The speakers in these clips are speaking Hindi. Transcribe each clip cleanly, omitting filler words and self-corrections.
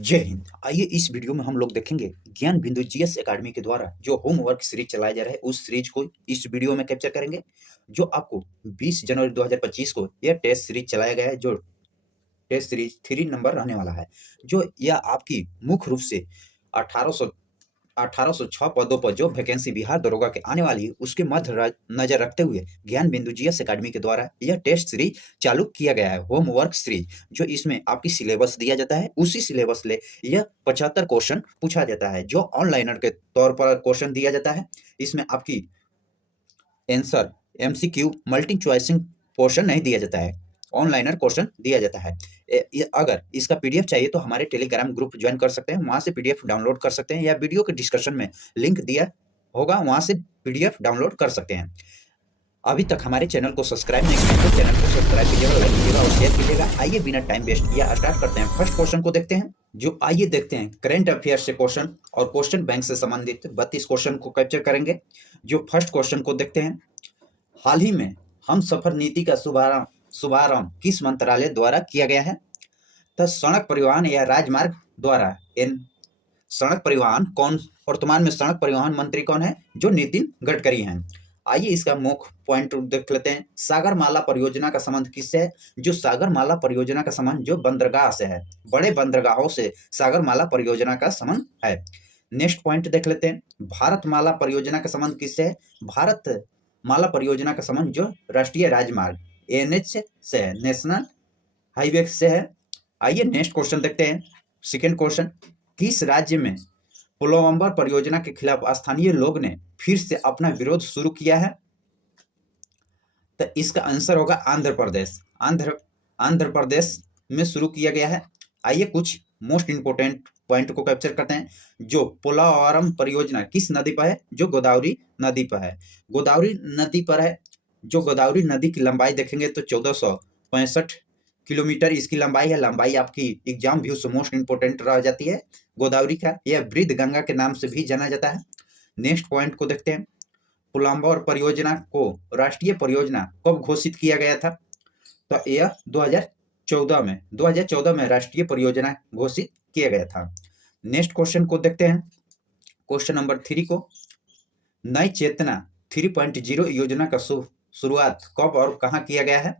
जय हिंद। आइए इस वीडियो में हम लोग देखेंगे ज्ञान बिंदु जीएस एकेडमी के द्वारा जो होमवर्क सीरीज चलाया जा रहा है उस सीरीज को इस वीडियो में कैप्चर करेंगे। जो आपको 20 जनवरी 2025 को यह टेस्ट सीरीज चलाया गया है, जो टेस्ट सीरीज 3 नंबर रहने वाला है। जो यह आपकी मुख्य रूप से 1806 पदों पर जो वैकेंसी बिहार दरोगा के आने वाली है उसके मध्य नजर रखते हुए ज्ञान बिंदु जीएस एकेडमी के द्वारा यह टेस्ट सीरीज चालू किया गया है, होमवर्क सीरीज। जो इसमें आपकी सिलेबस दिया जाता है, उसी सिलेबस ले यह 75 क्वेश्चन पूछा जाता है, जो ऑनलाइनर के तौर पर क्वेश्चन दिया जाता है। इसमें आपकी answer MCQ multi choosing portion नहीं दिया जाता है, ऑनलाइनर क्वेश्चन दिया जाता है। अगर इसका पीडीएफ चाहिए तो हमारे टेलीग्राम ग्रुप ज्वाइन कर सकते हैं, वहां से पीडीएफ डाउनलोड कर सकते हैं, या वीडियो के डिस्क्रिप्शन में लिंक दिया होगा, वहां से पीडीएफ डाउनलोड कर सकते हैं। अभी तक हमारे चैनल को सब्सक्राइब नहीं किया तो चैनल को सब्सक्राइब कीजिएगा, लाइक कीजिएगा और शेयर कीजिएगा। आइए बिना टाइम वेस्ट किया स्टार्ट करते हैं। फर्स्ट क्वेश्चन को देखते हैं। जो आइए देखते हैं करंट अफेयर से क्वेश्चन और क्वेश्चन बैंक से संबंधित 32 क्वेश्चन को कैप्चर करेंगे। जो फर्स्ट क्वेश्चन को देखते हैं, हाल ही में हम सफर नीति का शुभारंभ किस मंत्रालय द्वारा किया गया है? तो सड़क परिवहन या राजमार्ग द्वारा। सड़क परिवहन कौन, वर्तमान में सड़क परिवहन मंत्री कौन है? जो नितिन गडकरी हैं। आइए इसका मुख्य पॉइंट देख लेते हैं। सागरमाला परियोजना का संबंध किससे है? जो सागरमाला परियोजना का संबंध जो बंदरगाह से है, बड़े बंदरगाहों से सागरमाला परियोजना का संबंध है। नेक्स्ट पॉइंट देख लेते हैं। भारतमाला परियोजना का संबंध किससे है? भारत माला परियोजना का संबंध जो राष्ट्रीय राजमार्ग एनएच से है, नेशनल हाईवे से है। आइए नेक्स्ट क्वेश्चन देखते हैं। सेकेंड क्वेश्चन, किस राज्य में पुलवामा परियोजना के खिलाफ स्थानीय लोग ने फिर से अपना विरोध शुरू किया है? तो इसका आंसर होगा आंध्र प्रदेश। आंध्र प्रदेश में शुरू किया गया है। आइए कुछ मोस्ट इंपोर्टेंट पॉइंट को कैप्चर करते हैं। जो पोलावरम परियोजना किस नदी पर है? जो गोदावरी नदी पर है। गोदावरी नदी पर है। जो गोदावरी नदी की लंबाई देखेंगे तो 1465 किलोमीटर इसकी लंबाई है। लंबाई आपकी एग्जाम व्यू से मोस्ट इंपोर्टेंट रह जाती है गोदावरी का। यह वृद्ध गंगा के नाम से भी जाना जाता है। नेक्स्ट पॉइंट को देखते हैं। पुलवामा परियोजना को राष्ट्रीय परियोजना कब घोषित किया गया था? तो यह 2014 में राष्ट्रीय परियोजना घोषित किया गया था। नेक्स्ट क्वेश्चन को देखते हैं। क्वेश्चन नंबर 3 को, नई चेतना 3.0 योजना का शुरुआत कब और कहां किया गया है?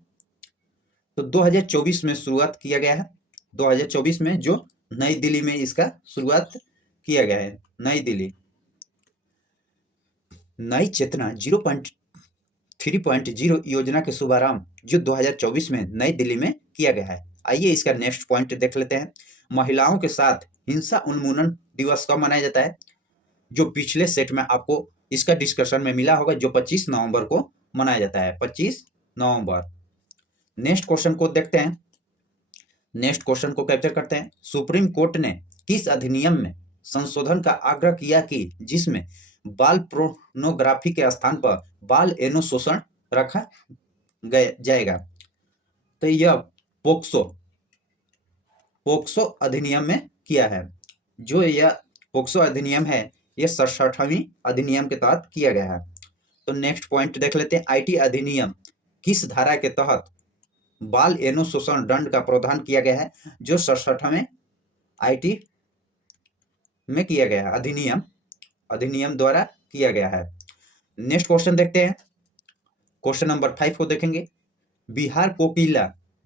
तो 2024 में शुरुआत किया गया है। 2024 में जो नई दिल्ली में इसका शुरुआत किया गया है। नई दिल्ली। नई चेतना 3.0 योजना के शुभारंभ जो 2024 में नई दिल्ली में किया गया है। आइए इसका नेक्स्ट पॉइंट देख लेते हैं। महिलाओं के साथ हिंसा उन्मूलन दिवस कब मनाया जाता है? जो पिछले सेट में आपको इसका डिस्कशन में मिला होगा, जो 25 नवंबर को मनाया जाता है। 25 नवंबर। नेक्स्ट क्वेश्चन को देखते हैं। नेक्स्ट क्वेश्चन को कैप्चर करते हैं। सुप्रीम कोर्ट ने किस अधिनियम में संशोधन का आग्रह किया कि जिसमें बाल पोर्नोग्राफी के स्थान पर बाल यौन शोषण रखा जाएगा? तो यह पोक्सो अधिनियम में किया है। जो यह पोक्सो अधिनियम है यह 67वीं अधिनियम के तहत किया गया है। तो नेक्स्ट पॉइंट देख लेते हैं। आईटी अधिनियम किस धारा के तहत बाल यौन शोषण दंड का प्रावधान किया गया है? जो 67वें आईटी में किया गया है, अधिनियम द्वारा किया गया है। नेक्स्ट क्वेश्चन देखते हैं। क्वेश्चन नंबर 5 को देखेंगे।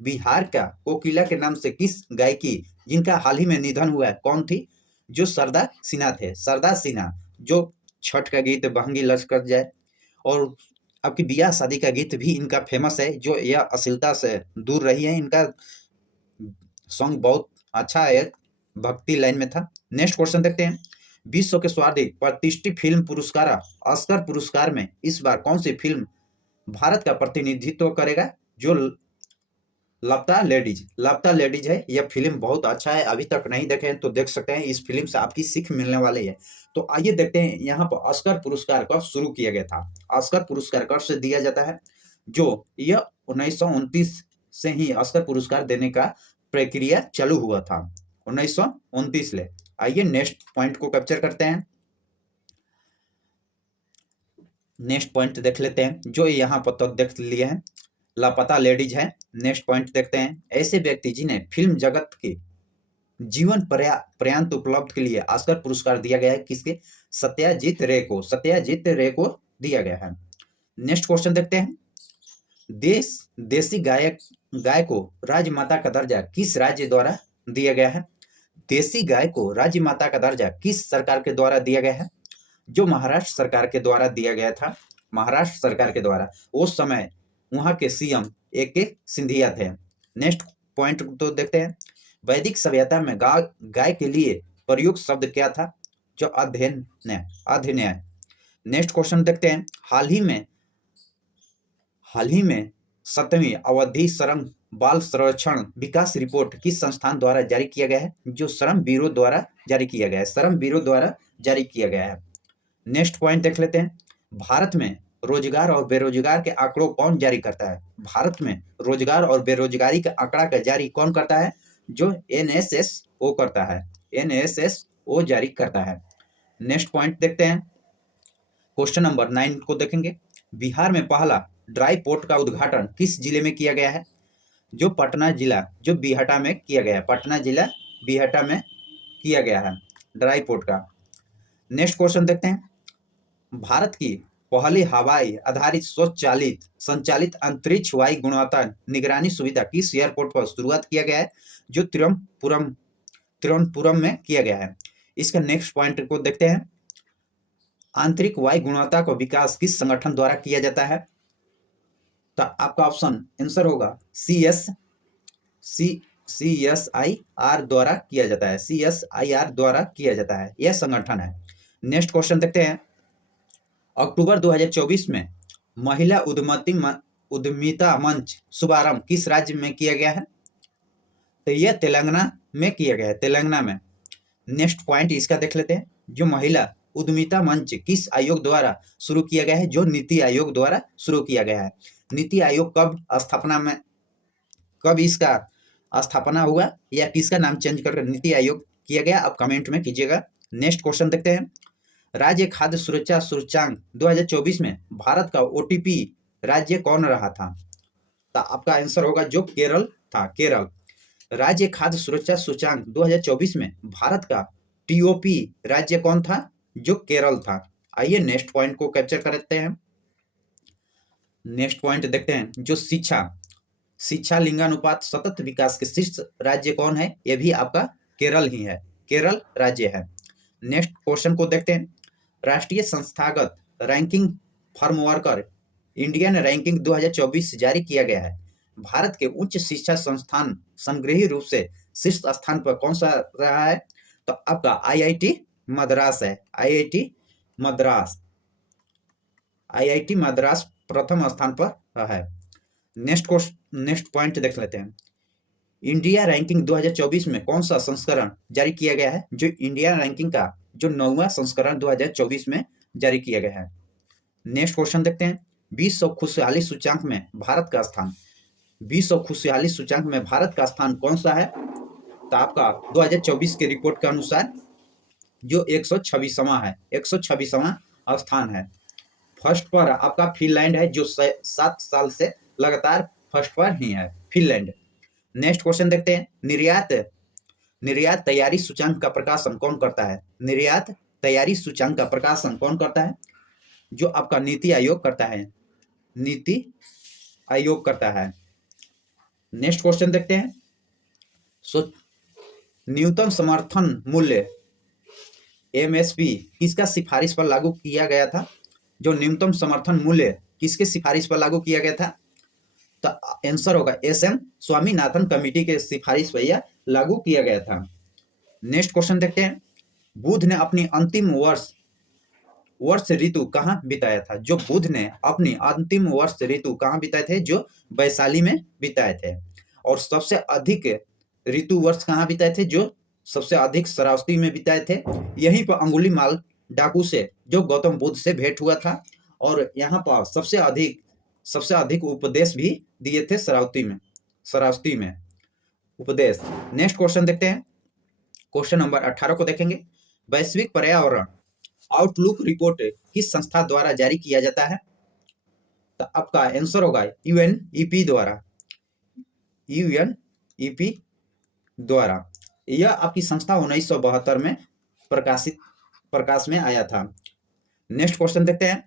बिहार का कोकिला के नाम से किस गायकी जिनका हाल ही में निधन हुआ है कौन थी? जो शारदा सिन्हा थे। शारदा सिन्हा जो छठ का गीत बहंगी लश्कर जाए और आपकी बियाह शादी का गीत भी इनका फेमस है, जो यह अश्लीलता से दूर रही है। इनका सॉन्ग बहुत अच्छा है, भक्ति लाइन में था। नेक्स्ट क्वेश्चन देखते हैं। विश्व के सर्वाधिक प्रतिष्ठित फिल्म पुरस्कार ऑस्कर पुरस्कार में इस बार कौन सी फिल्म भारत का प्रतिनिधित्व करेगा? जो लापता लेडीज है। यह फिल्म बहुत अच्छा है, अभी तक नहीं देखे हैं तो देख सकते हैं। इस फिल्म से आपकी सीख मिलने वाली है। तो आइए देखते हैं यहाँ पर ऑस्कर पुरस्कार कब शुरू किया गया था। ऑस्कर पुरस्कार कब से दिया जाता है? जो यह 1929 से ही ऑस्कर पुरस्कार देने का प्रक्रिया चालू हुआ था, 1929 ले। आइए नेक्स्ट पॉइंट को कैप्चर करते हैं। नेक्स्ट पॉइंट देख लेते हैं। जो यहाँ पर तो देख लिए हैं, लापता लेडीज है। नेक्स्ट पॉइंट देखते हैं। ऐसे व्यक्ति जिन्हें फिल्म जगत की जीवन पर्यंत उपलब्ध के लिए ऑस्कर पुरस्कार दिया गया है किसके? सत्यजीत रे को, सत्यजीत रे को दिया गया है। नेक्स्ट क्वेश्चन देखते हैं। देसी गाय को राजमाता का दर्जा किस राज्य द्वारा दिया गया है? देसी गाय को राजमाता का दर्जा किस सरकार के द्वारा दिया गया है? जो महाराष्ट्र सरकार के द्वारा दिया गया था, महाराष्ट्र सरकार के द्वारा। उस समय वहां के सीएम A.K. सिंधिया थे। नेक्स्ट पॉइंट तो देखते हैं। वैदिक सभ्यता में गाय के लिए प्रयुक्त शब्द क्या था? जो अध्ययन। नेक्स्ट क्वेश्चन देखते हैं। हाल ही में 7वीं अवधि श्रम बाल संरक्षण विकास रिपोर्ट किस संस्थान द्वारा जारी किया गया है? जो श्रम ब्यूरो द्वारा जारी किया गया है, श्रम ब्यूरो द्वारा जारी किया गया है। नेक्स्ट पॉइंट देख लेते हैं। भारत में रोजगार और बेरोजगार के आंकड़ों कौन जारी करता है? भारत में रोजगार और बेरोजगारी का आंकड़ा का जारी कौन करता है? जो NSSO करता है, NSSO जारी करता है। नेक्स्ट पॉइंट देखते हैं। क्वेश्चन नंबर 9 को देखेंगे। बिहार में पहला ड्राई पोर्ट का उद्घाटन किस जिले में किया गया है? जो पटना जिला, जो बीहटा में किया गया है, पटना जिला बीहटा में किया गया है ड्राई पोर्ट का। नेक्स्ट क्वेश्चन देखते हैं। भारत की पहली हवाई आधारित स्वचालित संचालित अंतरिक्ष वायु गुणवत्ता निगरानी सुविधा किस एयरपोर्ट पर शुरुआत किया गया है? जो तिरुवनंतपुरम में किया गया है। इसका नेक्स्ट पॉइंट को देखते हैं। आंतरिक वायु गुणवत्ता का विकास किस संगठन द्वारा किया जाता है? तो आपका ऑप्शन आंसर होगा CSIR द्वारा किया जाता है, CSIR द्वारा किया जाता है, यह संगठन है। नेक्स्ट क्वेश्चन देखते हैं। अक्टूबर 2024 में महिला उद्यमिता मंच शुभारंभ किस राज्य में किया गया है? तो यह तेलंगाना में किया गया है, तेलंगाना में। नेक्स्ट पॉइंट इसका देख लेते हैं। जो महिला उद्यमिता मंच किस आयोग द्वारा शुरू किया गया है? जो नीति आयोग द्वारा शुरू किया गया है। नीति आयोग कब इसका स्थापना हुआ या किसका नाम चेंज कर नीति आयोग किया गया? आप कमेंट में कीजिएगा। नेक्स्ट क्वेश्चन देखते हैं। राज्य खाद्य सुरक्षा सूचकांक 2024 में भारत का OTP राज्य कौन रहा था? तो आपका आंसर होगा जो केरल था, केरल। राज्य खाद्य सुरक्षा सूचकांक 2024 में भारत का TOP राज्य कौन था? जो केरल था। आइए नेक्स्ट पॉइंट को कैप्चर करते हैं। नेक्स्ट पॉइंट देखते हैं। जो शिक्षा लिंगानुपात सतत विकास के शीर्ष राज्य कौन है? यह भी आपका केरल ही है, केरल राज्य है। नेक्स्ट क्वेश्चन को देखते हैं। राष्ट्रीय संस्थागत रैंकिंग फर्मवर्क इंडियन रैंकिंग 2024 जारी किया गया है। भारत के उच्च शिक्षा संस्थान संग्रही रूप से शीर्ष स्थान पर कौन सा रहा है? तो आपका IIT मद्रास है, IIT मद्रास प्रथम स्थान पर है। नेक्स्ट पॉइंट देख लेते हैं। इंडिया रैंकिंग 2024 में कौन सा संस्करण जारी किया गया है? जो इंडिया रैंकिंग का जो 9वां संस्करण 2024 में जारी किया गया है। नेक्स्ट क्वेश्चन देखते हैं। विश्व खुशहाली सूचकांक में भारत का स्थान, विश्व खुशहाली सूचकांक में भारत का स्थान कौन सा है? तो आपका 2024 के रिपोर्ट के अनुसार जो 126वां है, 126वां स्थान है। फर्स्ट पर आपका फिनलैंड है, जो 7 साल से लगातार फर्स्ट पर ही है, फिनलैंड। नेक्स्ट क्वेश्चन देखते हैं। निर्यात तैयारी सूचकांक का प्रकाशन कौन करता है? निर्यात तैयारी सूचकांक का प्रकाशन कौन करता है? जो आपका नीति आयोग करता है, नीति आयोग करता है। नेक्स्ट क्वेश्चन देखते हैं। न्यूनतम समर्थन मूल्य MSP किसका सिफारिश पर लागू किया गया था? जो न्यूनतम समर्थन मूल्य किसके सिफारिश पर लागू किया गया था? तो आंसर होगा SM स्वामीनाथन कमेटी के सिफारिश पर यह लागू किया गया था। नेक्स्ट क्वेश्चन देखते हैं। बुध ने अपनी अंतिम वर्ष ऋतु कहाँ बिताया था? जो बुध ने अपनी अंतिम वर्ष ऋतु कहाँ बिताए थे? जो वैशाली में बिताए थे। और सबसे अधिक ऋतु वर्ष कहाँ बिताए थे? जो सबसे अधिक श्रावस्ती में बिताए थे। यहीं पर अंगुलीमाल डाकू से जो गौतम बुद्ध से भेंट हुआ था, और यहाँ पर सबसे अधिक उपदेश भी दिए थे श्रावस्ती में उपदेश। नेक्स्ट क्वेश्चन देखते हैं। क्वेश्चन नंबर 18 को देखेंगे। वैश्विक पर्यावरण आउटलुक रिपोर्ट किस संस्था द्वारा जारी किया जाता है? तो आपका आंसर होगा UNEP द्वारा, UNEP द्वारा। यह आपकी संस्था 1972 में प्रकाश में आया था। नेक्स्ट क्वेश्चन देखते हैं,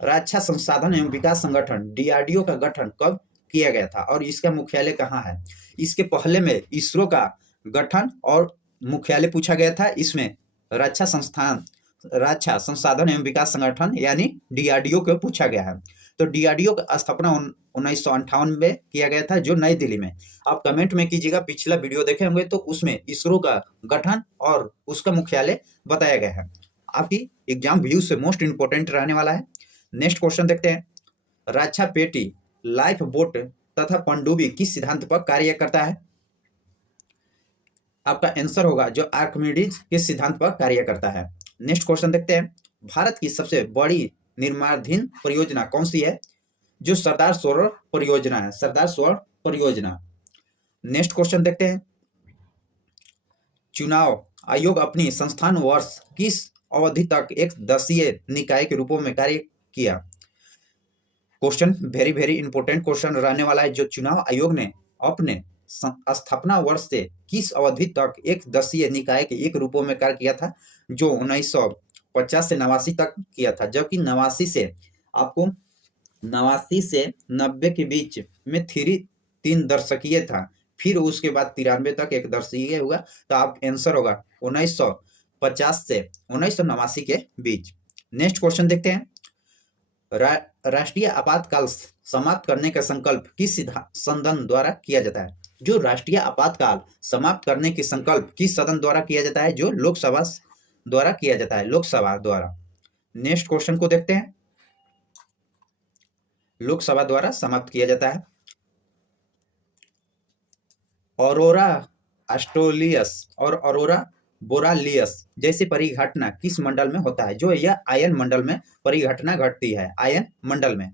रक्षा संसाधन एवं विकास संगठन डीआरडीओ का गठन कब किया गया था और इसका मुख्यालय कहाँ है? इसके पहले में इसरो का गठन और मुख्यालय पूछा गया था। इसमें रक्षा संसाधन एवं विकास संगठन यानी डीआरडीओ को पूछा गया है। तो डीआरडीओ का स्थापना 1958 में किया गया था, जो नई दिल्ली में। आप कमेंट में कीजिएगा, पिछला वीडियो देखे होंगे तो उसमें इसरो का गठन और उसका मुख्यालय बताया गया है। आपकी एग्जाम व्यू से मोस्ट इंपोर्टेंट रहने वाला है। नेक्स्ट क्वेश्चन देखते हैं, रक्षा पेटी, लाइफ बोट तथा पनडुब्बी किस सिद्धांत पर कार्य करता है? आपका आंसर होगा जो आर्किमिडीज के सिद्धांत पर कार्य करता है। नेक्स्ट क्वेश्चन देखते हैं, भारत की सबसे बड़ी निर्माणाधीन परियोजना कौन सी है? जो सरदार सरोवर परियोजना है, सरदार सरोवर परियोजना। नेक्स्ट क्वेश्चन देखते हैं, चुनाव आयोग अपनी संस्थान वर्ष किस अवधि तक एक दसीय निकाय के रूपों में कार्य किया? Question very very important question रहने वाला है। जो चुनाव आयोग ने अपने स्थापना वर्ष से किस अवधि तक एक दसीय निकाय के एक रूपों में कार्य किया था? जो 1950 से 89 तक किया था, जबकि 89 से आपको 89 से 90 के बीच में 3 दशकीय था, फिर उसके बाद 93 तक एक दशकीय हुआ। तो आप आंसर होगा 1950 से 1989 के बीच। नेक्स्ट क्वेश्चन देखते हैं, राष्ट्रीय आपातकाल समाप्त करने का संकल्प किस सदन द्वारा किया जाता है? जो राष्ट्रीय आपातकाल समाप्त करने की संकल्प किस सदन द्वारा किया जाता है? जो लोकसभा द्वारा किया जाता है, लोकसभा द्वारा। नेक्स्ट क्वेश्चन को देखते हैं, लोकसभा द्वारा समाप्त किया जाता है। ऑरोरा ऑस्ट्रेलियस और ऑरोरा बोरालियस जैसी परिघटना किस मंडल में होता है? जो यह आयन मंडल में परिघटना घटती है, आयन मंडल में।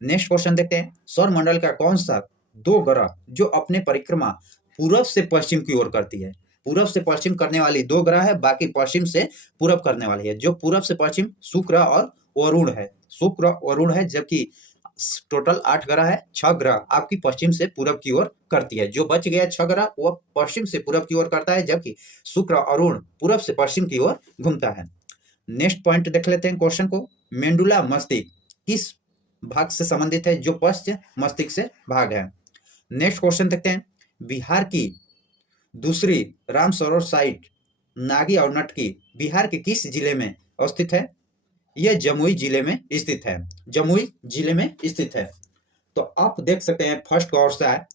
नेक्स्ट क्वेश्चन देखते हैं, सौर मंडल का कौन सा 2 ग्रह जो अपने परिक्रमा पूर्व से पश्चिम की ओर करती है? पूर्व से पश्चिम करने वाली 2 ग्रह है, बाकी पश्चिम से पूर्व करने वाली है। जो पूर्व से पश्चिम शुक्र और वरुण है, शुक्र वरुण है, जबकि टोटल 8 ग्रह है, 6 ग्रह आपकी पश्चिम से पूर्व की ओर करती है। जो बच गया 6 ग्रह वह पश्चिम से पूर्व की ओर करता है, जबकि शुक्र और अरुण पूर्व से पश्चिम की ओर घूमता है। नेक्स्ट पॉइंट देख लेते हैं क्वेश्चन को, मेंडुला मस्तिष्क किस भाग से संबंधित है? जो पश्च मस्तिष्क से भाग है। नेक्स्ट क्वेश्चन देखते हैं, बिहार की दूसरी रामसरोवर साइट नागी और नटकी बिहार के किस जिले में स्थित है? यह जमुई जिले में स्थित है, जमुई जिले में स्थित है। तो आप देख सकते हैं फर्स्ट कौन सा है,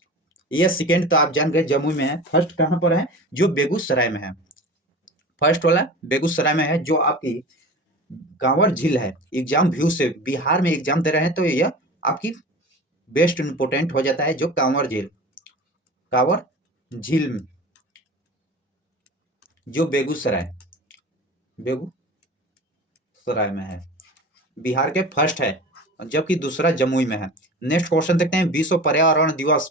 यह सेकेंड तो आप जान गए जमुई में है, फर्स्ट कहां पर है? जो बेगूसराय में है, फर्स्ट वाला बेगूसराय में है, जो आपकी कांवर झील है। एग्जाम व्यू से बिहार में एग्जाम दे रहे हैं तो यह आपकी बेस्ट इंपोर्टेंट हो जाता है। जो कांवर झील जो बेगूसराय में है, बिहार के फर्स्ट है, जबकि दूसरा जमुई में है। नेक्स्ट क्वेश्चन देखते हैं, विश्व पर्यावरण दिवस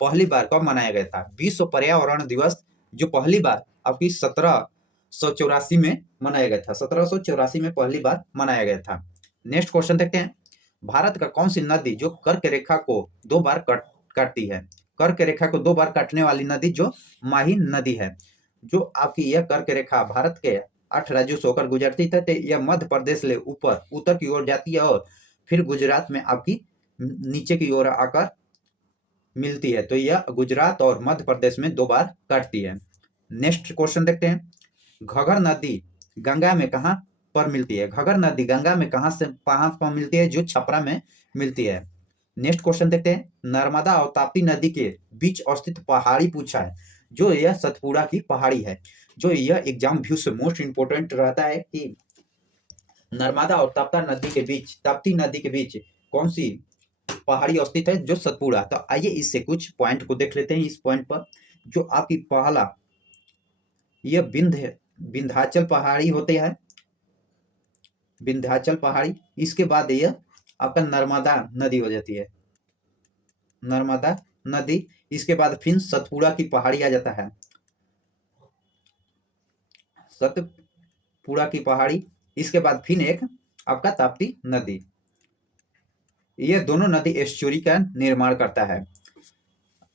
पहली बार कब मनाया गया था? विश्व पर्यावरण दिवस जो पहली बार आपकी 1784 में मनाया गया था, 1784 में पहली बार मनाया गया था। नेक्स्ट क्वेश्चन देखते हैं, भारत का कौन सी नदी जो कर्क रेखा को 2 बार काटती है? कर्क रेखा को 2 बार काटने वाली नदी जो माही नदी है। जो आपकी यह कर्क रेखा भारत के 8 राज्यों से होकर गुजरती है, यह मध्य प्रदेश ले ऊपर उत्तर की ओर जाती है और फिर गुजरात में आपकी नीचे की ओर आकर मिलती है। तो यह गुजरात और मध्य प्रदेश में 2 बार काटती है। नेक्स्ट क्वेश्चन देखते हैं, घगर नदी गंगा में कहां पर मिलती है? घगर नदी गंगा में कहां पर मिलती है? जो छपरा में मिलती है। नेक्स्ट क्वेश्चन देखते हैं, नर्मदा और ताप्ती नदी के बीच स्थित पहाड़ी पूछा है, जो यह सतपुड़ा की पहाड़ी है। जो यह एग्जाम व्यू से मोस्ट इंपोर्टेंट रहता है कि नर्मदा और ताप्ती नदी के बीच कौन सी पहाड़ी स्थित है? जो सतपुड़ा। तो आइए इससे कुछ पॉइंट को देख लेते हैं। इस पॉइंट पर जो आपकी पहला यह विंध्याचल पहाड़ी होती है, विंध्याचल पहाड़ी। इसके बाद यह आपका नर्मदा नदी हो जाती है, नर्मदा नदी। इसके बाद फिर सतपुड़ा की पहाड़ी आ जाता है, सतपुड़ा की पहाड़ी। इसके बाद फिर एक आपका ताप्ती नदी। ये दोनों नदी एस्चुरी का निर्माण करता है।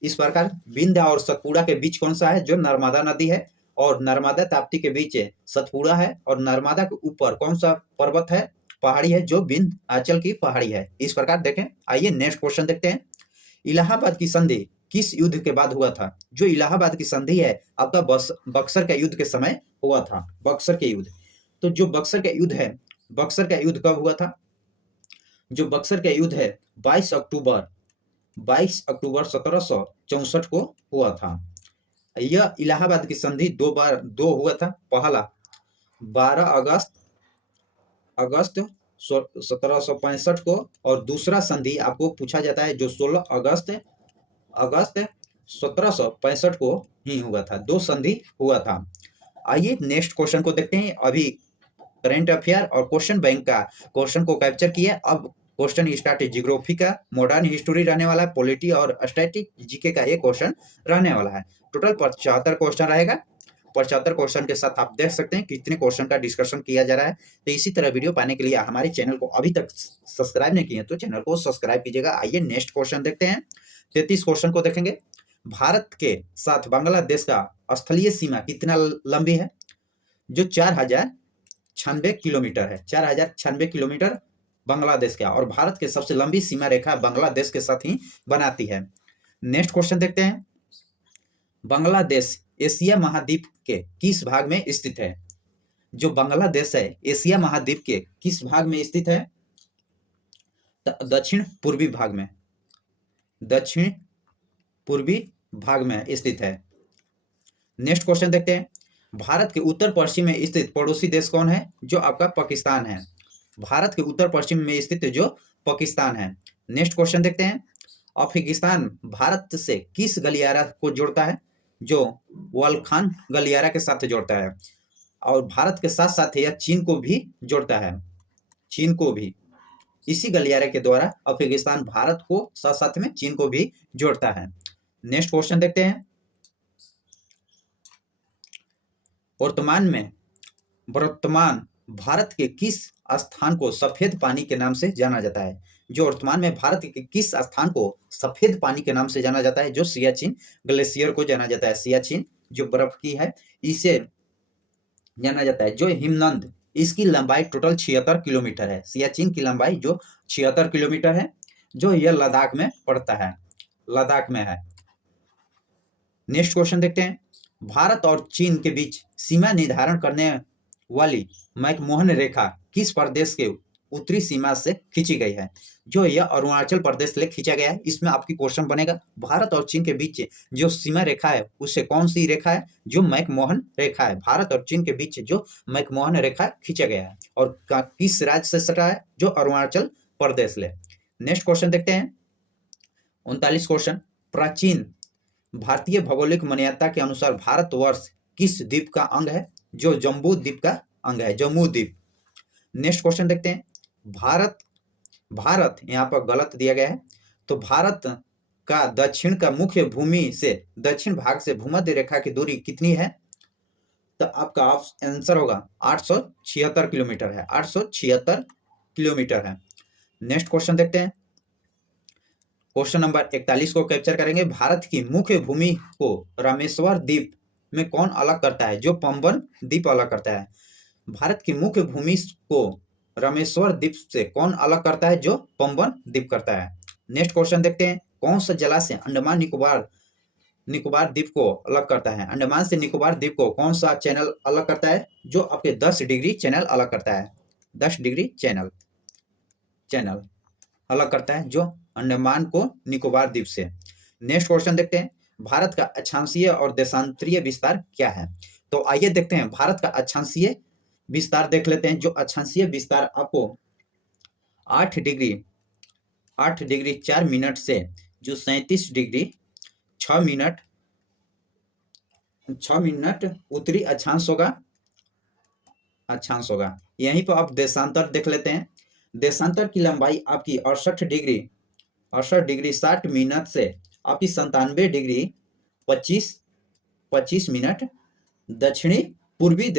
इस प्रकार विंध्य और सतपुड़ा के बीच कौन सा है? जो नर्मदा नदी है, और नर्मदा ताप्ती के बीच सतपुड़ा है, और नर्मदा के ऊपर कौन सा पर्वत है, पहाड़ी है, जो विंध्याचल की पहाड़ी है। इस प्रकार देखें। आइए नेक्स्ट क्वेश्चन देखते हैं। इलाहाबाद की संधि किस युद्ध के बाद हुआ था? जो इलाहाबाद की संधि है आपका बक्सर के युद्ध के समय हुआ था, बक्सर के युद्ध। तो जो बक्सर का युद्ध है, बक्सर का युद्ध कब हुआ था? जो बक्सर का युद्ध है 22 अक्टूबर 1764 को हुआ था। यह इलाहाबाद की संधि दो हुआ था। पहला 12 अगस्त 1765 को, और दूसरा संधि आपको पूछा जाता है जो 16 अगस्त 1765 को ही हुआ था। दो संधि हुआ था। आइए नेक्स्ट क्वेश्चन को देखते हैं। अभी करंट अफेयर और क्वेश्चन बैंक का क्वेश्चन को कैप्चर किया। अब क्वेश्चन स्टार्ट जियोग्राफी का, मॉडर्न हिस्ट्री रहने वाला है, पॉलिटी और स्टैटिक जीके का ये क्वेश्चन रहने वाला है। टोटल 75 क्वेश्चन रहेगा। 75 क्वेश्चन के साथ आप देख सकते हैं कितने क्वेश्चन का डिस्कशन किया जा रहा है। तो इसी तरह वीडियो पाने के लिए हमारे चैनल को अभी तक सब्सक्राइब नहीं किए तो चैनल को सब्सक्राइब कीजिएगा। आइए नेक्स्ट क्वेश्चन देखते हैं। 33 क्वेश्चन को देखेंगे। भारत के साथ बांग्लादेश का स्थलीय सीमा कितना लंबी है? जो 4096 किलोमीटर है। 4096 किलोमीटर बांग्लादेश का, और भारत के सबसे लंबी सीमा रेखा बांग्लादेश के साथ ही बनाती है। नेक्स्ट क्वेश्चन देखते हैं। बांग्लादेश एशिया महाद्वीप के किस भाग में स्थित है? जो बांग्लादेश है एशिया महाद्वीप के किस भाग में स्थित है? दक्षिण पूर्वी भाग में, दक्षिण पूर्वी भाग में स्थित है। नेक्स्ट क्वेश्चन देखते हैं। भारत के उत्तर पश्चिम में स्थित पड़ोसी देश कौन है? जो आपका पाकिस्तान है। भारत के उत्तर पश्चिम में स्थित जो पाकिस्तान है। नेक्स्ट क्वेश्चन देखते हैं। अफगानिस्तान भारत से किस गलियारा को जोड़ता है? जो वलखान गलियारा के साथ जोड़ता है, और भारत के साथ साथ यह चीन को भी जोड़ता है। चीन को भी इसी गलियारे के द्वारा अफगानिस्तान भारत को साथ साथ में चीन को भी जोड़ता है। नेक्स्ट क्वेश्चन देखते हैं। वर्तमान भारत के किस स्थान को सफेद पानी के नाम से जाना जाता है? जो वर्तमान में भारत के किस स्थान को सफेद पानी के नाम से जाना जाता है? जो सियाचिन ग्लेशियर को जाना जाता है। सियाचिन जो बर्फ की है इसे जाना जाता है। जो हिमनद, इसकी लंबाई टोटल 76 किलोमीटर है। सियाचिन की लंबाई जो 76 किलोमीटर है, जो यह लद्दाख में पड़ता है, लद्दाख में है। नेक्स्ट क्वेश्चन देखते हैं। भारत और चीन के बीच सीमा निर्धारण करने वाली मैकमोहन रेखा किस प्रदेश के उत्तरी सीमा से खींची गई है? जो यह अरुणाचल प्रदेश से खींचा गया है। इसमें आपकी क्वेश्चन बनेगा भारत और चीन के बीच जो सीमा रेखा है उससे कौन सी रेखा है? जो मैकमोहन रेखा है। भारत और चीन के बीच जो मैकमोहन रेखा खींचा गया है, और किस राज्य से सटा है? जो अरुणाचल प्रदेश ले। नेक्स्ट क्वेश्चन देखते हैं। 39 क्वेश्चन। प्राचीन भारतीय भौगोलिक मान्यता के अनुसार भारतवर्ष किस द्वीप का अंग है? जो जम्बू द्वीप का अंग है, जम्मू द्वीप। नेक्स्ट क्वेश्चन देखते हैं। भारत यहाँ पर गलत दिया गया है। तो भारत का दक्षिण का मुख्य भूमि से दक्षिण भाग से भूमध्य रेखा की दूरी कितनी है? तो आपका आंसर होगा 876 किलोमीटर है। 876 किलोमीटर है। नेक्स्ट क्वेश्चन देखते हैं। क्वेश्चन नंबर 41 को कैप्चर करेंगे। भारत की मुख्य भूमि को रामेश्वर द्वीप में कौन अलग करता है? जो पंबन द्वीप अलग करता है। भारत की मुख्य भूमि को रामेश्वर द्वीप से कौन अलग करता है? जो पंबन द्वीप करता है। नेक्स्ट क्वेश्चन देखते हैं। कौन सा जलाशय अंडमान निकोबार द्वीप को अलग करता है? अंडमान से निकोबार द्वीप को कौन सा चैनल अलग करता है? जो आपके 10 डिग्री चैनल अलग करता है। 10 डिग्री चैनल अलग करता है, जो अंडमान को निकोबार द्वीप से। नेक्स्ट क्वेश्चन देखते हैं। भारत का अक्षांशीय और देशांतरीय विस्तार क्या है? तो आइए देखते हैं। भारत का अक्षांशीय विस्तार देख लेते हैं। जो अक्षांशीय विस्तार आपको 8 डिग्री 4 मिनट से जो 37 डिग्री 6 मिनट उत्तरी अक्षांश होगा। यहीं पर आप देशांतर देख लेते हैं। देशांतर की लंबाई आपकी 68 डिग्री 60 मिनट से आपकी 97 डिग्री 25 मिनट दक्षिणी पूर्वी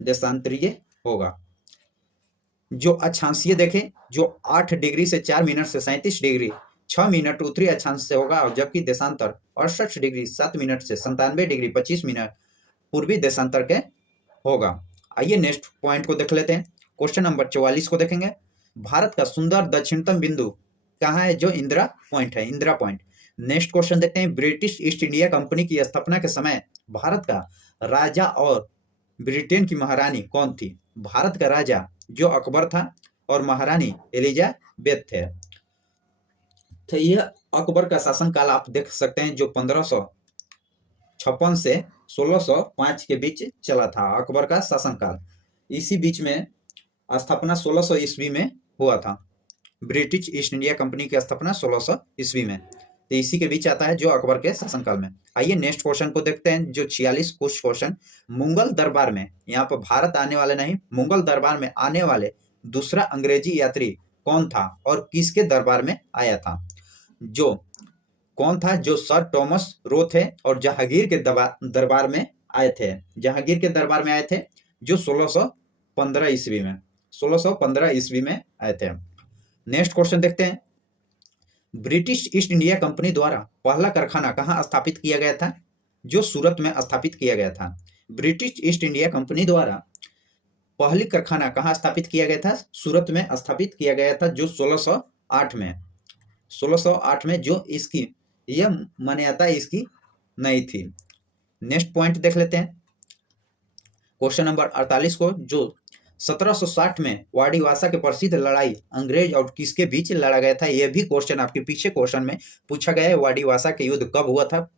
देशांतरीय होगा। जो अक्षांशीय देखें, जो 8 डिग्री से 4 मिनट से 37 डिग्री 6 मिनट उत्तरी अक्षांश से होगा, और जबकि देशांतर 68 डिग्री 7 मिनट से 97 डिग्री 25 मिनट पूर्वी देशांतर के होगा। आइए नेक्स्ट पॉइंट को देख लेते हैं। क्वेश्चन नंबर 44 को देखेंगे। भारत का सुंदर दक्षिणतम बिंदु कहाँ है? जो इंदिरा पॉइंट है, इंदिरा पॉइंट। नेक्स्ट क्वेश्चन देखते हैं। ब्रिटिश ईस्ट इंडिया कंपनी की स्थापना के समय भारत का राजा और ब्रिटेन की महारानी कौन थी? भारत का राजा जो अकबर था और महारानी एलिजाबेथ थे। तो यह अकबर का शासनकाल आप देख सकते हैं, जो 1556 से 1605 के बीच चला था, अकबर का शासनकाल। इसी बीच में स्थापना 1600 ईस्वी में हुआ था। ब्रिटिश ईस्ट इंडिया कंपनी की स्थापना 1600 ईस्वी में, तो इसी के बीच आता है, जो अकबर के शासनकाल में। आइए नेक्स्ट क्वेश्चन को देखते हैं, जो 46 कुछ क्वेश्चन। मुगल दरबार में, यहाँ पर भारत आने वाले नहीं, मुगल दरबार में आने वाले दूसरा अंग्रेजी यात्री कौन था और किसके दरबार में आया था? जो कौन था? जो सर टॉमस रो थे और जहांगीर के दरबार में आए थे। जहांगीर के दरबार में आए थे, जो 1615 ईस्वी में, 1615 ईस्वी में आए थे। नेक्स्ट क्वेश्चन देखते हैं। ब्रिटिश ईस्ट इंडिया कंपनी द्वारा पहला कारखाना कहाँ स्थापित किया गया था? जो सूरत में स्थापित किया गया था। ब्रिटिश ईस्ट इंडिया कंपनी द्वारा पहली कारखाना कहाँ स्थापित किया गया था? सूरत में स्थापित किया गया था, जो 1608 में, 1608 में, जो इसकी यह मान्यता इसकी नहीं थी। नेक्स्ट पॉइंट देख लेते हैं, क्वेश्चन नंबर 48 को। जो 1760 में वाडीवासा के प्रसिद्ध लड़ाई अंग्रेज और किसके बीच लड़ा गया था? यह भी क्वेश्चन आपके पीछे क्वेश्चन में पूछा गया है। वाडीवासा के युद्ध कब हुआ था?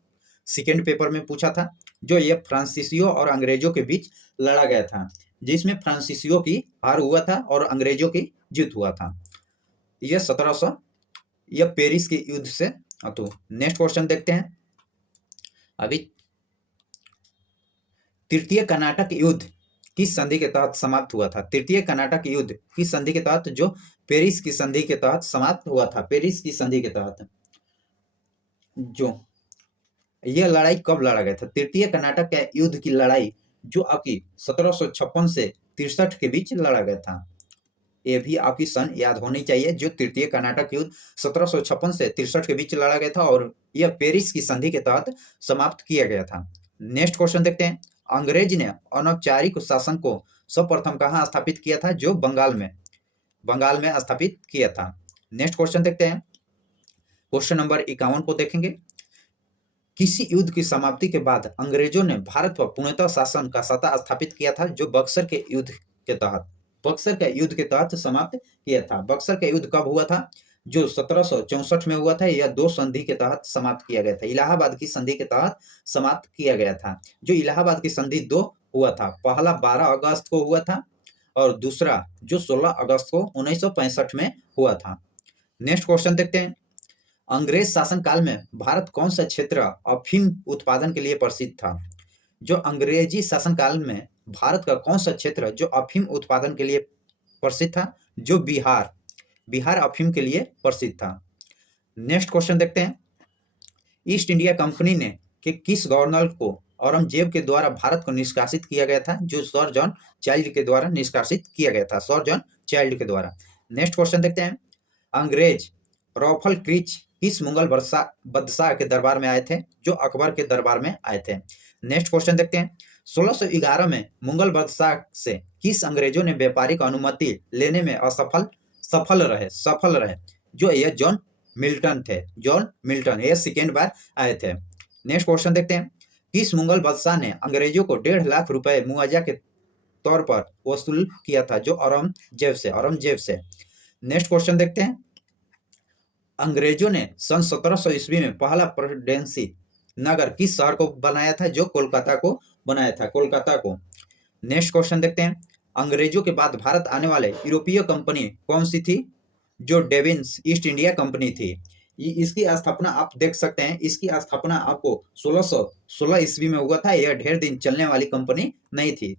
सेकेंड पेपर में पूछा था। जो यह फ्रांसीसियों और अंग्रेजों के बीच लड़ा गया था, जिसमें फ्रांसीसियों की हार हुआ था और अंग्रेजों की जीत हुआ था। यह 1700, यह पेरिस के युद्ध से। तो नेक्स्ट क्वेश्चन देखते हैं। अभी तृतीय कर्नाटक युद्ध किस संधि के तहत समाप्त हुआ था? तृतीय कर्नाटक युद्ध किस संधि के तहत? जो पेरिस की संधि के तहत समाप्त हुआ था। पेरिस की संधि के तहत। जो यह लड़ाई कब लड़ा गया था? तृतीय कर्नाटक के युद्ध की लड़ाई जो आपकी 1756 से 63 के बीच लड़ा गया था। ये भी आपकी सन याद होनी चाहिए। जो तृतीय कर्नाटक युद्ध 1756 से 63 के बीच लड़ा गया था और यह पेरिस की संधि के तहत समाप्त किया गया था। नेक्स्ट क्वेश्चन देखते हैं। अंग्रेज ने अनौपचारिक शासन को सर्वप्रथम कहाँ स्थापित किया था? जो बंगाल में, बंगाल में स्थापित किया था। नेक्स्ट क्वेश्चन देखते हैं। क्वेश्चन नंबर 51 को देखेंगे। किसी युद्ध की समाप्ति के बाद अंग्रेजों ने भारत पर पूर्णतः शासन का सत्ता स्थापित किया था? जो बक्सर के युद्ध के तहत, बक्सर के युद्ध के तहत समाप्त किया था। बक्सर का युद्ध कब हुआ था? जो 1764 में हुआ था। यह दो संधि के तहत समाप्त किया गया था। इलाहाबाद की संधि के तहत समाप्त किया गया था। जो इलाहाबाद की संधि दो हुआ था, पहला 12 अगस्त को हुआ था और दूसरा जो 16 अगस्त को 1965 में हुआ था। नेक्स्ट क्वेश्चन देखते हैं। अंग्रेज शासन काल में भारत कौन सा क्षेत्र अफीम उत्पादन के लिए प्रसिद्ध था? जो अंग्रेजी शासन काल में भारत का कौन सा क्षेत्र जो अफीम उत्पादन के लिए प्रसिद्ध था? जो बिहार, बिहार अफीम के लिए प्रसिद्ध था। नेक्स्ट क्वेश्चन देखते हैं। ईस्ट इंडिया कंपनी ने कि किस गवर्नर को औरंगजेब के द्वारा भारत को निष्कासित किया गया था? जो सर जॉन चाइल्ड के द्वारा निष्कासित किया गया था, सर जॉन चाइल्ड के द्वारा। नेक्स्ट क्वेश्चन देखते हैं। अंग्रेज रॉफल क्रिच किस मुगल बादशाह के दरबार में आए थे? जो अकबर के दरबार में आए थे। नेक्स्ट क्वेश्चन देखते हैं। 1611 में मुगल बादशाह से किस अंग्रेजों ने व्यापारिक अनुमति लेने में सफल रहे? जो ये जॉन मिल्टन थे। जॉन मिल्टन ये सेकेंड बार आए थे। नेक्स्ट क्वेश्चन देखते हैं। किस मुगल बादशाह ने अंग्रेजों को 1.5 लाख रुपए मुआवजा के तौर पर वसूल किया था? जो औरंगजेब से। नेक्स्ट क्वेश्चन देखते हैं। अंग्रेजों ने सन 1700 ईस्वी में पहला प्रेसिडेंसी नगर किस शहर को बनाया था? जो कोलकाता को बनाया था, कोलकाता को। नेक्स्ट क्वेश्चन देखते हैं। अंग्रेजों के बाद भारत आने वाले यूरोपीय कंपनी कौन सी थी? जो डेविन्स ईस्ट इंडिया कंपनी थी। इसकी स्थापना आप देख सकते हैं। इसकी स्थापना आपको 1616 ईस्वी में हुआ था। यह ढेर दिन चलने वाली कंपनी नहीं थी।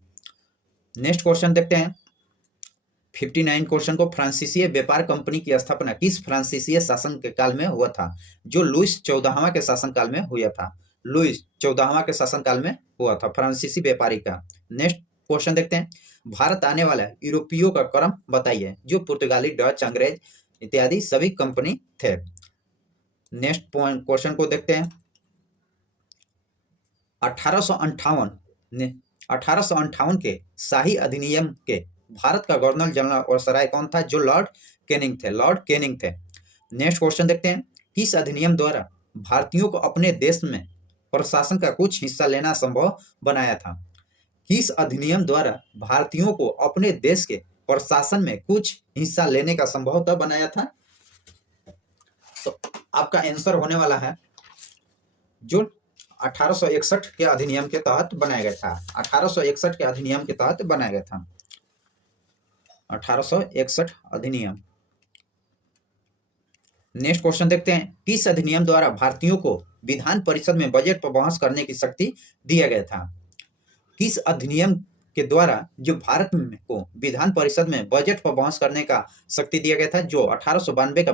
नेक्स्ट क्वेश्चन देखते हैं। 59 क्वेश्चन को। फ्रांसीसी व्यापार कंपनी की स्थापना किस फ्रांसीसी शासन के काल में हुआ था? जो लुइस 14वां के शासन काल में हुआ था। लुइस 14वां के शासन काल में हुआ था फ्रांसीसी व्यापारी का। नेक्स्ट क्वेश्चन देखते हैं, भारत आने वाला यूरोपियों का क्रम बताइए, जो पुर्तगाली, डच, अंग्रेज इत्यादि सभी कंपनी थे। नेक्स्ट पॉइंट क्वेश्चन को देखते हैं, 1858 के शाही अधिनियम के भारत का गवर्नर जनरल और सराय कौन था, जो लॉर्ड कैनिंग थे, लॉर्ड कैनिंग थे। नेक्स्ट क्वेश्चन देखते हैं, किस अधिनियम द्वारा भारतीयों को अपने देश में प्रशासन का कुछ हिस्सा लेना संभव बनाया था, किस अधिनियम द्वारा भारतीयों को अपने देश के प्रशासन में कुछ हिस्सा लेने का संभवतः बनाया था। तो आपका आंसर होने वाला है जो 1861 के अधिनियम के तहत बनाया गया था। 1861 के अधिनियम के तहत बनाया गया था। 1861 अधिनियम। नेक्स्ट क्वेश्चन देखते हैं, किस अधिनियम द्वारा भारतीयों को विधान परिषद में बजट पर बहस करने की शक्ति दिया गया था, किस अधिनियम के द्वारा जो भारत को विधान परिषद में बजट पर बहस करने का शक्ति दिया गया था, जो 1892 का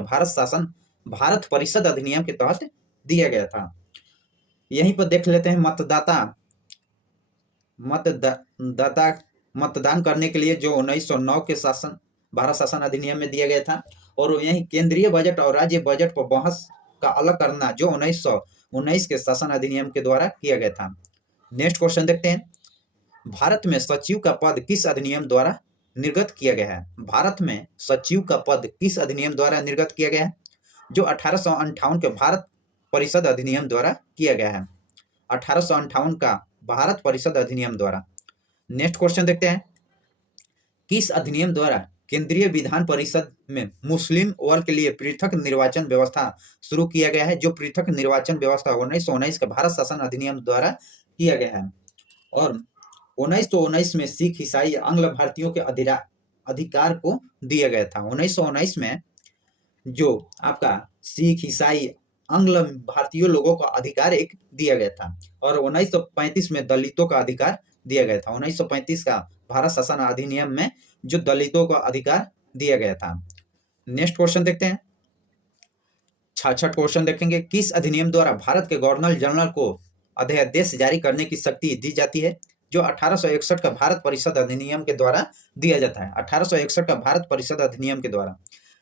भारत परिषद अधिनियम के तहत दिया गया था। यहीं पर देख लेते हैं, मतदान करने के लिए जो 1909 के भारत शासन अधिनियम में दिया गया था, और यही केंद्रीय बजट और राज्य बजट पर बहस का अलग करना जो 1919 के शासन अधिनियम के द्वारा किया गया था। नेक्स्ट क्वेश्चन देखते हैं, भारत में सचिव का पद किस अधिनियम द्वारा निर्गत किया गया है, भारत में सचिव का पद किस अधिनियम द्वारा निर्गत किया गया है, जो 1858 के भारत परिषद अधिनियम द्वारा किया गया है। 1858 का भारत परिषद अधिनियम द्वारा। नेक्स्ट क्वेश्चन देखते हैं, किस अधिनियम द्वारा केंद्रीय विधान परिषद में मुस्लिम वर्ग के लिए पृथक निर्वाचन व्यवस्था शुरू किया गया है, जो पृथक निर्वाचन व्यवस्था 1919 के भारत शासन अधिनियम द्वारा किया गया है। और 1919 में सिख, ईसाई, आंग्ल भारतीयों के अधिकार को दिया गया था। 1919 में जो आपका सिख, ईसाई, आंग्ल भारतीय लोगों का अधिकार एक दिया गया था, और 1935 में दलितों का अधिकार दिया गया था। 1935 का भारत शासन अधिनियम में जो दलितों का अधिकार दिया गया था। नेक्स्ट क्वेश्चन देखते हैं, 66 क्वेश्चन देखेंगे, किस अधिनियम द्वारा भारत के गवर्नर जनरल को अध्यादेश जारी करने की शक्ति दी जाती है, जो 1861 का भारत परिषद अधिनियम के द्वारा दिया जाता है। 1861 का भारत परिषद अधिनियम के द्वारा।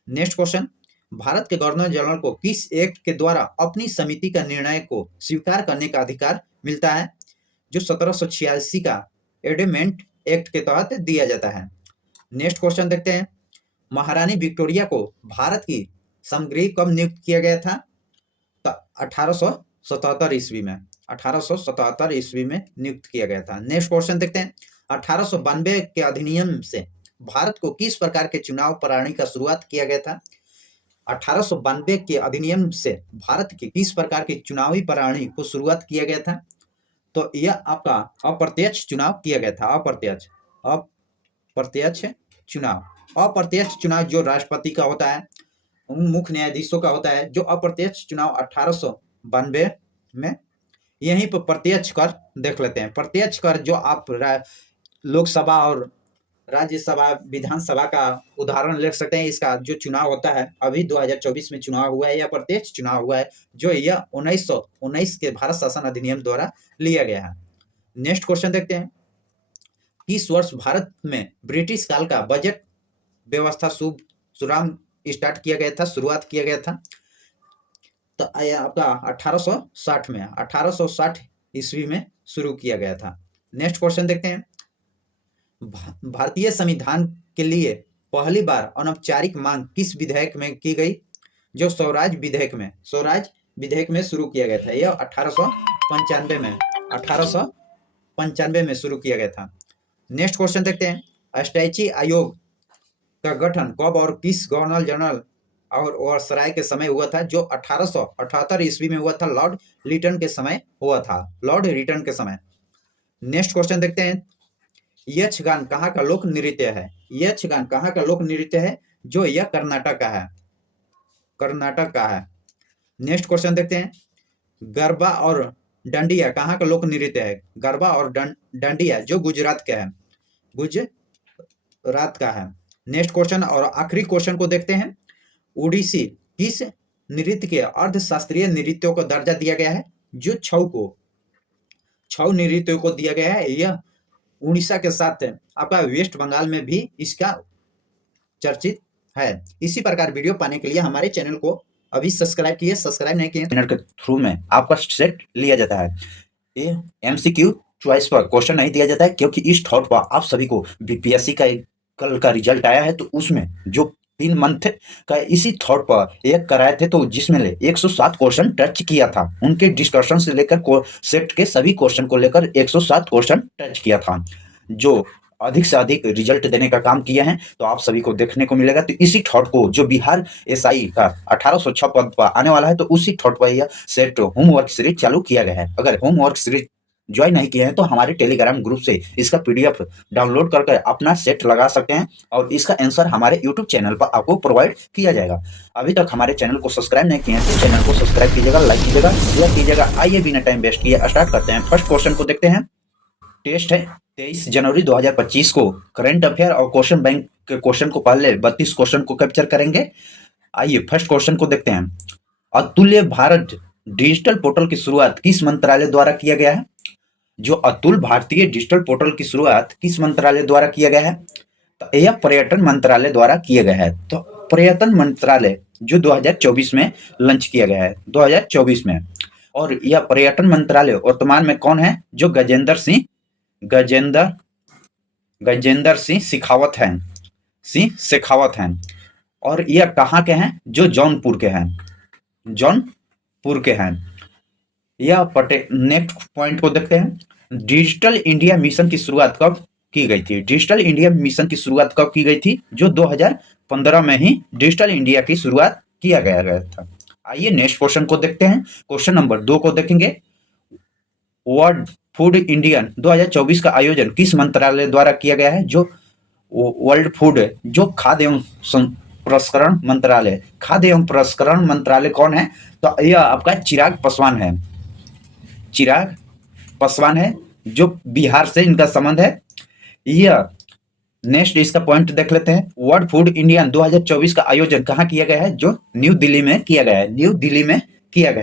नेक्स्ट क्वेश्चन, भारत के गवर्नर जनरल को किस एक्ट के द्वारा अपनी समिति का निर्णय को स्वीकार करने का अधिकार मिलता है, जो 1786 का एडमेंट एक्ट के तहत दिया जाता है। नेक्स्ट क्वेश्चन देखते हैं, महारानी विक्टोरिया को भारत की समगृह कब नियुक्त किया गया था, तो 1877 ईस्वी में। 1877 ईस्वी में नियुक्त किया गया था। नेक्स्ट क्वेश्चन देखते हैं, 1892 के अधिनियम से भारत को किस प्रकार के चुनाव प्रणाली का शुरुआत किया गया था। 1892 के अधिनियम से भारत की किस प्रकार की चुनावी प्रणाली को शुरुआत किया गया था, तो यह आपका अप्रत्यक्ष चुनाव किया गया था। अप्रत्यक्ष चुनाव जो राष्ट्रपति का होता है, मुख्य न्यायाधीशों का होता है, जो अप्रत्यक्ष चुनाव 1892 में। यहीं पर प्रत्यक्ष कर देख लेते हैं। प्रत्यक्ष कर जो आप लोकसभा और राज्यसभा, विधानसभा का उदाहरण ले सकते हैं। इसका जो चुनाव होता है, अभी 2024 में चुनाव हुआ है, या प्रत्यक्ष चुनाव हुआ है, जो यह 1919 के भारत शासन अधिनियम द्वारा लिया गया है। नेक्स्ट क्वेश्चन देखते हैं, किस वर्ष भारत में ब्रिटिश काल का बजट व्यवस्था शुरुआत किया गया था, तो आपका 1860 में, 1860 ईस्वी में शुरू किया गया था। नेक्स्ट क्वेश्चन देखते हैं, भारतीय संविधान के लिए पहली बार अनौपचारिक मांग किस विधेयक में की गई, जो स्वराज विधेयक में शुरू किया गया था। यह 1895 में शुरू किया गया था। नेक्स्ट क्वेश्चन देखते हैं, स्टैची आयोग का गठन कब और किस गवर्नर जनरल और सराय के समय हुआ था, जो 1878 ईस्वी में हुआ था। लॉर्ड लिटन के समय हुआ था, लॉर्ड लिटन के समय। नेक्स्ट क्वेश्चन देखते हैं, यक्षगान कहाँ का लोक नृत्य है। यक्षगान कहाँ का लोक नृत्य है, जो यह कर्नाटक का है। नेक्स्ट क्वेश्चन देखते हैं, गरबा और डांडिया कहाँ का लोक नृत्य है। गरबा और डांडिया जो गुजरात का है। नेक्स्ट क्वेश्चन और आखिरी क्वेश्चन को देखते हैं, ओडिसी किस नृत्य के अर्धशास्त्रीय नृत्यों को दर्जा दिया गया है, जो छऊ नृत्य को दिया गया है। यह उड़ीसा के साथ आपका वेस्ट बंगाल में भी इसका चर्चित है। इसी प्रकार वीडियो पाने के लिए हमारे चैनल को अभी सब्सक्राइब किए, सब्सक्राइब नहीं किए मिनट के थ्रू में आपका सेट लिया जाता है। ये एमसीक्यू चॉइस पर क्वेश्चन नहीं दिया जाता है, क्योंकि इस थॉट पर आप सभी को बीपीएससी का कल का रिजल्ट आया है, तो उसमें जो 3 मंथ का इसी थॉट पर एक कराए थे, तो जिसमें 107 क्वेश्चन टच किया था। उनके डिस्कशन से लेकर सेट के सभी क्वेश्चन को लेकर 107 क्वेश्चन टच किया था, जो अधिक से अधिक रिजल्ट देने का काम किए हैं, तो आप सभी को देखने को मिलेगा। तो इसी थॉट को जो बिहार एसआई का 1806 पद पर आने वाला है, तो उसी थॉट पर यह सेट होमवर्क सीरीज चालू किया गया है। अगर होमवर्क सीरीज ज्वाइन नहीं किए हैं, तो हमारे टेलीग्राम ग्रुप से इसका पीडीएफ डाउनलोड करके अपना सेट लगा सकते हैं, और इसका आंसर हमारे यूट्यूब चैनल पर आपको प्रोवाइड किया जाएगा। अभी तक हमारे चैनल को सब्सक्राइब नहीं किए हैं, तो चैनल को सब्सक्राइब कीजिएगा, लाइक कीजिएगा, शेयर कीजिएगा। आइए बिना टाइम वेस्ट किए स्टार्ट करते हैं। फर्स्ट क्वेश्चन को देखते हैं। टेस्ट है 23 जनवरी 2025 को। करंट अफेयर और क्वेश्चन बैंक के क्वेश्चन को पहले 32 क्वेश्चन को कैप्चर करेंगे। आइए फर्स्ट क्वेश्चन को देखते हैं। अतुल्य भारत डिजिटल पोर्टल की शुरुआत किस मंत्रालय द्वारा किया गया है? जो अतुल भारतीय डिजिटल पोर्टल की शुरुआत किस मंत्रालय द्वारा किया गया है? तो यह पर्यटन मंत्रालय द्वारा किया गया है। तो पर्यटन मंत्रालय जो 2024 में लॉन्च किया गया है, 2024 में। और यह पर्यटन मंत्रालय वर्तमान में कौन है? जो गजेंद्र सिंह शेखावत हैं। और यह कहाँ के हैं? जो जौनपुर के हैं। यह नेक्स्ट पॉइंट को देखते हैं। डिजिटल इंडिया मिशन की शुरुआत कब की गई थी? डिजिटल इंडिया मिशन की शुरुआत कब की गई थी? जो 2015 में ही डिजिटल इंडिया की शुरुआत किया गया था। आइए नेक्स्ट क्वेश्चन को देखते हैं। क्वेश्चन नंबर 2 को देखेंगे। वर्ल्ड फूड इंडियन 2024 का आयोजन किस मंत्रालय द्वारा किया गया है? जो वर्ल्ड फूड जो खाद्य एवं प्रसंस्करण मंत्रालय, खाद्य एवं प्रसंस्करण मंत्रालय कौन है? तो यह आपका चिराग पासवान है, जो बिहार से इनका संबंध है। यह नेक्स्ट इसका पॉइंट देख लेते हैं। वर्ल्ड फूड इंडियन 2024 का आयोजन कहाँ किया गया है? जो न्यू दिल्ली में किया गया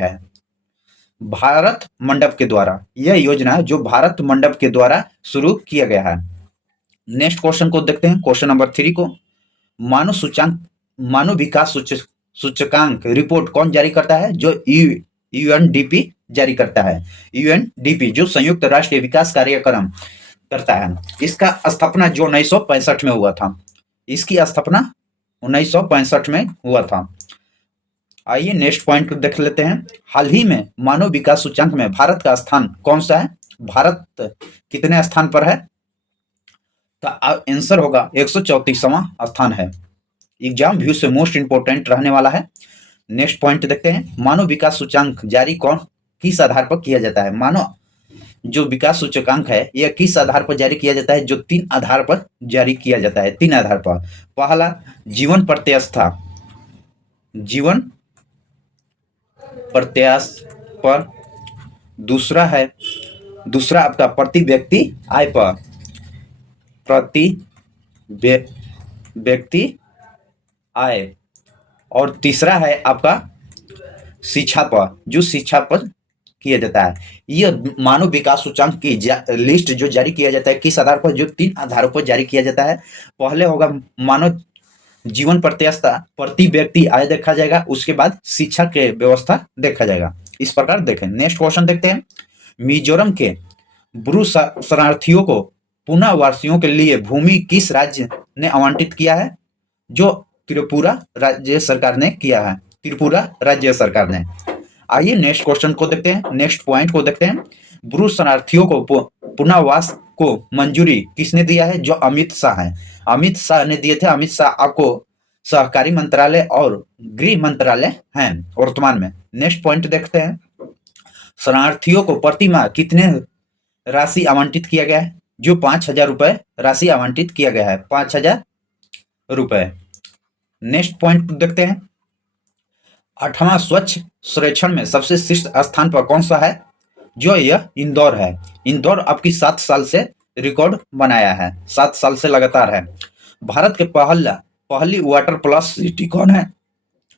है। भारत मंडप के द्वारा, यह योजना जो भारत मंडप के द्वारा शुरू किया गया है। नेक्स्ट क्वेश्चन को देखते हैं। क्वेश्चन नंबर 3 को। मानव विकास सूचकांक रिपोर्ट कौन जारी करता है? जो यूएनडीपी जारी करता है। यूएनडीपी जो संयुक्त राष्ट्र विकास कार्यक्रम करता है। इसका स्थापना जो 1965 में हुआ था। इसकी स्थापना 1965 में हुआ था। आइए नेक्स्ट पॉइंट देख लेते हैं। हाल ही में मानव विकास सूचकांक में भारत का स्थान कौन सा है? भारत कितने स्थान पर है? तो आंसर होगा 134वां स्थान है। एग्जाम व्यू से मोस्ट इंपोर्टेंट रहने वाला है। नेक्स्ट पॉइंट देखते हैं। मानव विकास सूचकांक जारी किस आधार पर किया जाता है? मानव जो विकास सूचकांक है, यह किस आधार पर जारी किया जाता है? जो 3 आधार पर जारी किया जाता है। 3 आधार पर। पहला जीवन प्रत्याश पर, दूसरा आपका प्रति व्यक्ति आय पर, और तीसरा है आपका शिक्षा पर, जो शिक्षा पर किया जाता है। यह मानव विकास सूचकांक की लिस्ट जो जारी किया जाता है किस आधार पर? जो 3 आधारों पर जारी किया जाता है। पहले होगा मानव जीवन प्रत्याशा, प्रति व्यक्ति आय देखा जाएगा, उसके बाद शिक्षा के व्यवस्था देखा जाएगा। इस प्रकार देखें। नेक्स्ट क्वेश्चन देखते हैं। मिजोरम के ब्रू शरणार्थियों को पुनः वासियों के लिए भूमि किस राज्य ने आवंटित किया है? जो त्रिपुरा राज्य सरकार ने किया है। आइए नेक्स्ट क्वेश्चन को देखते हैं। नेक्स्ट पॉइंट को देखते हैं। ब्रू शरणार्थियों को पुनर्वास को मंजूरी किसने दिया है? जो अमित शाह है। अमित शाह ने दिए थे। अमित शाह आपको सहकारी मंत्रालय और गृह मंत्रालय हैं वर्तमान में। नेक्स्ट पॉइंट देखते हैं। शरणार्थियों को प्रति माह कितने राशि आवंटित किया गया है? जो 5,000 रुपए राशि आवंटित किया गया है। 5,000 रुपए। नेक्स्ट पॉइंट देखते हैं। 8वां स्वच्छ सर्वेक्षण में सबसे शीर्ष स्थान पर कौन सा है? जो यह इंदौर है। इंदौर आपकी 7 साल से रिकॉर्ड बनाया है, 7 साल से लगातार है। भारत के पहली वाटर प्लस सिटी कौन है?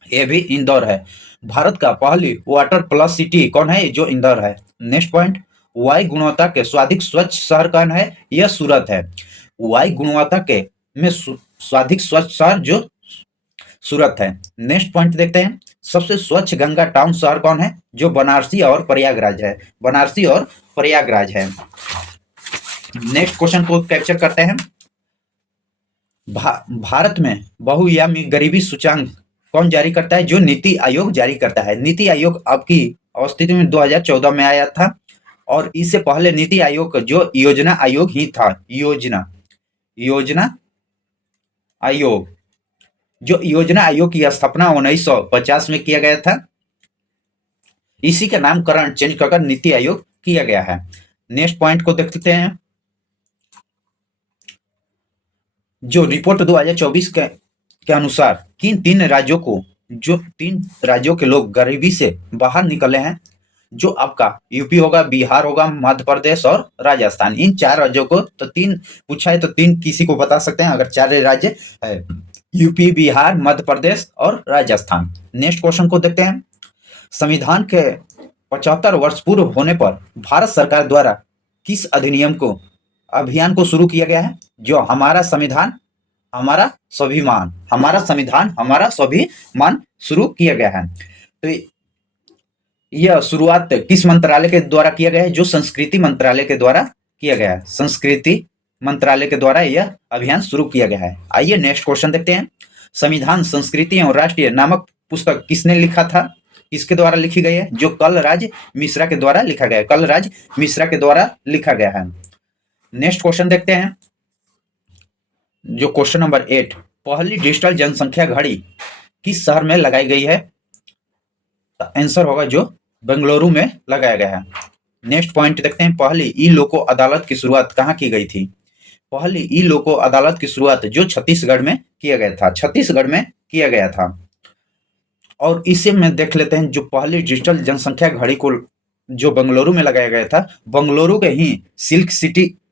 ये भी इंदौर है। भारत का पहली वाटर प्लस सिटी कौन है? जो इंदौर है। Next point. वायु गुणवत्ता के सर्वाधिक स्वच्छ शहर कौन है? यह सूरत है। वायु गुणवत्ता के में सर्वाधिक स्वच्छ शहर जो सूरत है। नेक्स्ट पॉइंट देखते हैं, सबसे स्वच्छ गंगा टाउन शहर कौन है? जो बनारसी और प्रयागराज है। बनारसी और प्रयागराज है। नेक्स्ट क्वेश्चन को कैप्चर करते हैं। भारत में बहुआयामी गरीबी सूचांक कौन जारी करता है? जो नीति आयोग जारी करता है। नीति आयोग आपकी अवस्थिति में 2014 में आया था, और इससे पहले नीति आयोग जो योजना आयोग ही था। योजना आयोग, जो योजना आयोग की स्थापना 1950 में किया गया था। इसी का नामकरण चेंज कर नीति आयोग किया गया है। नेक्स्ट पॉइंट को देखते हैं, जो रिपोर्ट 2024 के अनुसार तीन राज्यों के लोग गरीबी से बाहर निकले हैं, जो आपका यूपी होगा, बिहार होगा, मध्य प्रदेश और राजस्थान। इन 4 राज्यों को तो 3 पूछा है, तो 3 किसी को बता सकते हैं अगर 4 राज्य है, यूपी, बिहार, मध्य प्रदेश और राजस्थान। नेक्स्ट क्वेश्चन को देखते हैं, संविधान के 75 वर्ष पूर्व होने पर भारत सरकार द्वारा किस अभियान को शुरू किया गया है? जो हमारा संविधान हमारा स्वाभिमान, हमारा संविधान हमारा स्वाभिमान शुरू किया गया है। तो यह शुरुआत किस मंत्रालय के द्वारा किया गया है? जो संस्कृति मंत्रालय के द्वारा किया गया है। संस्कृति मंत्रालय के द्वारा यह अभियान शुरू किया गया है। आइए नेक्स्ट क्वेश्चन देखते हैं, संविधान, संस्कृति और राष्ट्रीय नामक पुस्तक किसने लिखा था? किसके द्वारा लिखी गई है? जो कलराज मिश्रा के द्वारा लिखा गया है। कलराज मिश्रा के द्वारा लिखा गया है। नेक्स्ट क्वेश्चन देखते हैं, जो क्वेश्चन नंबर 8, पहली डिजिटल जनसंख्या घड़ी किस शहर में लगाई गई है? आंसर होगा जो बेंगलुरु में लगाया गया है। नेक्स्ट पॉइंट देखते हैं, पहली ई लोको अदालत की शुरुआत कहाँ की गई थी? पहली ई लोको अदालत की शुरुआत जो छत्तीसगढ़ में किया गया था। छत्तीसगढ़ में किया गया था। और इसे में देख लेते हैं, जो पहली डिजिटल जनसंख्या घड़ी को जो बेंगलुरु में लगाया गया था, बेंगलुरु के ही सिल्क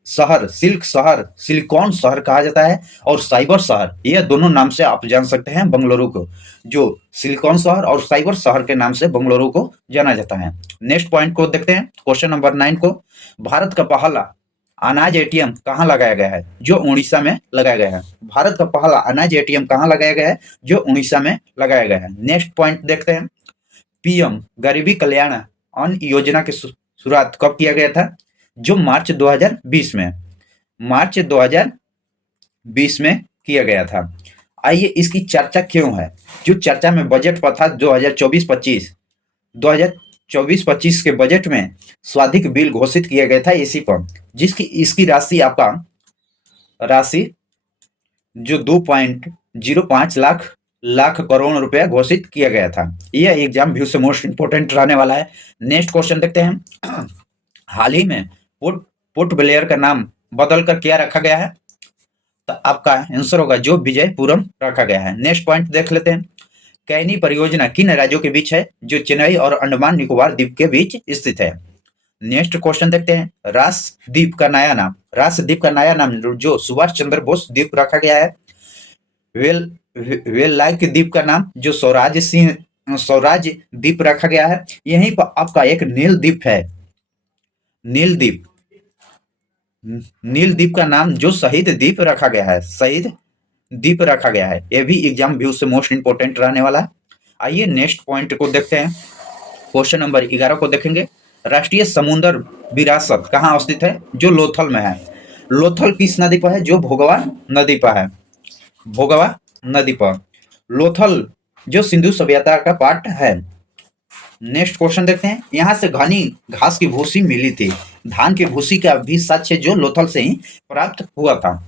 शहर, सिलिकॉन शहर कहा जाता है, और साइबर शहर, यह दोनों नाम से आप जान सकते हैं बेंगलुरु को। जो सिलिकॉन शहर और साइबर शहर के नाम से बेंगलुरु को जाना जाता है। नेक्स्ट पॉइंट को देखते हैं, क्वेश्चन नंबर 9 को, भारत का पहला अनाज एटीएम कहाँ लगाया गया है? जो उड़ीसा में लगाया गया है। भारत का पहला अनाज एटीएम कहाँ लगाया गया है? जो उड़ीसा में लगाया गया है। नेक्स्ट पॉइंट देखते हैं, पीएम गरीबी कल्याण अन्न योजना की शुरुआत कब किया गया था? जो मार्च 2020 में किया गया था। आइए इसकी चर्चा क्यों है? जो चर्चा में बजट पर था 2024-25 के बजट में स्वाधिक बिल घोषित किया गया था इसी पर, जिसकी इसकी राशि जो 2.05 लाख करोड़ रुपया घोषित किया गया था। यह एग्जाम व्यू से मोस्ट इंपोर्टेंट रहने वाला है। नेक्स्ट क्वेश्चन देखते हैं, हाल ही में पोर्ट ब्लेयर का नाम बदलकर क्या रखा गया है? तो आपका आंसर होगा जो विजयपुरम रखा गया है। नेक्स्ट पॉइंट देख लेते हैं, कैनी परियोजना किन राज्यों के बीच है? जो चेन्नई और अंडमान निकोबार द्वीप के बीच स्थित है। नेक्स्ट क्वेश्चन देखते हैं, राष्ट्रद्वीप का नया नाम जो सुभाष चंद्र बोस द्वीप रखा गया है। वेलाइक द्वीप का नाम जो स्वराज द्वीप रखा गया है। यहीं पर आपका एक नील द्वीप का नाम जो शहीद द्वीप रखा गया है। यह भी एग्जाम व्यू से मोस्ट इंपोर्टेंट रहने वाला है। आइए नेक्स्ट पॉइंट को देखते हैं, क्वेश्चन नंबर 11 को देखेंगे, राष्ट्रीय समुद्र विरासत कहाँ स्थित है? जो लोथल में है। लोथल किस नदी पर है? जो भोगवा नदी पर है। लोथल जो सिंधु सभ्यता का पार्ट है। नेक्स्ट क्वेश्चन देखते हैं, यहाँ से घनी घास की भूसी मिली थी। धान की भूसी का भी साक्ष्य जो लोथल से ही प्राप्त हुआ था।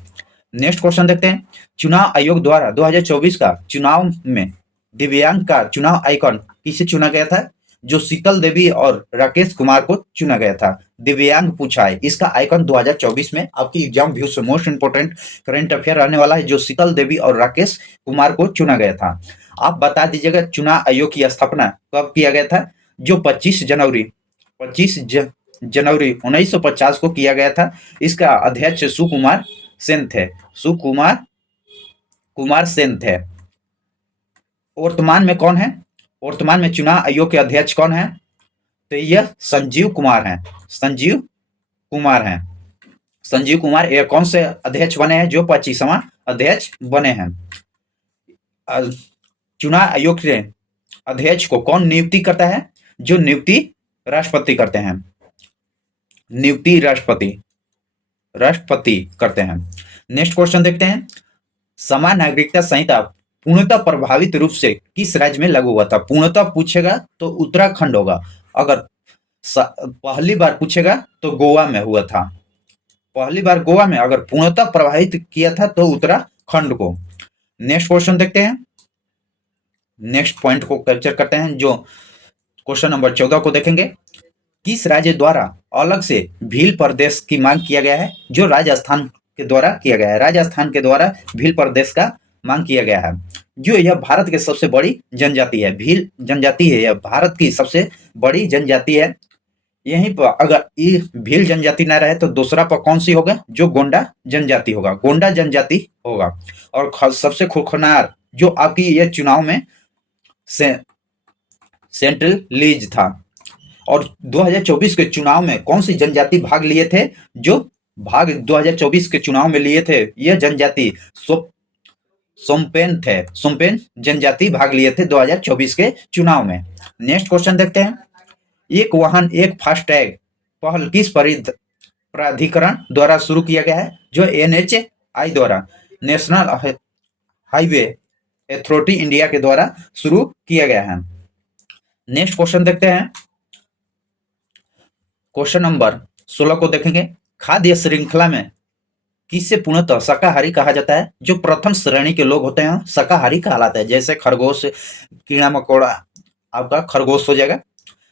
नेक्स्ट क्वेश्चन देखते हैं, चुनाव आयोग द्वारा 2024 का चुनाव में दिव्यांग का चुनाव आइकॉन किसे चुना गया था? जो शीतल देवी और राकेश कुमार को चुना गया था। दिव्यांग पूछा है, इसका आइकॉन 2024 में आपकी एग्जाम व्यू से मोस्ट इंपोर्टेंट करंट अफेयर रहने वाला है। जो शीतल देवी और राकेश कुमार को चुना गया था। आप बता दीजिएगा चुनाव आयोग की स्थापना कब किया गया था? जो 25 जनवरी 1950 को किया गया था। इसका अध्यक्ष सुकुमार सेन थे। वर्तमान में कौन है? वर्तमान में चुनाव आयोग के अध्यक्ष कौन है? तो यह संजीव कुमार हैं। संजीव कुमार हैं। संजीव कुमार ये कौन से अध्यक्ष बने हैं? जो 25वां अध्यक्ष बने हैं। चुनाव आयोग के अध्यक्ष को कौन नियुक्ति करता है? जो नियुक्ति राष्ट्रपति करते हैं। नियुक्ति राष्ट्रपति करते हैं। नेक्स्ट क्वेश्चन देखते हैं। समान नागरिकता संहिता पूर्णतः प्रभावित रूप से किस राज्य में लागू हुआ था? पूर्णतः पूछेगा तो उत्तराखंड होगा, अगर पहली बार पूछेगा तो गोवा में हुआ था। पहली बार गोवा में, अगर पूर्णतः प्रभावित किया था तो उत्तराखंड को। नेक्स्ट क्वेश्चन देखते हैं। नेक्स्ट पॉइंट को कैप्चर करते हैं, जो क्वेश्चन नंबर 14 को देखेंगे। किस राज्य द्वारा अलग से भील प्रदेश की मांग किया गया है? जो राजस्थान के द्वारा किया गया है। राजस्थान के द्वारा भील प्रदेश का मांग किया गया है। जो यह भारत की सबसे बड़ी जनजाति है, भील जनजाति है, यह भारत की सबसे बड़ी जनजाति है। यहीं पर अगर ये भील जनजाति ना रहे तो दूसरा पर कौन सी होगा? जो गोंडा जनजाति होगा, गोंडा जनजाति होगा। और सबसे खौफनाक जो आपकी यह चुनाव में सेंट्रल लीज था। और 2024 के चुनाव में कौन सी जनजाति भाग लिए थे? जो भाग 2024 के चुनाव में लिए थे, यह जनजाति सोमपेन थे। सोमपेन जनजाति भाग लिए थे 2024 के चुनाव में। नेक्स्ट क्वेश्चन देखते हैं। एक वाहन एक फास्टैग पहल किस प्राधिकरण द्वारा शुरू किया गया है? जो NHAI द्वारा, नेशनल हाईवे अथॉरिटी इंडिया के द्वारा शुरू किया गया है। नेक्स्ट क्वेश्चन देखते हैं। क्वेश्चन नंबर 16 को देखेंगे। खाद्य श्रृंखला में किसे पूर्णतः शाकाहारी कहा जाता है? जो प्रथम श्रेणी के लोग होते हैं शाकाहारी कहलाते हैं, जैसे खरगोश, कीड़ा मकोड़ा, आपका खरगोश हो जाएगा।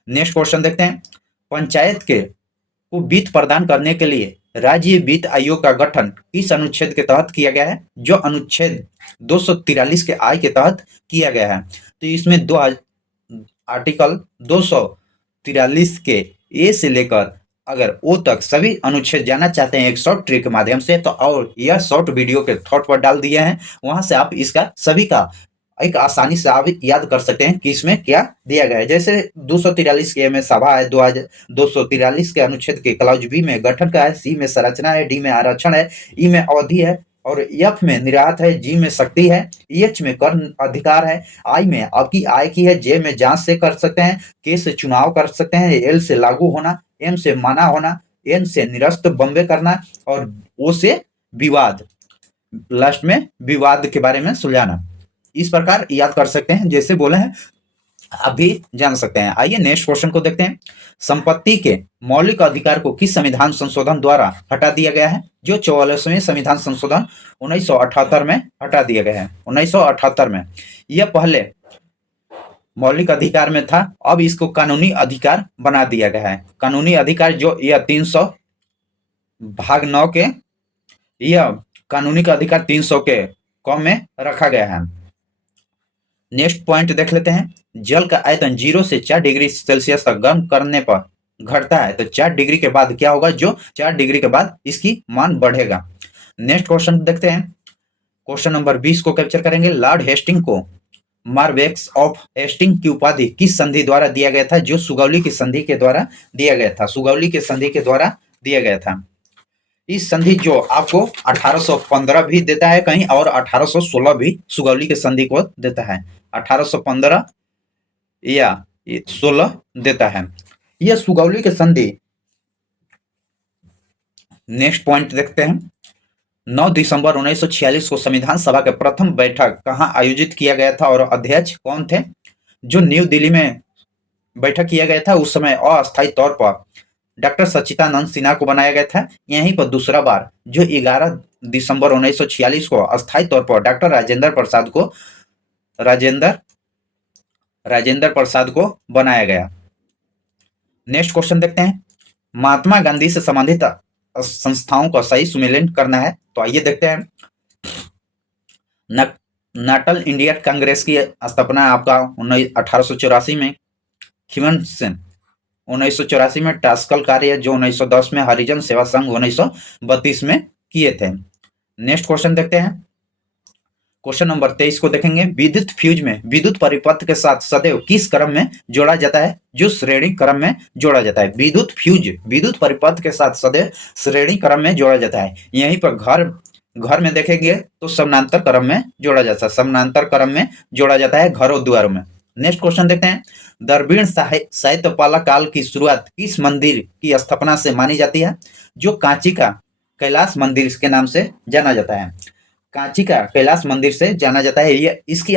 नेक्स्ट क्वेश्चन देखते हैं। पंचायत के को वित्त प्रदान करने के लिए राज्य वित्त आयोग का गठन किस अनुच्छेद के तहत किया गया है? जो अनुच्छेद 243 के आय के तहत किया गया है। तो इसमें दो आर्टिकल 243 के ए से लेकर अगर ओ तक सभी अनुच्छेद जानना चाहते हैं एक शॉर्ट ट्रिक के माध्यम से, तो और यह शॉर्ट वीडियो के थॉट पर डाल दिए हैं, वहां से आप इसका सभी का एक आसानी से आप याद कर सकते हैं कि इसमें क्या दिया गया है। जैसे 243 के में सभा है, 243 के अनुच्छेद के क्लाउज बी में गठन का है, सी में संरचना है, डी में आरक्षण है, ई में अवधि है, और एफ में निर्यात है, जी में शक्ति है, एच में कर अधिकार है, आई में आपकी आय की है, जे में जांच से कर सकते हैं, के से चुनाव कर सकते हैं, एल से लागू होना, एम से माना होना, एन से निरस्त बम्बे करना, और ओ से विवाद, लास्ट में विवाद के बारे में सुलझाना। इस प्रकार याद कर सकते हैं, जैसे बोले हैं आप भी जान सकते हैं। आइए नेक्स्ट क्वेश्चन को देखते हैं। संपत्ति के मौलिक अधिकार को किस संविधान संशोधन द्वारा हटा दिया गया है? जो 44वें संविधान संशोधन 1978 में हटा दिया गया है। 1978 में यह पहले मौलिक अधिकार में था, अब इसको कानूनी अधिकार बना दिया गया है। कानूनी अधिकार जो यह 300 भाग 9 के, यह कानूनी का अधिकार 300 के कम में रखा गया है। नेक्स्ट पॉइंट देख लेते हैं। जल का आयतन 0 से 4 डिग्री सेल्सियस तक गर्म करने पर घटता है, तो 4 डिग्री के बाद क्या होगा? जो 4 डिग्री के बाद इसकी मान बढ़ेगा। नेक्स्ट क्वेश्चन देखते हैं। क्वेश्चन नंबर 20 को कैप्चर करेंगे। लॉर्ड हेस्टिंग को मार्वेक्स ऑफ हेस्टिंग की उपाधि किस संधि द्वारा दिया गया था? जो सुगौली की संधि के द्वारा दिया गया था। सुगौली के संधि के द्वारा दिया गया था। इस संधि जो आपको 1815 भी देता है कहीं, और 1816 भी सुगौली के संधि को देता है। 1815 या 16 देता है यह सुगौली के संधि। नेक्स्ट पॉइंट देखते हैं। 9 दिसंबर 1946 को संविधान सभा के प्रथम बैठक कहाँ आयोजित किया गया था और अध्यक्ष कौन थे? जो न्यू दिल्ली में बैठक किया गया था, उस समय अस्थायी तौर पर डॉक्टर सच्चिदानंद सिन्हा को बनाया गया था। यहीं पर दूसरा बार जो 11 दिसंबर 1946 को अस्थायी तौर पर डॉक्टर राजेंद्र प्रसाद को बनाया गया। नेक्स्ट क्वेश्चन देखते हैं। महात्मा गांधी से संबंधित संस्थाओं का सही सुमेलन करना है, तो आइए देखते हैं। नाटल इंडिया कांग्रेस की स्थापना आपका 1884 में, खिमन सेन 1984 में, टास्कल कार्य जो 1910 में, हरिजन सेवा संघ 1932 में किए थे। नेक्स्ट क्वेश्चन देखते हैं। क्वेश्चन नंबर 23 को देखेंगे। विद्युत फ्यूज में विद्युत परिपथ के साथ सदैव किस क्रम में जोड़ा जाता है? जो श्रेणी क्रम में जोड़ा जाता है। विद्युत फ्यूज विद्युत परिपथ के साथ सदैव श्रेणी क्रम में जोड़ा जाता है। यहीं पर घर में देखेंगे तो समानांतर क्रम में जोड़ा जाता है। समानांतर क्रम में जोड़ा जाता है घरों द्वारों में। नेक्स्ट क्वेश्चन देखते हैं। द्रविड़ साहित्यपाला काल की शुरुआत किस मंदिर की स्थापना से मानी जाती है? जो कांची का कैलाश मंदिर के नाम से जाना जाता है। कांची का कैलाश मंदिर से जाना जाता है। ये इसकी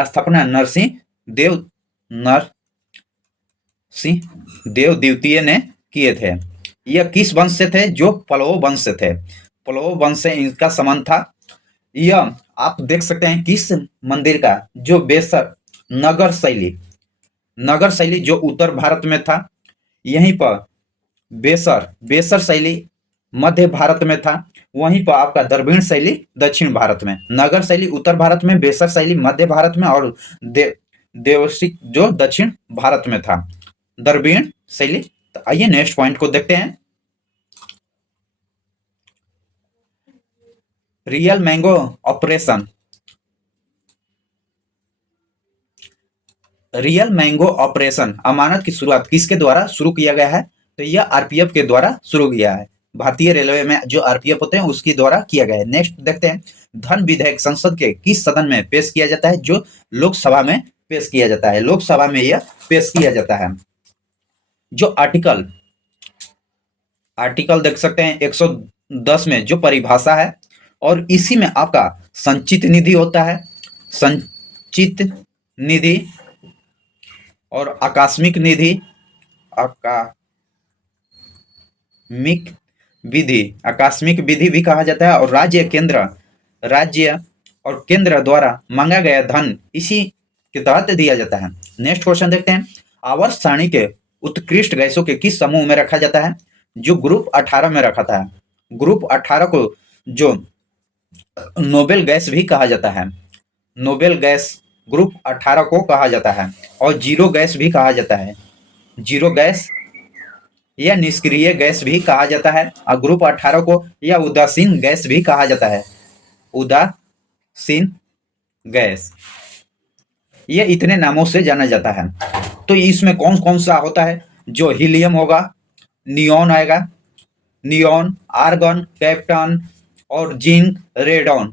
स्थापना नरसिंह देव द्वितीय ने किए थे। यह किस वंश से थे? जो पल्लव वंश से थे। पल्लव वंश से इनका संबंध था। यह आप देख सकते हैं किस मंदिर का? जो बेसर नगर शैली जो उत्तर भारत में था। यहीं पर बेसर शैली मध्य भारत में था। वहीं पर आपका द्रविड़ शैली दक्षिण भारत में। नगर शैली उत्तर भारत में, बेसर शैली मध्य भारत में और देवसिक जो दक्षिण भारत में था। द्रविड़ शैली। तो आइए नेक्स्ट पॉइंट को देखते हैं। रियल मैंगो ऑपरेशन अमानत की शुरुआत किसके द्वारा शुरू किया गया है? तो यह आरपीएफ के द्वारा शुरू किया है। भारतीय रेलवे में जो आरपीएफ होते हैं उसके द्वारा किया गया है। नेक्स्ट देखते हैं। धन विधेयक संसद के किस सदन में पेश किया जाता है? जो लोकसभा में पेश किया जाता है। लोकसभा में यह पेश किया जाता है। जो आर्टिकल देख सकते हैं 110 में जो परिभाषा है, और इसी में आपका संचित निधि होता है। संचित निधि और आकस्मिक विधि भी कहा जाता है। और राज्य और केंद्र द्वारा मांगा गया धन इसी के तहत दिया जाता है। नेक्स्ट क्वेश्चन देखते हैं। आवर्त सारणी के उत्कृष्ट गैसों के किस समूह में रखा जाता है? जो ग्रुप 18 में रखा था। ग्रुप 18 को जो नोबेल गैस भी कहा जाता है। नोबेल गैस ग्रुप 18 को कहा जाता है। और जीरो गैस भी कहा जाता है। जीरो गैस या निष्क्रिय गैस भी कहा जाता है। और ग्रुप 18 को या उदासीन गैस भी कहा जाता है। उदासीन गैस, ये इतने नामों से जाना जाता है। तो इसमें कौन कौन सा होता है? जो हीलियम होगा, नियॉन आएगा, नियॉन, आर्गन, कैप्टन और जिंक, रेडॉन,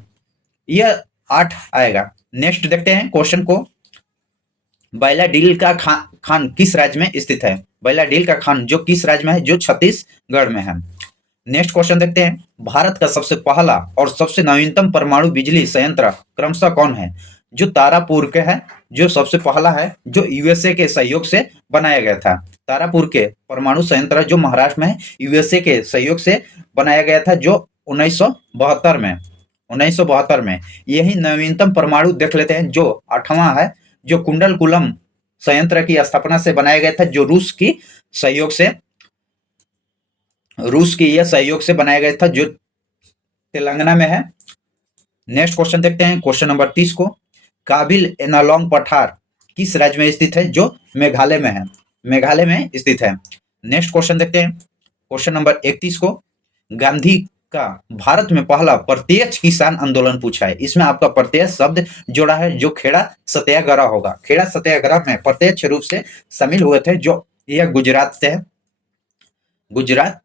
यह 8 आएगा। नेक्स्ट देखते हैं क्वेश्चन को। बैलाडील का खान किस राज्य में स्थित है? बैलाडील का खान जो किस राज्य में है? जो छत्तीसगढ़ में है। नेक्स्ट क्वेश्चन देखते हैं। भारत का सबसे पहला और सबसे नवीनतम परमाणु बिजली संयंत्र क्रमशः कौन है? जो तारापुर के है, जो सबसे पहला है, जो यूएसए के सहयोग से बनाया गया था। तारापुर के परमाणु संयंत्र जो महाराष्ट्र में है, यूएसए के सहयोग से बनाया गया था, जो 1972 में। यही नवीनतम परमाणु देख लेते हैं, जो 8वां है, जो कुंडलकुलम संयंत्र की स्थापना से बनाया गया था, जो रूस की यह सहयोग से बनाया गया था, जो तेलंगाना में है। नेक्स्ट क्वेश्चन देखते हैं, क्वेश्चन नंबर 30 को। काबिल एनालॉन्ग पठार किस राज्य में स्थित है? जो मेघालय में है। मेघालय में स्थित है। नेक्स्ट क्वेश्चन देखते हैं, क्वेश्चन नंबर 31 को। गांधी का भारत में पहला प्रत्यक्ष किसान आंदोलन पूछा है। इसमें आपका प्रत्यक्ष शब्द जोड़ा है, जो खेड़ा सत्याग्रह होगा। खेड़ा सत्याग्रह में प्रत्यक्ष रूप से शामिल हुए थे, जो यह गुजरात से है। गुजरात,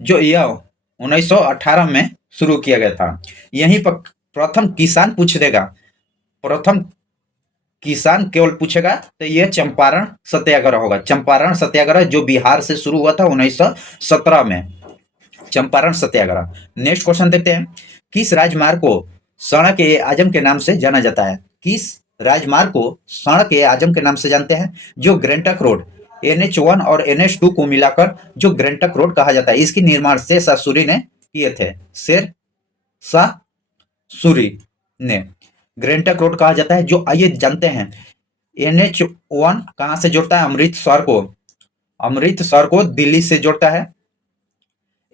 जो यह 1918 में शुरू किया गया था। यहीं पर प्रथम किसान पूछ देगा, प्रथम किसान केवल पूछेगा तो यह चंपारण सत्याग्रह होगा। चंपारण सत्याग्रह जो बिहार से शुरू हुआ था 1917 में, चंपारण सत्याग्रह। नेक्स्ट क्वेश्चन देखते हैं। किस राजमार्ग को सड़क ए आजम के नाम से जाना जाता है? किस राजमार्ग को सड़क ए आजम के नाम से जानते हैं? जो ग्रैंटक रोड, NH1 और NH2 को मिलाकर जो ग्रैंटक रोड कहा जाता है। इसकी निर्माण शेरशाह सूरी ने किए थे। शेरशाह सूरी ने ग्रैंटक रोड कहा जाता है। जो आइए जानते हैं, NH1 कहां से जोड़ता है? अमृतसर को दिल्ली से जोड़ता है।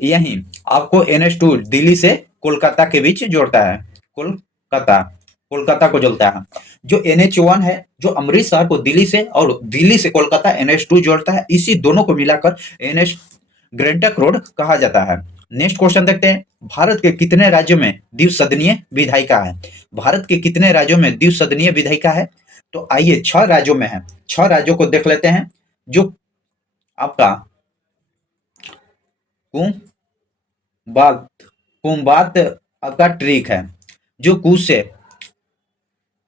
यही आपको NH2 दिल्ली से कोलकाता के बीच जोड़ता है। कोलकाता को जोड़ता है। जो NH1 है, जो अमृतसर को दिल्ली से और दिल्ली से कोलकाता NH2 जोड़ता है। इसी दोनों को मिलाकर NH ग्रैंटक रोड कहा जाता है। नेक्स्ट क्वेश्चन देखते हैं, भारत के कितने राज्यों में द्विसदनीय विधायिका है? भारत के कितने राज्यों में द्विसदनीय विधायिका है? तो आइए 6 राज्यों में है, 6 राज्यों को देख लेते हैं। जो आपका कुंबात कुंबात आपका ट्रिक है, जो कु से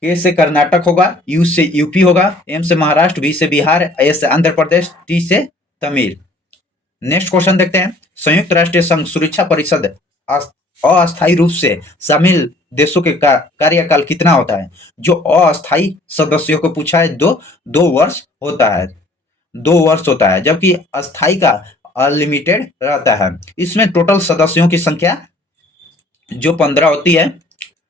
के से कर्नाटक होगा, यू से यूपी होगा, एम से महाराष्ट्र, बी से बिहार, एस से आंध्र प्रदेश, टी से तमिल। नेक्स्ट क्वेश्चन देखते हैं, संयुक्त राष्ट्र संघ सुरक्षा परिषद अस्थायी रूप से शामिल देशों के कार्यकाल कितना होता है? जो अस्थायी सदस्यों को पूछा है, 2 वर्ष होता है, 2 वर्ष होता है, जबकि अस्थायी का अनलिमिटेड रहता है। इसमें टोटल सदस्यों की संख्या जो 15 होती है,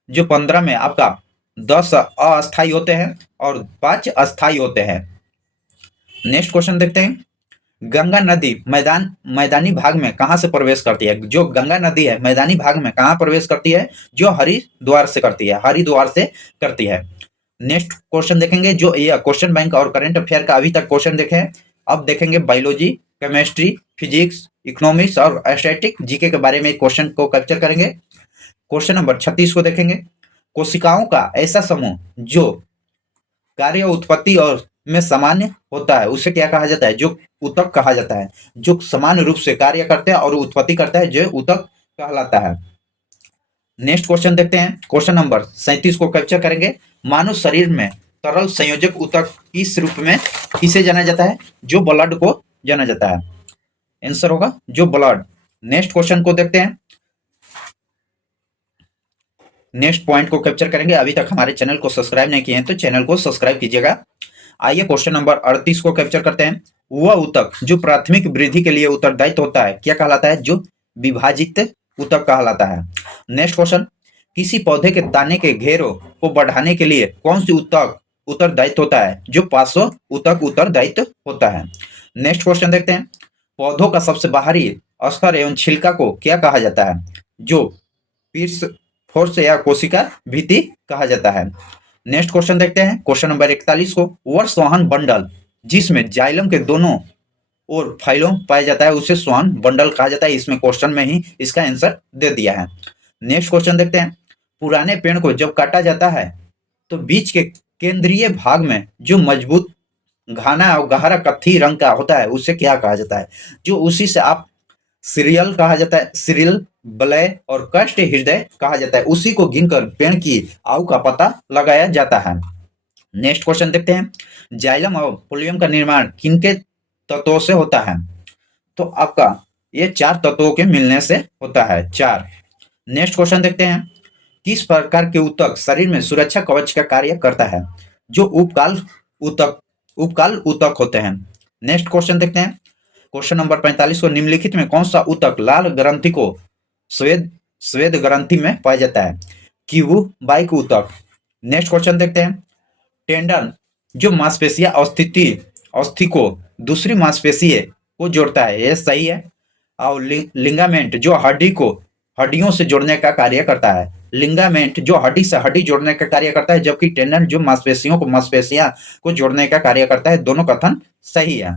जो 15 में आपका 10 अस्थायी होते हैं और 5 अस्थायी होते हैं। नेक्स्ट क्वेश्चन देखते हैं, गंगा नदी मैदानी भाग में कहां से प्रवेश करती है? जो गंगा नदी है मैदानी भाग में कहां प्रवेश करती है? जो हरिद्वार से करती है, हरिद्वार से करती है। नेक्स्ट क्वेश्चन देखेंगे, जो ये क्वेश्चन बैंक और करंट अफेयर का अभी तक क्वेश्चन देखे, अब देखेंगे बायोलॉजी, केमिस्ट्री, फिजिक्स, इकोनॉमिक्स और स्टैटिक जीके के बारे में क्वेश्चन को कैप्चर करेंगे। क्वेश्चन नंबर 36 को देखेंगे, कोशिकाओं का ऐसा समूह जो कार्य उत्पत्ति और में सामान्य होता है उसे क्या कहा जाता है? जो ऊतक कहा जाता है। जो समान रूप से कार्य करते हैं और उत्पत्ति करता है, जो ऊतक कहलाता है। नेक्स्ट क्वेश्चन देखते हैं, क्वेश्चन नंबर 37 को कैप्चर करेंगे, मानव शरीर में तरल संयोजक ऊतक किस रूप में किसे जाना जाता है? जो ब्लड को जाना जाता है। आंसर होगा जो ब्लड। नेक्स्ट क्वेश्चन को देखते हैं, नेक्स्ट पॉइंट को कैप्चर करेंगे। अभी तक हमारे चैनल को सब्सक्राइब नहीं किए हैं तो चैनल को सब्सक्राइब कीजिएगा। आइए क्वेश्चन नंबर 38 को कैप्चर करते हैं, वह ऊतक जो प्राथमिक वृद्धि के लिए उत्तरदायित्व होता है क्या कहलाता है? जो विभाजित ऊतक कहलाता है। नेक्स्ट क्वेश्चन, किसी पौधे के दाने के घेरों को बढ़ाने के लिए कौन सी ऊतक उत्तरदायित्व होता है? जो पार्श्व ऊतक उत्तरदायित्व होता है। नेक्स्ट क्वेश्चन देखते हैं, पौधों का सबसे बाहरी स्तर एवं छिलका को क्या कहा जाता है? जो पीर्स फोर्स या कोशिका भित्ति कहा जाता है। नेक्स्ट क्वेश्चन देखते हैं, क्वेश्चन नंबर 41 को, वर्षवाहन बंडल जिसमें जाइलम के दोनों और फाइलोम पाया जाता है उसे स्वान बंडल कहा जाता है। इसमें क्वेश्चन में ही इसका आंसर दे दिया है। नेक्स्ट क्वेश्चन देखते हैं, पुराने पेड़ को जब काटा जाता है तो बीच के केंद्रीय भाग में जो मजबूत घना और गहरा कत्थी रंग का होता है उसे क्या कहा जाता है? जो उसी से आप सीरियल कहा जाता है, सीरियल, बलय और कष्ट हृदय कहा जाता है। उसी को गिनकर पेड़ की आयु का पता लगाया जाता है। नेक्स्ट क्वेश्चन देखते हैं, जाइलम और फोलियम का निर्माण किनके तत्वों से होता है? तो आपका ये 4 तत्वों के मिलने से होता है, 4। नेक्स्ट क्वेश्चन देखते हैं, किस प्रकार के ऊतक शरीर में सुरक्षा कवच का कार्य करता है? जो उपकाल ऊतक होते हैं। नेक्स्ट क्वेश्चन देखते हैं, क्वेश्चन नंबर 45 को, निम्नलिखित में कौन सा ऊतक लाल ग्रंथि को स्वेद स्वेद ग्रंथि में पाया जाता है? क्यूबाइक ऊतक। नेक्स्ट क्वेश्चन देखते हैं, टेंडन जो मांसपेशियां अस्थि को दूसरी मांसपेशी को जोड़ता है, यह सही है। और लिंगामेंट जो हड्डियों से जोड़ने का कार्य करता है। लिंगामेंट जो हड्डी से हड्डी जोड़ने का कार्य करता है, जबकि टेंडन जो मांसपेशियां को जोड़ने का कार्य करता है। दोनों कथन सही है।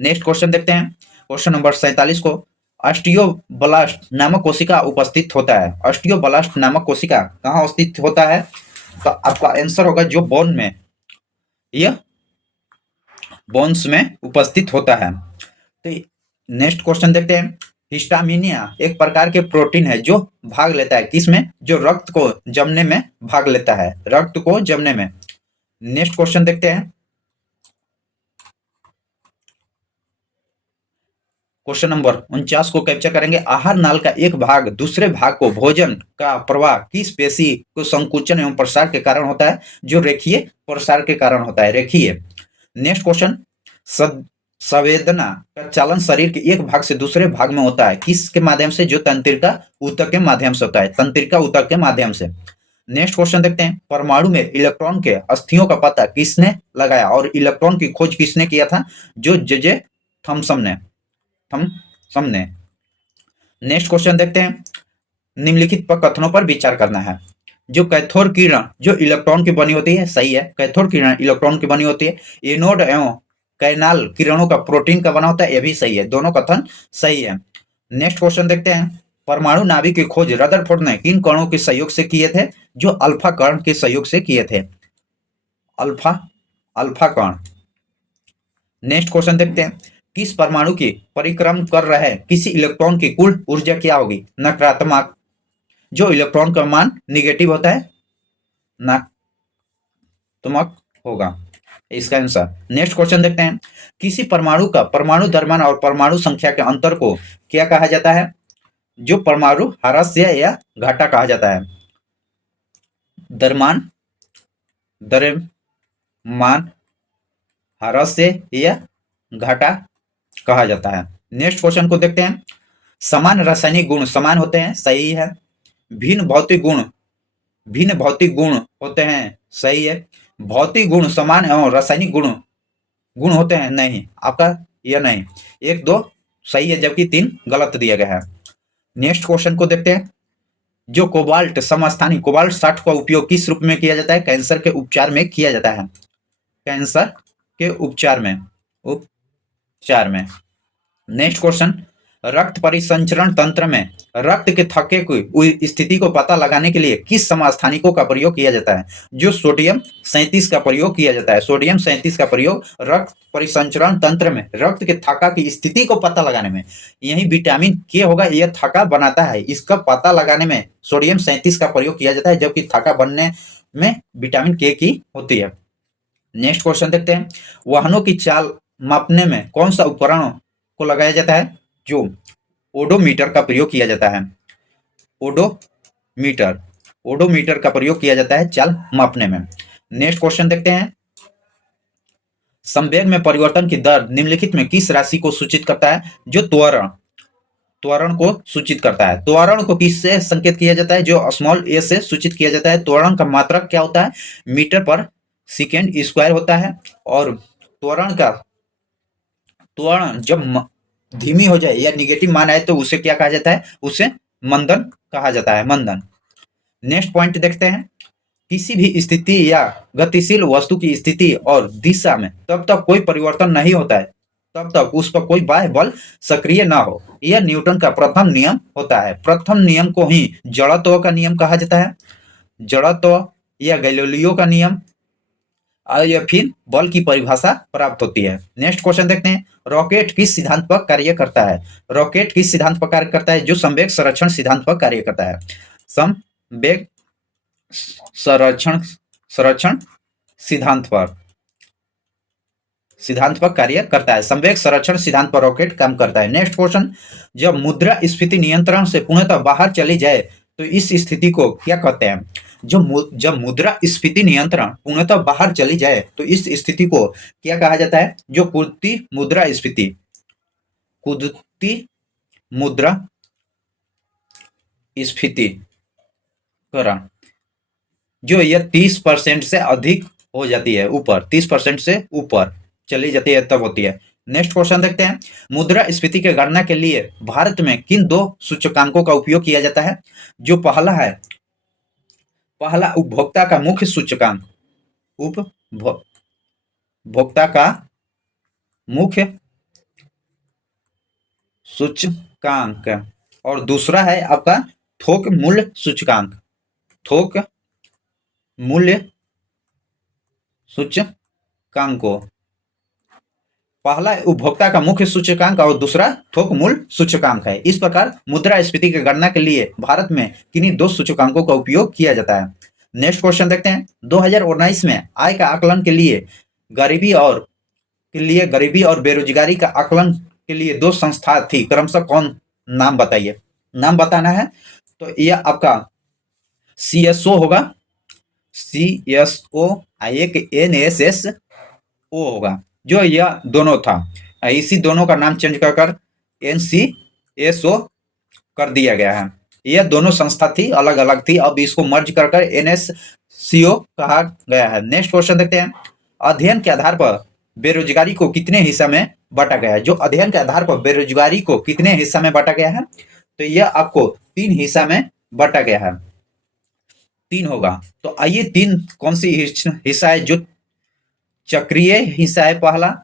नेक्स्ट क्वेश्चन देखते हैं, क्वेश्चन नंबर 47 को, ऑस्टियोब्लास्ट नामक कोशिका उपस्थित होता है। ऑस्टियोब्लास्ट नामक कोशिका कहाँ उपस्थित होता है? तो आपका आंसर होगा जो बोन में, यह बोन्स में उपस्थित होता है। तो नेक्स्ट क्वेश्चन देखते हैं, हिस्टामिनिया एक प्रकार के प्रोटीन है जो भाग लेता है किसमें? जो रक्त को जमने में भाग लेता है, रक्त को जमने में। नेक्स्ट क्वेश्चन देखते हैं, क्वेश्चन नंबर 49 को कैप्चर करेंगे, आहार नाल का एक भाग दूसरे भाग को भोजन का प्रवाह किस पेशी को संकुचन एवं प्रसार के कारण होता है? जो रेखीय प्रसार के कारण होता है, रेखीय। नेक्स्ट क्वेश्चन, संवेदना का चालन शरीर के एक भाग से दूसरे भाग में होता है किसके माध्यम से? जो तंत्रिका ऊतक के माध्यम से होता है, तंत्रिका ऊतक के माध्यम से। नेक्स्ट क्वेश्चन देखते हैं, परमाणु में इलेक्ट्रॉन के अस्थियों का पता किसने लगाया और इलेक्ट्रॉन की खोज किसने किया था? जो जे थॉमसन ने। नेक्स्ट क्वेश्चन देखते हैं, निम्नलिखित पर कथनों पर विचार करना है। जो कैथोड किरण जो इलेक्ट्रॉन की बनी होती है, सही है, कैथोड किरण इलेक्ट्रॉन की बनी होती है। एनोड एवं कैनाल किरणों का प्रोटीन का बना होता है, यह भी सही है, दोनों कथन सही है। नेक्स्ट क्वेश्चन देखते हैं, परमाणु नाभिक की खोज रदरफोर्ड ने किन कणों के सहयोग से किए थे? जो अल्फा कण के सहयोग से किए थे, अल्फा अल्फा कण। नेक्स्ट क्वेश्चन देखते हैं, किस परमाणु की परिक्रम कर रहे किसी इलेक्ट्रॉन की कुल ऊर्जा क्या होगी? नकारात्मक। जो इलेक्ट्रॉन का मान निगेटिव होता है नकारात्मक होगा इसका आंसर। नेक्स्ट क्वेश्चन देखते हैं, किसी परमाणु का परमाणु द्रव्यमान और परमाणु संख्या के अंतर को क्या कहा जाता है? जो परमाणु ह्रास्य या घाटा कहा जाता है। द्रव्यमान द्रव्यमान ह्रास्य या घाटा कहा जाता है। नेक्स्ट क्वेश्चन को देखते हैं, समान रासायनिक गुण समान होते हैं, सही है। भिन्न भौतिक गुण होते हैं, सही है। भौतिक गुण समान एवं रासायनिक गुण गुण होते हैं, नहीं, आपका यह नहीं। 1 2 सही है, जबकि 3 गलत दिया गया है। नेक्स्ट क्वेश्चन को देखते हैं, जो कोबाल्ट समस्थानी कोबाल्ट 60 का उपयोग किस रूप में किया जाता है? कैंसर के उपचार में किया जाता है। कैंसर के उपचार में। नेक्स्ट क्वेश्चन, रक्त परिसंचरण तंत्र में रक्त के थक्के की स्थिति को पता लगाने के लिए किस समस्थानिकों का प्रयोग किया जाता है? जो सोडियम 37 का प्रयोग किया जाता है। सोडियम 37 का प्रयोग रक्त परिसंचरण तंत्र में रक्त के थक्का की स्थिति को पता लगाने में, यही विटामिन के होगा, यह थक्का बनाता है, इसका पता लगाने में सोडियम 37 का प्रयोग किया जाता है, जबकि थक्का बनने में विटामिन के की होती है। नेक्स्ट क्वेश्चन देखते हैं, वाहनों की चाल मापने में कौन सा उपकरण को लगाया जाता है? जो ओडोमीटर का प्रयोग किया जाता है। ओडोमीटर का प्रयोग किया जाता है चाल मापने में। नेक्स्ट क्वेश्चन देखते हैं, संवेग में परिवर्तन की दर निम्नलिखित में किस राशि को सूचित करता है? जो त्वरण को सूचित करता है। त्वरण को किससे संकेत किया जाता है? जो स्मॉल ए से सूचित किया जाता है। त्वरण का मात्रक क्या होता है? मीटर पर सेकेंड स्क्वायर होता है। और त्वरण जब धीमी हो जाए या निगेटिव मान आए तो उसे क्या कहा जाता है? उसे मंदन कहा जाता है, मंदन। नेक्स्ट पॉइंट देखते हैं, किसी भी स्थिति या गतिशील वस्तु की स्थिति और दिशा में तब तक कोई परिवर्तन नहीं होता है तब तक उस पर कोई बाह्य बल सक्रिय ना हो। यह न्यूटन का प्रथम नियम होता है। प्रथम नियम को ही जड़त्व का नियम कहा जाता है। जड़त्व या गैलीलियो का नियम, या फिर बल की परिभाषा प्राप्त होती है। नेक्स्ट क्वेश्चन देखते हैं, रॉकेट किस सिद्धांत पर कार्य करता है? रॉकेट किस सिद्धांत पर कार्य करता है? जो संवेग संरक्षण सिद्धांत पर कार्य करता है। संवेग संरक्षण सिद्धांत पर कार्य करता है। संवेग संरक्षण सिद्धांत पर रॉकेट काम करता है। नेक्स्ट क्वेश्चन, जब मुद्रा स्फीति नियंत्रण से पूर्णतः बाहर चली जाए तो इस स्थिति को क्या कहते हैं? जब मुद्रा स्फीति नियंत्रण पूर्णतः बाहर चली जाए तो इस स्थिति को क्या कहा जाता है? जो कूदती मुद्रा स्फीतिकरण, जो यह 30% से अधिक हो जाती है, ऊपर 30% से ऊपर चली जाती है तब होती है। नेक्स्ट क्वेश्चन देखते हैं, मुद्रा स्फीति की गणना के लिए भारत में किन 2 सूचकांकों का उपयोग किया जाता है? जो पहला उपभोक्ता का मुख्य सूचकांक, उपभोक्ता का मुख्य सूचकांक, और दूसरा है आपका थोक मूल्य सूचकांक। थोक मूल्य सूचकांकों, पहला उपभोक्ता का मुख्य सूचकांक और दूसरा थोक मूल्य सूचकांक है। इस प्रकार मुद्रास्फीति की गणना के लिए भारत में किन्हीं 2 सूचकांकों का उपयोग किया जाता है। नेक्स्ट क्वेश्चन देखते हैं, 2019 में आय का आकलन के लिए गरीबी और बेरोजगारी का आकलन के लिए 2 संस्था थी, क्रमशः कौन? नाम बताइए। नाम बताना है तो यह आपका CSO होगा, CSO, एक NSSO होगा, जो यह दोनों था। इसी दोनों का नाम चेंज कर NCSO कर दिया गया है। यह दोनों संस्था थी, अलग अलग थी, अब इसको मर्ज कर NSCO कहा गया है। नेक्स्ट क्वेश्चन देखते हैं, अध्ययन के आधार पर बेरोजगारी को कितने हिस्सा में बांटा गया है? जो अध्ययन के आधार पर बेरोजगारी को कितने हिस्सा में बांटा गया है? तो यह आपको 3 हिस्सा में बांटा गया है, 3 होगा। तो आइए 3 कौन सी हिस्सा है? जो चक्रीय हिस्सा है पहला,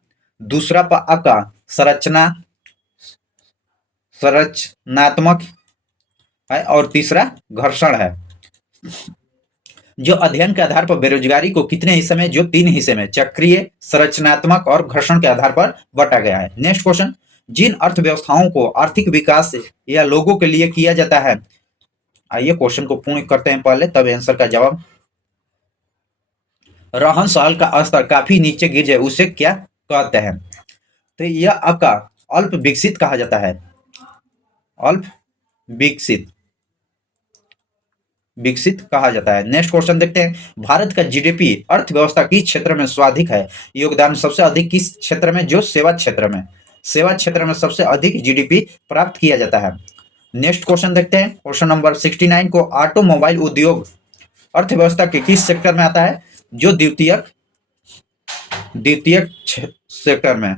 दूसरा आपका संरचनात्मक है और तीसरा घर्षण है। जो अध्ययन के आधार पर बेरोजगारी को कितने हिस्से में, जो 3 हिस्से में, चक्रीय, संरचनात्मक और घर्षण के आधार पर बांटा गया है। नेक्स्ट क्वेश्चन, जिन अर्थव्यवस्थाओं को आर्थिक विकास या लोगों के लिए किया जाता है, आइए क्वेश्चन को पूर्ण करते हैं पहले तब आंसर का जवाब। रहन सहन का स्तर काफी नीचे गिर जाए उसे क्या कहते हैं? तो यह आपका अल्प विकसित कहा जाता है। अल्प विकसित विकसित कहा जाता है। नेक्स्ट क्वेश्चन देखते हैं, भारत का जीडीपी अर्थव्यवस्था किस क्षेत्र में सर्वाधिक है? योगदान सबसे अधिक किस क्षेत्र में? जो सेवा क्षेत्र में। सेवा क्षेत्र में सबसे अधिक जीडीपी प्राप्त किया जाता है। नेक्स्ट क्वेश्चन देखते हैं, क्वेश्चन नंबर 69 को, ऑटोमोबाइल उद्योग अर्थव्यवस्था के किस सेक्टर में आता है? जो द्वितीयक सेक्टर में।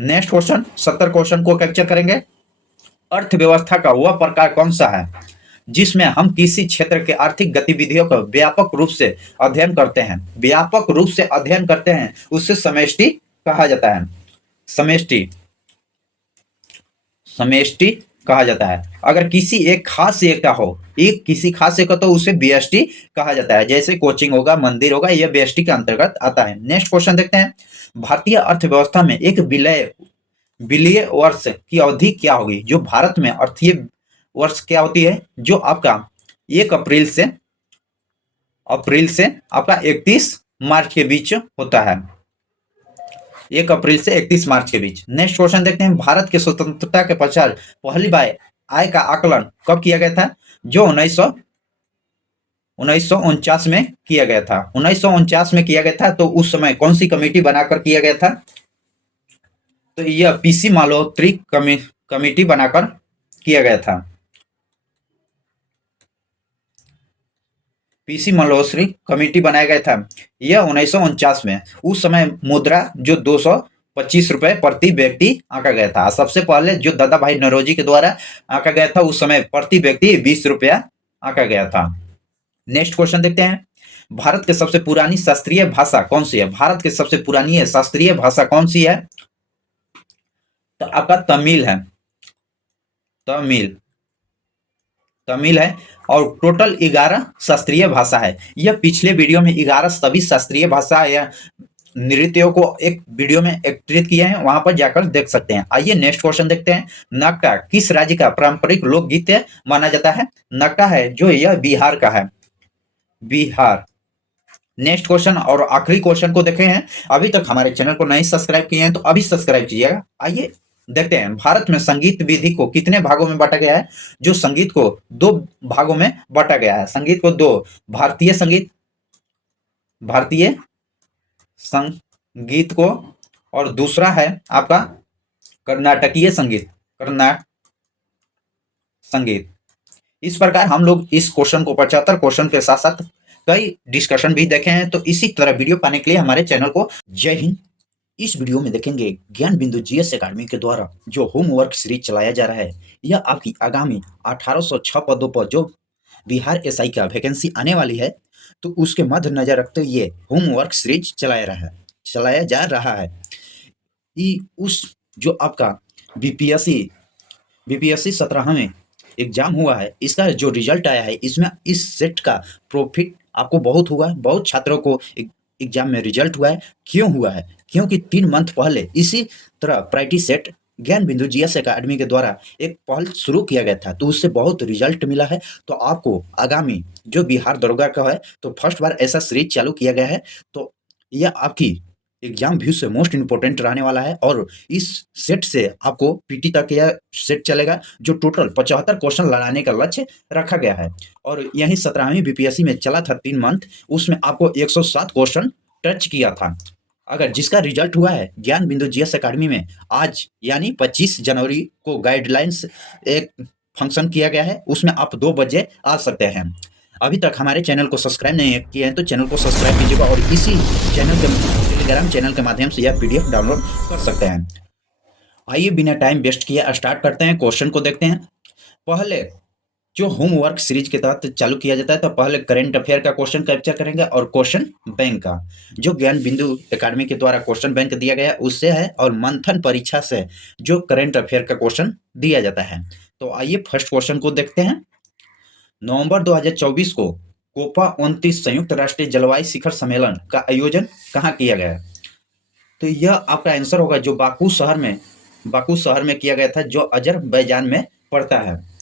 नेक्स्ट क्वेश्चन 70 क्वेश्चन को कैप्चर करेंगे। अर्थव्यवस्था का वह प्रकार कौन सा है जिसमें हम किसी क्षेत्र के आर्थिक गतिविधियों का व्यापक रूप से अध्ययन करते हैं? व्यापक रूप से अध्ययन करते हैं उससे समष्टि कहा जाता है। समष्टि कहा जाता है। अगर किसी एक खास का हो, एक किसी खास का, तो उसे व्यष्टि कहा जाता है। जैसे कोचिंग होगा, मंदिर होगा, यह व्यष्टि के अंतर्गत आता है। नेक्स्ट क्वेश्चन देखते हैं, भारतीय अर्थव्यवस्था में एक विलय वर्ष की अवधि क्या होगी? जो भारत में अर्थीय वर्ष क्या होती है? जो आपका 1 अप्रैल से आपका 31 मार्च के बीच होता है। 1 अप्रैल से 31 मार्च के बीच। नेक्स्ट क्वेश्चन देखते हैं, भारत के स्वतंत्रता के पश्चात पहली बार आय का आकलन कब किया गया था? जो 1949 में किया गया था। 1949 में किया गया था। तो उस समय कौन सी कमेटी बनाकर किया गया था? तो यह पीसी मालहोत्री कमेटी बनाकर किया गया था। पीसी मालहोत्री कमेटी बनाया गया था यह 1949 में। उस समय मुद्रा जो 225 रुपए प्रति व्यक्ति आंका गया था। सबसे पहले जो दादा भाई नौरोजी के द्वारा आंका गया था, उस समय प्रति व्यक्ति 20 रुपया आंका गया था। नेक्स्ट क्वेश्चन देखते हैं, भारत की सबसे पुरानी शास्त्रीय भाषा कौन सी है? भारत की सबसे पुरानी शास्त्रीय भाषा कौन सी है? तो आपका तमिल है। तमिल है और टोटल 11 शास्त्रीय भाषा है। यह पिछले वीडियो में 11 सभी शास्त्रीय भाषा या नृत्यों को एक वीडियो में एकत्रित किए हैं, वहां पर जाकर देख सकते हैं। आइए नेक्स्ट क्वेश्चन देखते हैं, नक्का किस राज्य का पारंपरिक लोकगीत माना जाता है? नक्का है जो यह बिहार का है। बिहार। नेक्स्ट क्वेश्चन और आखिरी क्वेश्चन को देखे हैं। अभी तक हमारे चैनल को नहीं सब्सक्राइब किए हैं तो अभी सब्सक्राइब कीजिएगा। आइए देखते हैं, भारत में संगीत विधि को कितने भागों में बांटा गया है? जो संगीत को 2 भागों में बांटा गया है। संगीत को 2, भारतीय संगीत को, और दूसरा है आपका कर्नाटकीय संगीत। इस प्रकार हम लोग इस क्वेश्चन को 75 क्वेश्चन के साथ साथ कई डिस्कशन भी देखे हैं। तो इसी तरह वीडियो पाने के लिए हमारे चैनल को जय हिंद। इस वीडियो में देखेंगे ज्ञान बिंदु जीएस एकेडमी के द्वारा जो होमवर्क सीरीज चलाया जा रहा है, यह आपकी आगामी 1806 पदों पर जो बिहार एसआई का वैकेंसी आने वाली है, तो उसके मध्य नजर रखते हुए ये होमवर्क सीरीज चलाया जा रहा है। उस जो आपका बीपीएससी 17वें एग्जाम हुआ है, इसका जो रिजल्ट आया है, इसमें इस सेट का प्रॉफिट आपको बहुत हुआ है। बहुत छात्रों को एग्जाम में रिजल्ट हुआ है। क्यों हुआ है? क्योंकि 3 मंथ पहले इसी तरह प्रायोरिटी सेट ज्ञान बिंदु जीएस एकेडमी के द्वारा एक पहल शुरू किया गया था, तो उससे बहुत रिजल्ट मिला है। तो आपको आगामी जो बिहार दरोगा का है, तो फर्स्ट बार ऐसा सीरीज चालू किया गया है। तो यह आपकी एग्जाम व्यू से मोस्ट इंपोर्टेंट रहने वाला है और इस सेट से आपको पीटी तक यह सेट चलेगा, जो टोटल 75 क्वेश्चन लगाने का लक्ष्य रखा गया है। और यही 17वीं बीपीएससी में चला था 3 मंथ, उसमें आपको 107 क्वेश्चन टच किया था। अगर जिसका रिजल्ट हुआ है ज्ञान बिंदु जीएस एकेडमी में, आज यानी 25 जनवरी को गाइडलाइंस एक फंक्शन किया गया है, उसमें आप 2 बजे आ सकते हैं। अभी तक हमारे चैनल को सब्सक्राइब नहीं किए हैं तो चैनल को सब्सक्राइब कीजिएगा और इसी टेलीग्राम चैनल के माध्यम से यह पीडीएफ डाउनलोड कर सकते हैं। आइए बिना टाइम वेस्ट किए स्टार्ट करते हैं। क्वेश्चन को देखते हैं। पहले जो होमवर्क सीरीज के तहत चालू किया जाता है, तो पहले करंट अफेयर का क्वेश्चन कैप्चर करेंगे और क्वेश्चन बैंक का। जो ज्ञान बिंदु एकेडमी के द्वारा क्वेश्चन बैंक दिया गया है उससे है, और मंथन परीक्षा से जो करंट अफेयर का क्वेश्चन दिया जाता है। तो आइए फर्स्ट क्वेश्चन को देखते हैं। नवंबर 2024 को कोपा 29 संयुक्त राष्ट्रीय जलवायु शिखर सम्मेलन का आयोजन कहाँ किया गया है? तो यह आपका आंसर होगा जो बाकू शहर में किया गया था, जो अजरबैजान में पड़ता है।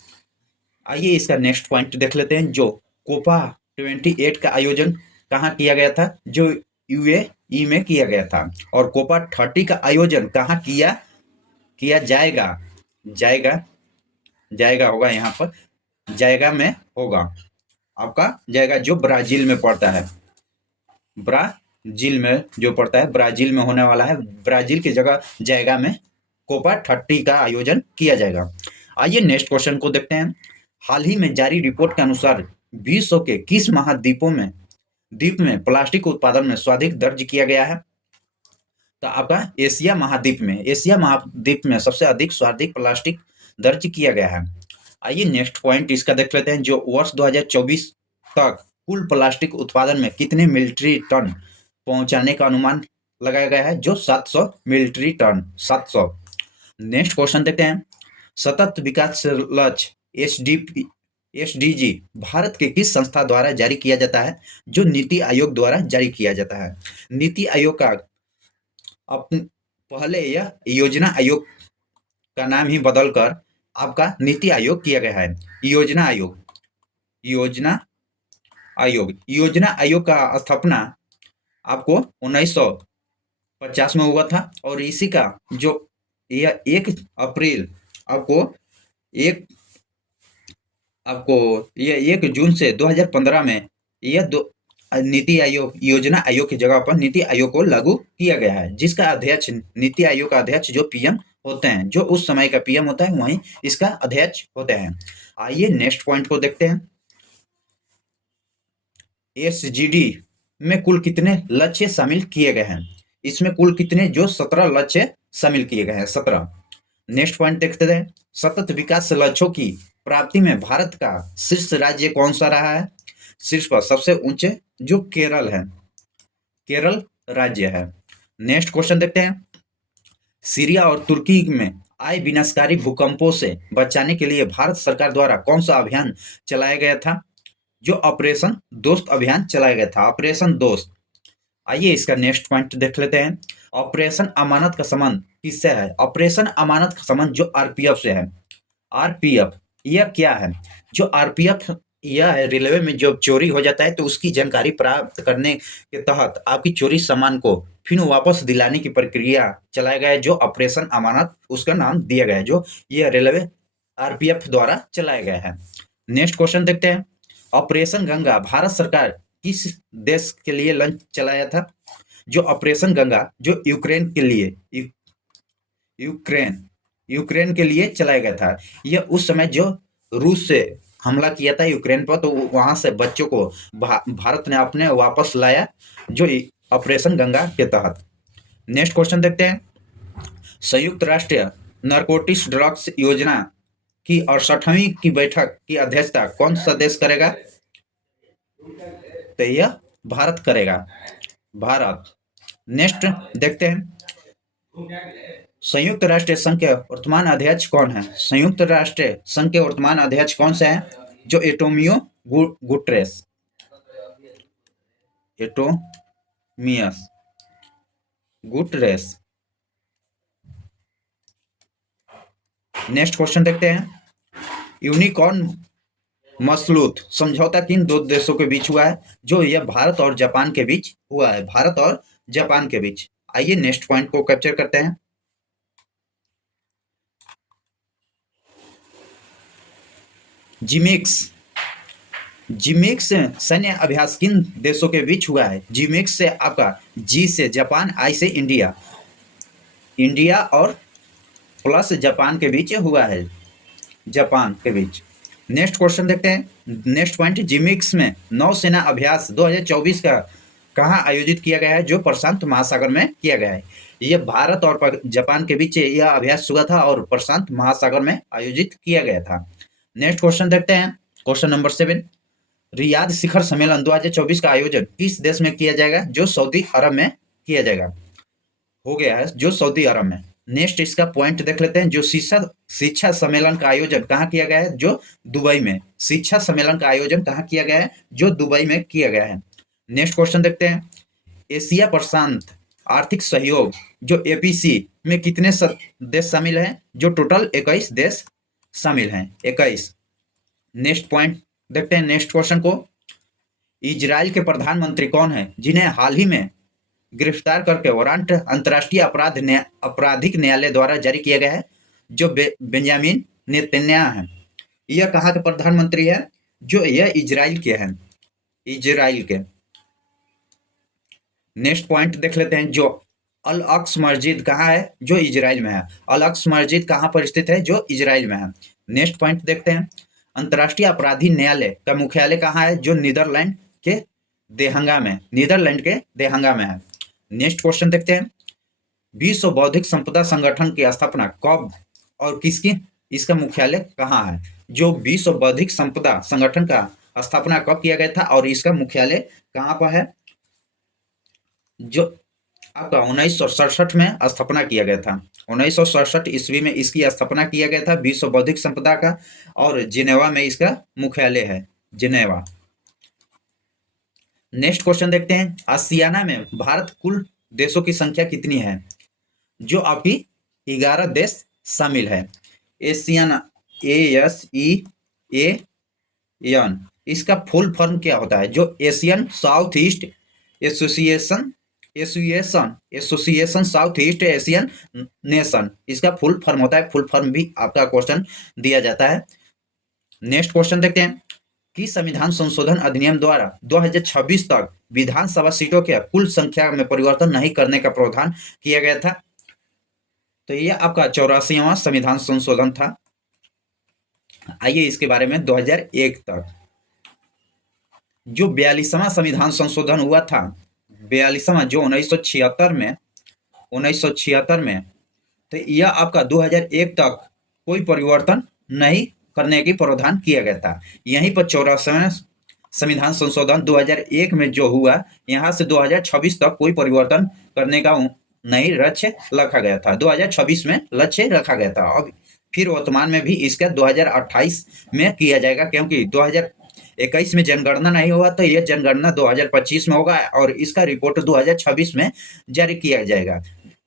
आइए इसका नेक्स्ट पॉइंट देख लेते हैं। जो कोपा 28 का आयोजन कहाँ किया गया था? जो यूएई में किया गया था। और कोपा 30 का आयोजन कहाँ किया किया जाएगा? जाएगा जाएगा होगा यहाँ पर, जाएगा में होगा आपका, जाएगा जो ब्राजील में पड़ता है। ब्राजील में जो पड़ता है, ब्राजील में होने वाला है। ब्राजील की जगह जाएगा में कोपा 30 का आयोजन किया जाएगा। आइए नेक्स्ट क्वेश्चन को देखते हैं। हाल ही में जारी रिपोर्ट के अनुसार विश्व के किस द्वीप में प्लास्टिक उत्पादन में सर्वाधिक दर्ज किया गया है? तो आपका एशिया महाद्वीप में सबसे अधिक सर्वाधिक प्लास्टिक दर्ज किया गया है। आइए नेक्स्ट पॉइंट इसका देख लेते हैं। जो वर्ष 2024 तक कुल प्लास्टिक उत्पादन में कितने मिलिट्री टन पहुंचाने का अनुमान लगाया गया है? जो 700 मिलिट्री टन, 700। नेक्स्ट क्वेश्चन देखते हैं। सतत विकास लक्ष्य एसडीजी भारत के किस संस्था द्वारा जारी किया जाता है? जो नीति आयोग द्वारा जारी किया जाता है। नीति आयोग का पहले यह योजना आयोग का नाम ही बदलकर आपका नीति आयोग किया गया है। योजना आयोग का स्थापना आपको 1950 में हुआ था, और इसी का जो यह 1 अप्रैल यह 1 जून से 2015 में यह नीति आयोग योजना आयोग की जगह पर नीति आयोग को लागू किया गया है, जिसका अध्यक्ष, नीति आयोग का अध्यक्ष जो पीएम होते हैं, जो उस समय का पीएम होता है वहीं इसका अध्यक्ष होते हैं। आइए नेक्स्ट पॉइंट को देखते हैं। एसजीडी में कुल कितने लक्ष्य शामिल किए गए हैं? इसमें कुल कितने, जो 17 लक्ष्य शामिल किए गए हैं, 17। नेक्स्ट पॉइंट देखते हैं। सतत विकास लक्ष्यों की प्राप्ति में भारत का शीर्ष राज्य कौन सा रहा है? शीर्ष पर सबसे ऊंचे जो केरल है, केरल राज्य है। नेक्स्ट क्वेश्चन देखते हैं। सीरिया और तुर्की में आए विनाशकारी भूकंपों से बचाने के लिए भारत सरकार द्वारा कौन सा अभियान चलाया गया था? जो ऑपरेशन दोस्त अभियान चलाया गया था, ऑपरेशन दोस्त। आइए इसका नेक्स्ट पॉइंट देख लेते हैं। ऑपरेशन अमानत का संबंध किससे है? ऑपरेशन अमानत का संबंध जो आरपीएफ से है। आरपीएफ यह क्या है? जो आरपीएफ यह है, रेलवे में जब चोरी हो जाता है तो उसकी जानकारी प्राप्त करने के तहत आपकी चोरी सामान को फिर वापस दिलाने की प्रक्रिया चलाया गया है, जो ऑपरेशन अमानत उसका नाम दिया गया है, जो यह रेलवे आरपीएफ द्वारा चलाया गया है। नेक्स्ट क्वेश्चन देखते हैं। ऑपरेशन गंगा भारत सरकार किस देश के लिए लॉन्च चलाया था? जो ऑपरेशन गंगा जो यूक्रेन के लिए चलाया गया था। यह उस समय जो रूस से हमला किया था यूक्रेन पर, तो वहां से बच्चों को भारत ने अपने वापस लाया, जो ऑपरेशन गंगा के तहत। नेक्स्ट क्वेश्चन देखते हैं। संयुक्त राष्ट्र नारकोटिक्स ड्रग्स योजना की 68वीं की बैठक की अध्यक्षता कौन सा देश करेगा? तो यह भारत करेगा, भारत। नेक्स्ट देखते हैं। संयुक्त राष्ट्र संघ के वर्तमान अध्यक्ष कौन है? संयुक्त राष्ट्र संघ के वर्तमान अध्यक्ष कौन से हैं? जो एटोमियो गुटरेस, एटोमियस गुटरेस। नेक्स्ट क्वेश्चन देखते हैं। यूनिकॉर्न मसलूत समझौता किन दो देशों के बीच हुआ है? जो यह भारत और जापान के बीच हुआ है, भारत और जापान के बीच। आइए नेक्स्ट पॉइंट को कैप्चर करते हैं। जिमिक्स सैन्य अभ्यास किन देशों के बीच हुआ है? जिमिक्स से आपका जी से जापान, आई से इंडिया और प्लस जापान के बीच हुआ है, जापान के बीच। नेक्स्ट क्वेश्चन देखते हैं। Next point. जिमिक्स में नौसेना अभ्यास 2024 का कहाँ आयोजित किया गया है? जो प्रशांत महासागर में किया गया है। यह भारत और जापान के बीच यह अभ्यास हुआ था और प्रशांत महासागर में आयोजित किया गया था। नेक्स्ट क्वेश्चन देखते हैं, क्वेश्चन नंबर 7। रियाद शिखर सम्मेलन 2024 का आयोजन किस देश में किया जाएगा? जो सऊदी अरब में किया जाएगा। हो गया है जो सऊदी अरब में। नेक्स्ट इसका पॉइंट देख लेते हैं, जो शिक्षा सम्मेलन का आयोजन कहाँ किया गया है? जो दुबई में। शिक्षा सम्मेलन का आयोजन कहाँ किया गया है? जो दुबई में किया गया है। नेक्स्ट क्वेश्चन देखते हैं, एशिया प्रशांत आर्थिक सहयोग जो एपीसी में कितने देश शामिल हैं? जो टोटल 21 देश शामिल हैं, 21। नेक्स्ट पॉइंट देखते हैं, नेक्स्ट क्वेश्चन को। इजराइल के प्रधानमंत्री कौन है जिन्हें हाल ही में गिरफ्तार करके वारंट अंतर्राष्ट्रीय आपराधिक न्यायालय द्वारा जारी किया गया है? जो बेंजामिन नेतन्याहू है। यह कहाँ के प्रधानमंत्री है? जो यह इजराइल के हैं, इजराइल के। नेक्स्ट पॉइंट देख लेते हैं, जो अल अक्स मस्जिद कहाँ है? जो इजराइल में है। अल अक्स मस्जिद कहाँ पर स्थित है? जो इजराइल में है। नेक्स्ट पॉइंट देखते हैं, अंतर्राष्ट्रीय अपराधी न्यायालय का मुख्यालय कहाँ है? जो नीदरलैंड के देहंगा में, नीदरलैंड के देहंगा में है। नेक्स्ट क्वेश्चन देखते हैं, विश्व बौद्धिक संपदा संगठन की स्थापना कब और किसकी, इसका मुख्यालय कहाँ है? जो विश्व बौद्धिक संपदा संगठन का स्थापना कब किया गया था और इसका मुख्यालय कहाँ पर है? जो आपका 1967 में स्थापना किया गया था। 1967 ईस्वी में इसकी स्थापना किया गया था, विश्व बौद्धिक संपदा का, और जिनेवा में इसका मुख्यालय है, जिनेवा। नेक्स्ट क्वेश्चन देखते हैं, आसियाना में भारत कुल देशों की संख्या कितनी है? जो आपकी 11 देश शामिल है। एशियाना, ASEAN, इसका फुल फॉर्म क्या होता है? जो Asian south east association south east Asian nation, इसका फुल फॉर्म होता है। फुल फॉर्म भी आपका क्वेश्चन दिया जाता है। नेक्स्ट क्वेश्चन देखते हैं, कि संविधान संशोधन अधिनियम द्वारा 2026 तक विधानसभा सीटों के कुल संख्या में परिवर्तन नहीं करने का प्रावधान किया गया था? तो यह आपका 84वां संविधान संशोधन था। आइए इसके बारे में 2001 तक जो 42वां संविधान संशोधन हुआ था, 42वां, जो 1976 में, तो यह आपका 2001 तक कोई परिवर्तन नहीं करने की प्रावधान किया गया था। यहीं पर 84वां संविधान संशोधन 2001 में जो हुआ, यहाँ से 2026 तक कोई परिवर्तन करने का नहीं लक्ष्य रखा गया था। 2026 में लक्ष्य रखा गया था। अब फिर वर्तमान में भी इसका 2028 में किया जाएगा, क्योंकि 2021 में जनगणना नहीं हुआ, तो यह जनगणना 2025 में होगा और इसका रिपोर्ट 2026 में जारी किया जाएगा।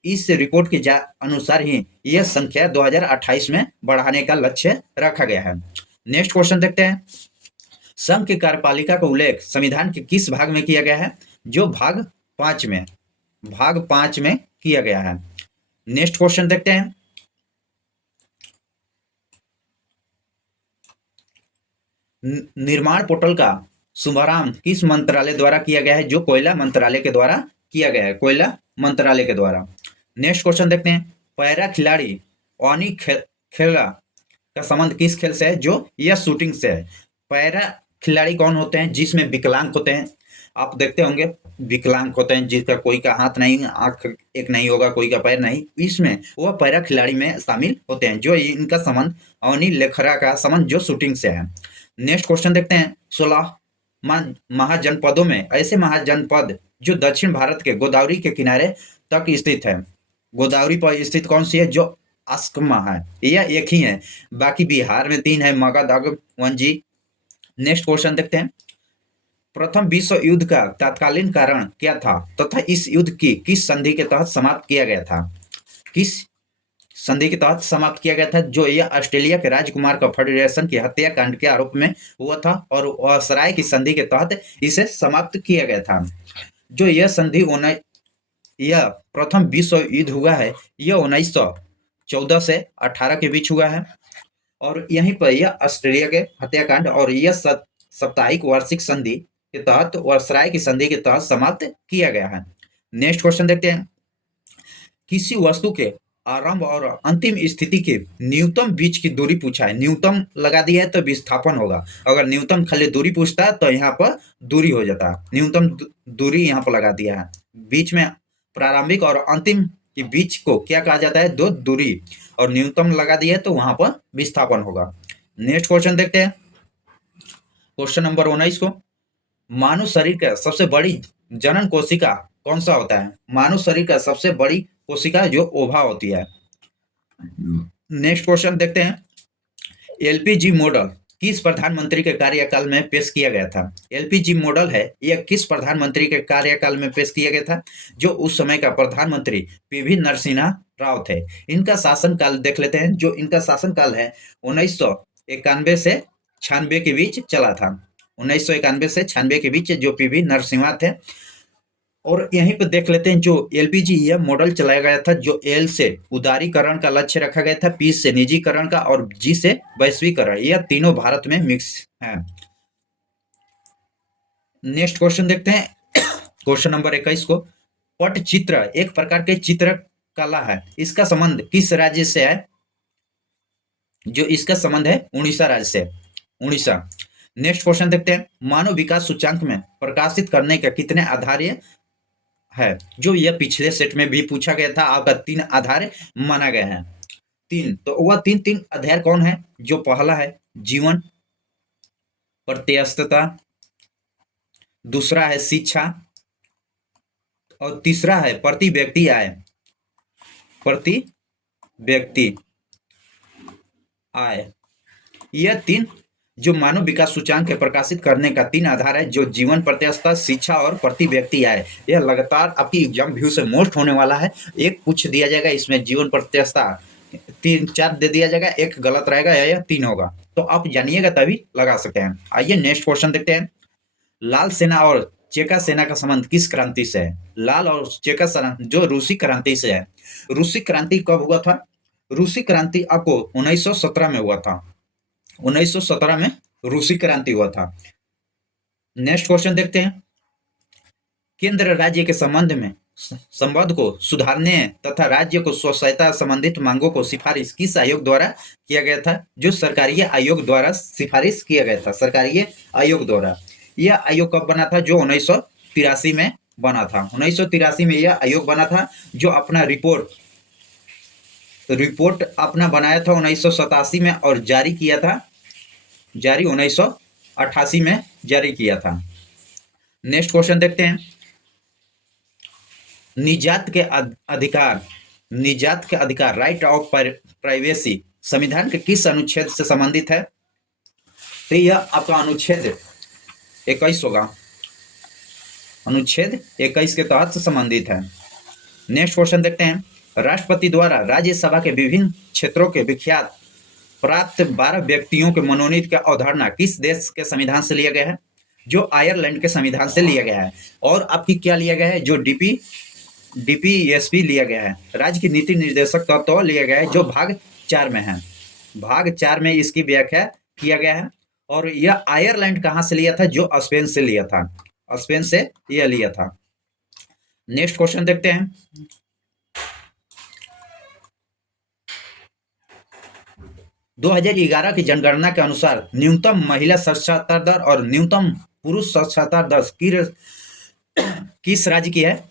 इस रिपोर्ट के अनुसार ही यह संख्या 2028 में बढ़ाने का लक्ष्य रखा गया है। नेक्स्ट क्वेश्चन देखते हैं, संघ की कार्यपालिका का उल्लेख संविधान के किस भाग में किया गया है? जो भाग 5 में, भाग 5 में किया गया है। नेक्स्ट क्वेश्चन देखते हैं, निर्माण पोर्टल का शुभारंभ किस मंत्रालय द्वारा किया गया है? जो कोयला मंत्रालय के द्वारा किया गया है, कोयला मंत्रालय के द्वारा। नेक्स्ट क्वेश्चन देखते हैं, पैरा खिलाड़ी ओनी खेला का संबंध किस खेल से है? जो यह शूटिंग से है। पैरा खिलाड़ी कौन होते हैं? जिसमें विकलांग होते हैं, आप देखते होंगे विकलांग होते हैं, जिसका कोई का हाथ नहीं, आंख एक नहीं होगा, कोई का पैर नहीं, इसमें वह पैरा खिलाड़ी में शामिल होते हैं। जो इनका संबंध ओनी लेखरा का संबंध जो शूटिंग से है। नेक्स्ट क्वेश्चन देखते हैं, 16 महाजनपदों में ऐसे महाजनपद जो दक्षिण भारत के गोदावरी के किनारे तक स्थित है। गोदावरी पर स्थित कौन सी है? जो अस्कमा है, यह एक ही है। बाकी बिहार में 3 है, मगध, वंजी। नेक्स्ट क्वेश्चन देखते हैं, प्रथम विश्व युद्ध का तत्कालीन कारण क्या था तथा इस युद्ध की किस संधि के तहत समाप्त किया गया था? किस संधि के तहत समाप्त किया गया था? जो यह ऑस्ट्रेलिया के राजकुमार का फेडरेशन की हत्याकांड के आरोप में हुआ था और वायसराय की संधि के तहत इसे समाप्त किया गया था। जो यह संधि यह प्रथम विश्व युद्ध हुआ है, यह 1914 से 18 के बीच हुआ है और यहीं पर यह ऑस्ट्रेलिया के हत्याकांड और यह साप्ताहिक वार्षिक संधि के तहत, वायसराय की संधि के तहत समाप्त किया गया है। नेक्स्ट क्वेश्चन देखते हैं, किसी वस्तु के आरंभ और अंतिम स्थिति के न्यूनतम बीच की दूरी पूछा है। न्यूनतम लगा दिया है तो विस्थापन होगा। अगर न्यूनतम खाली दूरी पूछता है तो यहाँ पर दूरी हो जाता है। न्यूनतम दूरी यहाँ पर लगा दिया है। बीच में प्रारंभिक और अंतिम के बीच को क्या कहा जाता है? दो दूरी। और न्यूनतम लगा दिया है तो वहां पर विस्थापन होगा। नेक्स्ट क्वेश्चन देखते हैं, क्वेश्चन नंबर 19 को। मानव शरीर का सबसे बड़ी जनन कोशिका कौन सा होता है? मानव शरीर का सबसे बड़ी कोशिका जो ओवा होती है। नेक्स्ट क्वेश्चन देखते हैं, एलपीजी मॉडल किस प्रधानमंत्री के कार्यकाल में पेश किया गया था? एलपीजी मॉडल है, यह किस प्रधानमंत्री के कार्यकाल में पेश किया गया था? जो उस समय का प्रधानमंत्री पीवी नरसिम्हा राव थे। इनका शासनकाल देख लेते हैं। जो इनका शासनकाल है 1991 से 96 के बीच चला था। 1991 से 96 के बीच जो पीवी नरसिम्हा थे। और यहीं पर देख लेते हैं, जो एलपीजी यह मॉडल चलाया गया था, जो एल से उदारीकरण का लक्ष्य रखा गया था, पी से निजीकरण का और जी से वैश्वीकरण, यह तीनों भारत में मिक्स है। नेक्स्ट क्वेश्चन देखते हैं, क्वेश्चन नंबर 21 को। पटचित्र एक प्रकार के चित्र कला है, इसका संबंध किस राज्य से है? जो इसका संबंध है उड़ीसा राज्य से, उड़ीसा। नेक्स्ट क्वेश्चन देखते हैं, मानव विकास सूचांक में प्रकाशित करने का कितने आधार है? जो यह पिछले सेट में भी पूछा गया था, आपका 3 आधार माना गया है। 3, तो वह 3 आधार कौन है? जो पहला है जीवन प्रत्यस्तता, दूसरा है शिक्षा और तीसरा है प्रति व्यक्ति आय। प्रति व्यक्ति आय, यह 3 जो मानव विकास सूचांक के प्रकाशित करने का 3 आधार है, जो जीवन प्रत्यक्षता, शिक्षा और प्रति व्यक्ति आय। यह लगातार आपकी एग्जाम व्यू से मोस्ट होने वाला है। एक पूछ दिया जाएगा, इसमें जीवन प्रत्यक्षता 3-4 दे दिया जाएगा, एक गलत रहेगा या यह 3 होगा, तो आप जानिएगा तभी लगा सकते हैं। आइए नेक्स्ट क्वेश्चन देखते हैं, लाल सेना और चेका सेना का संबंध किस क्रांति से है? लाल और चेका सेना जो रूसी क्रांति से है। रूसी क्रांति कब हुआ था? रूसी क्रांति आपको 1917 में हुआ था। 1917 में रूसी क्रांति हुआ था। नेक्स्ट क्वेश्चन देखते हैं, केंद्र राज्य के संबंध को सुधारने तथा राज्य को स्वायत्तता संबंधित मांगों को सिफारिश किस आयोग द्वारा किया गया था? जो सरकारीय आयोग द्वारा सिफारिश किया गया था, सरकारीय आयोग द्वारा। यह आयोग कब बना था? जो 1983 में बना था। 1983 में यह आयोग बना था, जो अपना रिपोर्ट अपना बनाया था 1987 में और जारी किया था, जारी 1988 में जारी किया था। नेक्स्ट क्वेश्चन देखते हैं, निजात के अधिकार राइट ऑफ प्राइवेसी संविधान के किस अनुच्छेद से संबंधित है? तो यह आपका अनुच्छेद 21 होगा, अनुच्छेद 21 के तहत से संबंधित है। नेक्स्ट क्वेश्चन देखते हैं, राष्ट्रपति द्वारा राज्यसभा के विभिन्न क्षेत्रों के विख्यात प्राप्त 12 व्यक्तियों के मनोनीत का अवधारणा किस देश के संविधान से लिया गया है? जो आयरलैंड के संविधान से लिया गया है। और आपकी क्या लिया गया है? जो डीपीएसपी लिया गया है, राज्य की नीति निर्देशक तत्व लिया गया है, जो भाग 4 में है। भाग 4 में इसकी व्याख्या किया गया है। और यह आयरलैंड कहाँ से लिया था? जो स्पेन से लिया था, स्पेन से यह लिया था। नेक्स्ट क्वेश्चन देखते हैं, 2011 की जनगणना के अनुसार न्यूनतम महिला साक्षरता दर और न्यूनतम पुरुष साक्षरता दर किस राज्य की है?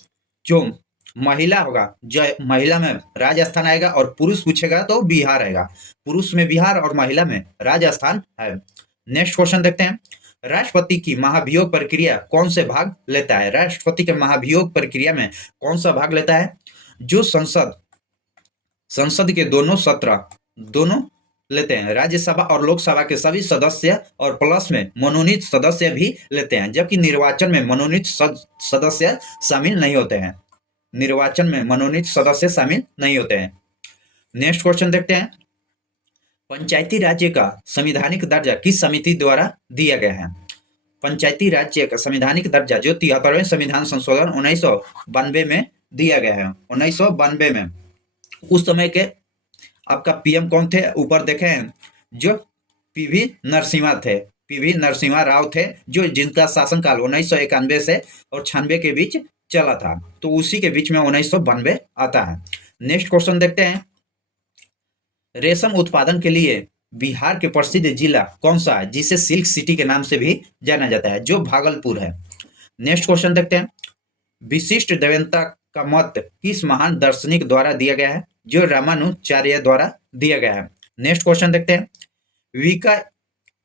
जो महिला होगा, जो महिला में राजस्थान आएगा और पुरुष पूछेगा तो बिहार आएगा। पुरुष में बिहार और महिला में राजस्थान है। नेक्स्ट क्वेश्चन देखते हैं, राष्ट्रपति की महाभियोग प्रक्रिया कौन से भाग लेता है? राष्ट्रपति के महाभियोग प्रक्रिया में कौन सा भाग लेता है? जो संसद के दोनों सत्र दोनों लेते हैं, राज्यसभा और लोकसभा के सभी सदस्य और प्लस में मनोनीत सदस्य भी लेते हैं, जबकि निर्वाचन में मनोनीत सदस्य शामिल नहीं होते हैं। निर्वाचन में मनोनीत सदस्य शामिल नहीं होते हैं। नेक्स्ट क्वेश्चन देखते हैं, पंचायती राज्य का संवैधानिक दर्जा किस समिति द्वारा दिया गया है? पंचायती राज्य का संवैधानिक दर्जा जो 73वें संविधान संशोधन 1992 में दिया गया है। 1992 में उस समय के आपका पीएम कौन थे? ऊपर देखें, जो पीवी नरसिम्हा थे, पीवी नरसिम्हा राव थे, जो जिनका शासनकाल 1991 से और 96 के बीच चला था, तो उसी के बीच में 1992 आता है। नेक्स्ट क्वेश्चन देखते हैं, रेशम उत्पादन के लिए बिहार के प्रसिद्ध जिला कौन सा है, जिसे सिल्क सिटी के नाम से भी जाना जाता है? जो भागलपुर है। नेक्स्ट क्वेश्चन देखते हैं, विशिष्ट दैवता का मत किस महान दार्शनिक द्वारा दिया गया है? जो रामानुजाचार्य द्वारा दिया गया है। नेक्स्ट क्वेश्चन देखते हैं, विका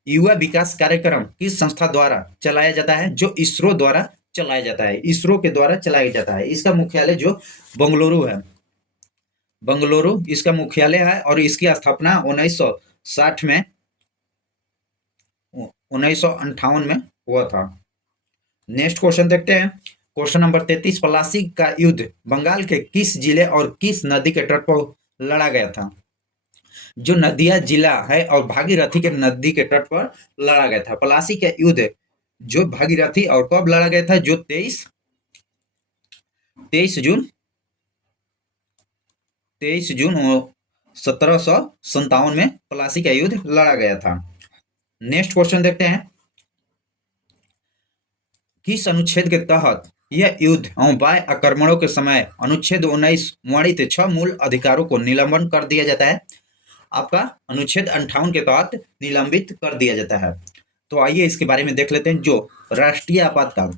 युवा विकास कार्यक्रम किस संस्था द्वारा चलाया जाता है? जो इसरो द्वारा चलाया जाता है, इसरो के द्वारा चलाया जाता है। इसका मुख्यालय जो बंगलुरु है, बंगलुरु इसका मुख्यालय है और इसकी स्थापना 1960 में 1958 में हुआ था। नेक्स्ट क्वेश्चन देखते हैं, क्वेश्चन नंबर 33। प्लासी का युद्ध बंगाल के किस जिले और किस नदी के तट पर लड़ा गया था? जो नदिया जिला है और भागीरथी के नदी के तट पर लड़ा गया था। प्लासी का युद्ध जो भागीरथी और कब लड़ा गया था? जो 23 जून 1757 में प्लासी का युद्ध लड़ा गया था। नेक्स्ट क्वेश्चन देखते हैं, किस अनुच्छेद के तहत यह युद्ध एवं बाह्य आक्रमणों के समय अनुच्छेद 19 वर्णित 6 मूल अधिकारों को निलंबन कर दिया जाता है? आपका अनुच्छेद 58 के तहत निलंबित कर दिया जाता है। तो आइए इसके बारे में देख लेते हैं। जो राष्ट्रीय आपातकाल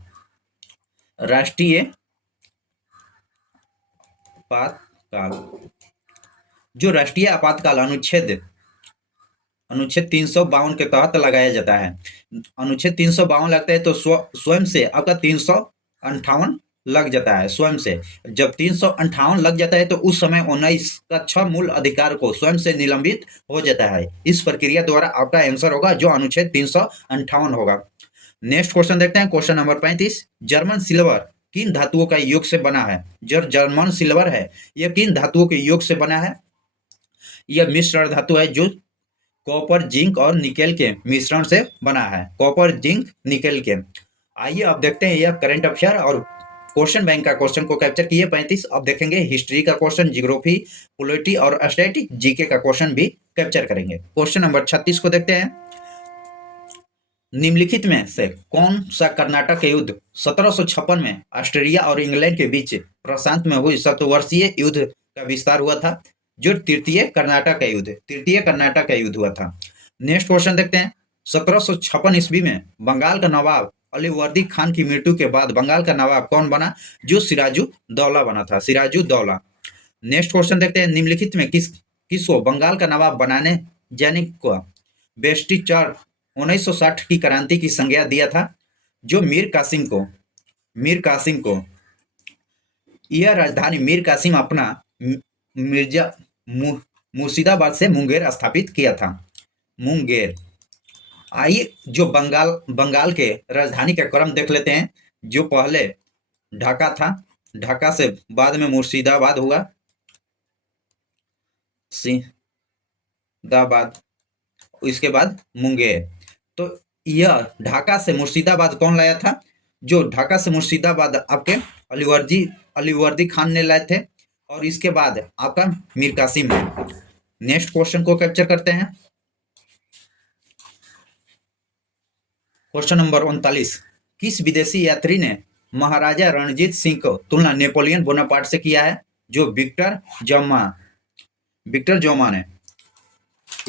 जो राष्ट्रीय आपातकाल अनुच्छेद 352 के तहत लगाया जाता है। अनुच्छेद 352 लगता है तो स्वयं से आपका 358 लग जाता है। स्वयं से जब 358 लग जाता है तो उस समय 19 का 6 मूल अधिकार को स्वयं से निलंबित हो जाता है। इस प्रक्रिया द्वारा आपका आंसर होगा जो अनुच्छेद 358 होगा। नेक्स्ट क्वेश्चन देखते हैं, क्वेश्चन नंबर 35। जर्मन सिल्वर किन धातुओं का योग से बना है? जो जर्मन सिल्वर है यह किन धातुओं के योग से बना है? यह मिश्र धातु है जो कॉपर, जिंक और निकेल के मिश्रण से बना है। कॉपर, जिंक, निकेल के। आइए अब देखते हैं यह करंट अफेयर और क्वेश्चन बैंक का क्वेश्चन को कैप्चर किए 35। अब देखेंगे हिस्ट्री का क्वेश्चन, जियोग्राफी, पॉलिटी और स्टैटिक जीके का क्वेश्चन भी कैप्चर करेंगे। क्वेश्चन नंबर 36 को देखते हैं, निम्नलिखित में से कौन सा कर्नाटक युद्ध 1756 में ऑस्ट्रेलिया और इंग्लैंड के बीच प्रशांत में हुई शतवर्षीय युद्ध का विस्तार हुआ था? जो तृतीय कर्नाटक का युद्ध हुआ था। नेक्स्ट क्वेश्चन देखते हैं, 1756 ईस्वी में बंगाल का नवाब अलीवर्दी खान की मृत्यु के बाद बंगाल का नवाब कौन बना? जो सिराजुद्दौला बना था, सिराजुद्दौला। नेक्स्ट क्वेश्चन देखते हैं, निम्नलिखित में किसको बंगाल का नवाब बनाने जाने को बेस्टिचार 1960 की क्रांति की संज्ञा दिया था? जो मीर कासिम को। यह राजधानी मीर कासिम अपना मिर्जा मुर्शिदाबाद से मुंगेर स्थापित किया था। मुंगेर। आइए जो बंगाल के राजधानी का क्रम देख लेते हैं। जो पहले ढाका था, ढाका से बाद में मुर्शिदाबाद हुआ, मुर्शिदाबाद, इसके बाद मुंगेर। तो यह ढाका से मुर्शिदाबाद कौन लाया था? जो ढाका से मुर्शिदाबाद आपके अलीवर्दी खान ने लाए थे और इसके बाद आपका मीर कासिम है। नेक्स्ट क्वेश्चन को कैप्चर करते हैं, क्वेश्चन नंबर 39। किस विदेशी यात्री ने महाराजा रणजीत सिंह को तुलना नेपोलियन बोनापार्ट से किया है? जो विक्टर जोमा ने।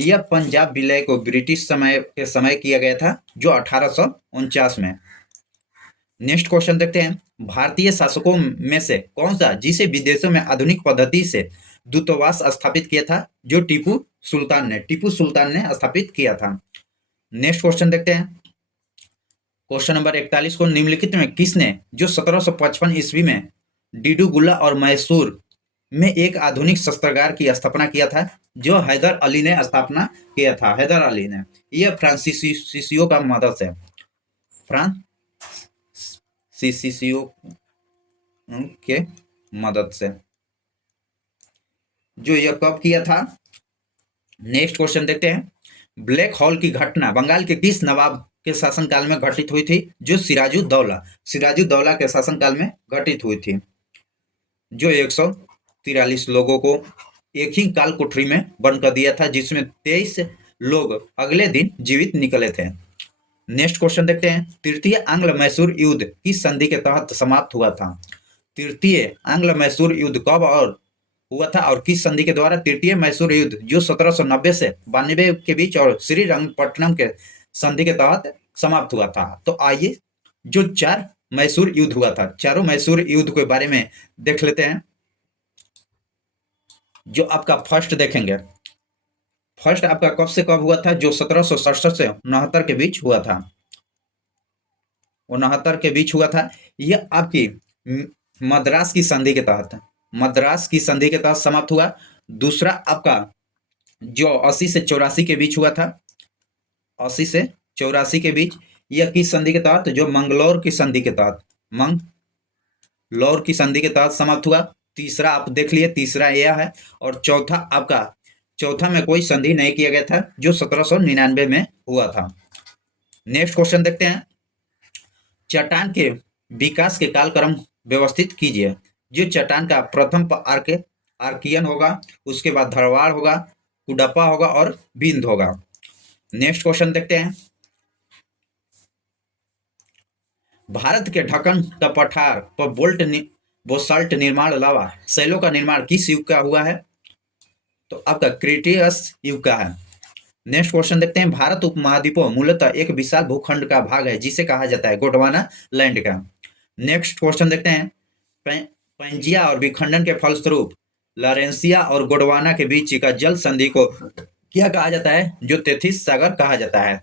यह पंजाब विलय को ब्रिटिश समय किया गया था जो 1849 में। नेक्स्ट क्वेश्चन देखते हैं, भारतीय शासकों में से कौन सा जिसे विदेशों में आधुनिक पद्धति से दूतावास स्थापित किया था? जो टीपू सुल्तान ने स्थापित किया था। नेक्स्ट क्वेश्चन देखते हैं, क्वेश्चन नंबर 41 को, निम्नलिखित में किसने जो 1755 ईस्वी में डिडूगुल्ला और मैसूर में एक आधुनिक शस्त्रागार की स्थापना किया था? जो हैदर अली ने स्थापना किया था, हैदर अली ने। यह फ्रांसीसियो का मदद से, फ्रांसीसियो के मदद से। जो यह कब किया था? नेक्स्ट क्वेश्चन देखते हैं, ब्लैक होल की घटना बंगाल के किस नवाब के शासनकाल में घटित हुई थी? जो सिराजुद्दौला के शासनकाल में घटित हुई थी। जो 143 लोगों को एक ही काल कोठरी में बंद कर दिया था, जिसमें 23 लोग अगले दिन जीवित निकले थे। नेक्स्ट क्वेश्चन देखते हैं, तृतीय आंग्ल मैसूर युद्ध किस संधि के तहत समाप्त हुआ था? तृतीय आंग्ल मैसूर युद्ध कब और हुआ था और किस संधि के द्वारा? तृतीय मैसूर युद्ध जो 1790 से 92 के बीच और श्रीरंगपट्टनम के संधि के तहत समाप्त हुआ था। तो आइए जो 4 मैसूर युद्ध हुआ था, चारों मैसूर युद्ध के बारे में देख लेते हैं। जो आपका फर्स्ट देखेंगे, फर्स्ट आपका कब से कब हुआ था? जो 1767 से 69 के बीच हुआ था, 69 के बीच हुआ था। यह आपकी मद्रास की संधि के तहत, मद्रास की संधि के तहत समाप्त हुआ। दूसरा आपका जो 80 से 84 के बीच हुआ था, 80 से 84 के बीच, यह किस संधि के तहत? जो मंगलौर की संधि के तहत, मंगलौर की संधि के तहत समाप्त हुआ। तीसरा आप देख लिए, तीसरा यह है। और चौथा आपका, चौथा में कोई संधि नहीं किया गया था, जो 1799 में हुआ था। नेक्स्ट क्वेश्चन देखते हैं। चट्टान के विकास के कालक्रम व्यवस्थित कीजिए। जो चट्टान का प्रथम आर्कियन होगा, उसके बाद धरवाड़ होगा, कुडप्पा होगा और बिंद होगा। नेक्स्ट क्वेश्चन देखते हैं। भारत के ढक्कन का पठार पर बोसाल्ट निर्माण लावा शैलों का निर्माण किस युग का हुआ है? तो आपका क्रिटेशियस युग का है। नेक्स्ट क्वेश्चन देखते हैं। भारत उपमहाद्वीप मूलतः एक विशाल भूखंड का भाग है, जिसे कहा जाता है गोंडवाना लैंड का। नेक्स्ट क्वेश्चन देखते हैं। पैंजिया और विखंडन के फलस्वरूप लॉरेंसिया और गोंडवाना के बीच का जल संधि को क्या कहा जाता है? जो तेथिस सागर कहा जाता है।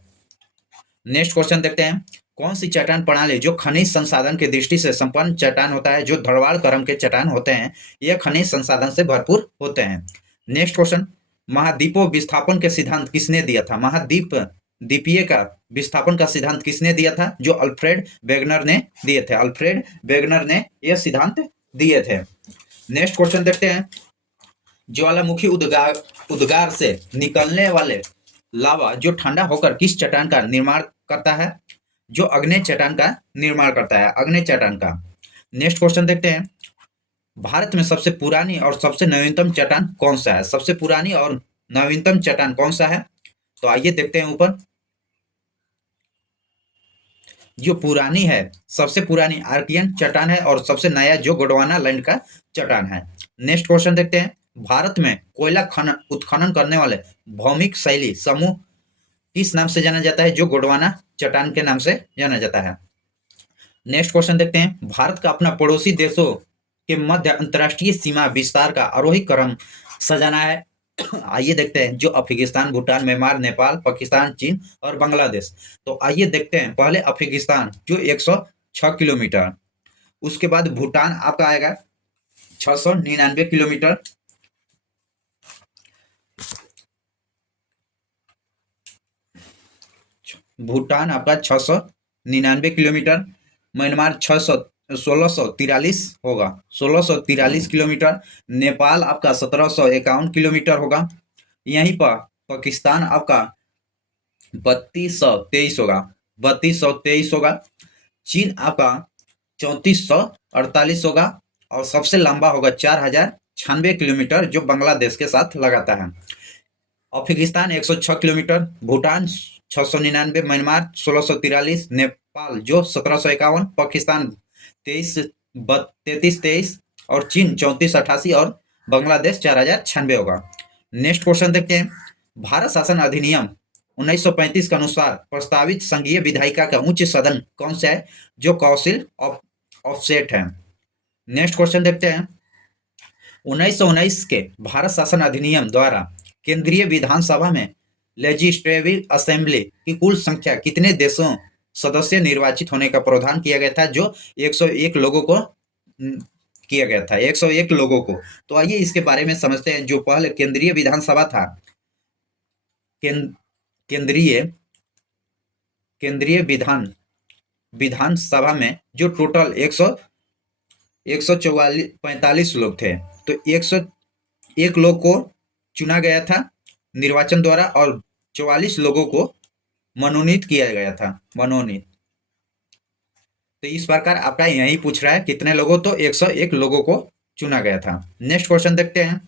नेक्स्ट क्वेश्चन देखते हैं। कौन सी चट्टान प्रणाली जो खनिज संसाधन की दृष्टि से संपन्न चट्टान होता है? जो धरवाड़ क्रम के चट्टान होते हैं, यह खनिज संसाधन से भरपूर होते हैं। Next question. महाद्वीपों विस्थापन के सिद्धांत किसने दिया था? द्वीपीय का विस्थापन का सिद्धांत किसने दिया था? जो अल्फ्रेड वेगनर ने दिए थे, अल्फ्रेड वेगनर ने यह सिद्धांत दिए थे। नेक्स्ट क्वेश्चन देखते हैं। ज्वालामुखी उद्गार से निकलने वाले लावा जो ठंडा होकर किस चट्टान का निर्माण करता है? जो अग्नेय चट्टान का निर्माण करता है, अग्नेय चट्टान का। नेक्स्ट क्वेश्चन देखते हैं। भारत में सबसे पुरानी और सबसे नवीनतम चट्टान कौन सा है? सबसे पुरानी और नवीनतम चट्टान कौन सा है? तो आइए देखते हैं ऊपर। जो पुरानी है, सबसे पुरानी आर्कियन चट्टान है और सबसे नया जो गोंडवाना लैंड का चट्टान है। नेक्स्ट क्वेश्चन देखते हैं। भारत में कोयला उत्खनन करने वाले भौमिक शैली समूह किस नाम से जाना जाता है? जो गोंडवाना चट्टान के नाम से जाना जाता है। नेक्स्ट क्वेश्चन देखते हैं। भारत का अपना पड़ोसी देशों के मध्य अंतर्राष्ट्रीय सीमा विस्तार का आरोही क्रम सजाना है। आइए देखते हैं। जो अफगानिस्तान, भूटान, म्यांमार, नेपाल, पाकिस्तान, चीन और बांग्लादेश। तो आइए देखते हैं। पहले अफगानिस्तान जो 106 किलोमीटर, उसके बाद भूटान आपका आएगा 699 किलोमीटर, भूटान आपका 699 किलोमीटर, म्यांमार 1643 होगा, 1643 किलोमीटर, नेपाल आपका 1751 किलोमीटर होगा, यहीं पर पाकिस्तान आपका 3223 होगा, 3223 होगा, चीन आपका 3448 होगा और सबसे लंबा होगा 4096 किलोमीटर जो बांग्लादेश के साथ लगाता है। अफगानिस्तान 106 किलोमीटर, भूटान 699, म्यांमार 1643, नेपाल जो 1751, पाकिस्तान 3323 और चीन 3488 और बांग्लादेश 4096 होगा। नेक्स्ट क्वेश्चन देखते हैं। भारत शासन अधिनियम 1935 के अनुसार प्रस्तावित संघीय विधायिका का उच्च सदन कौन सा है? जो काउंसिल ऑफ स्टेट है। नेक्स्ट क्वेश्चन देखते हैं। 1919 के भारत शासन अधिनियम द्वारा केंद्रीय विधानसभा में लेजिस्लेटिव असेंबली की कुल संख्या कितने देशों सदस्य निर्वाचित होने का प्रावधान किया गया था? जो 101 लोगों को किया गया था, 101 लोगों को। तो आइए इसके बारे में समझते हैं। जो पहले केंद्रीय विधानसभा था, केंद्रीय विधानसभा में जो टोटल 145 लोग थे, तो 101 लोग को चुना गया था निर्वाचन द्वारा और 44 लोगों को मनोनीत किया गया था, मनोनीत। तो इस प्रकार आपका यही पूछ रहा है कितने लोगों, तो 101 लोगों को चुना गया था। नेक्स्ट क्वेश्चन देखते हैं।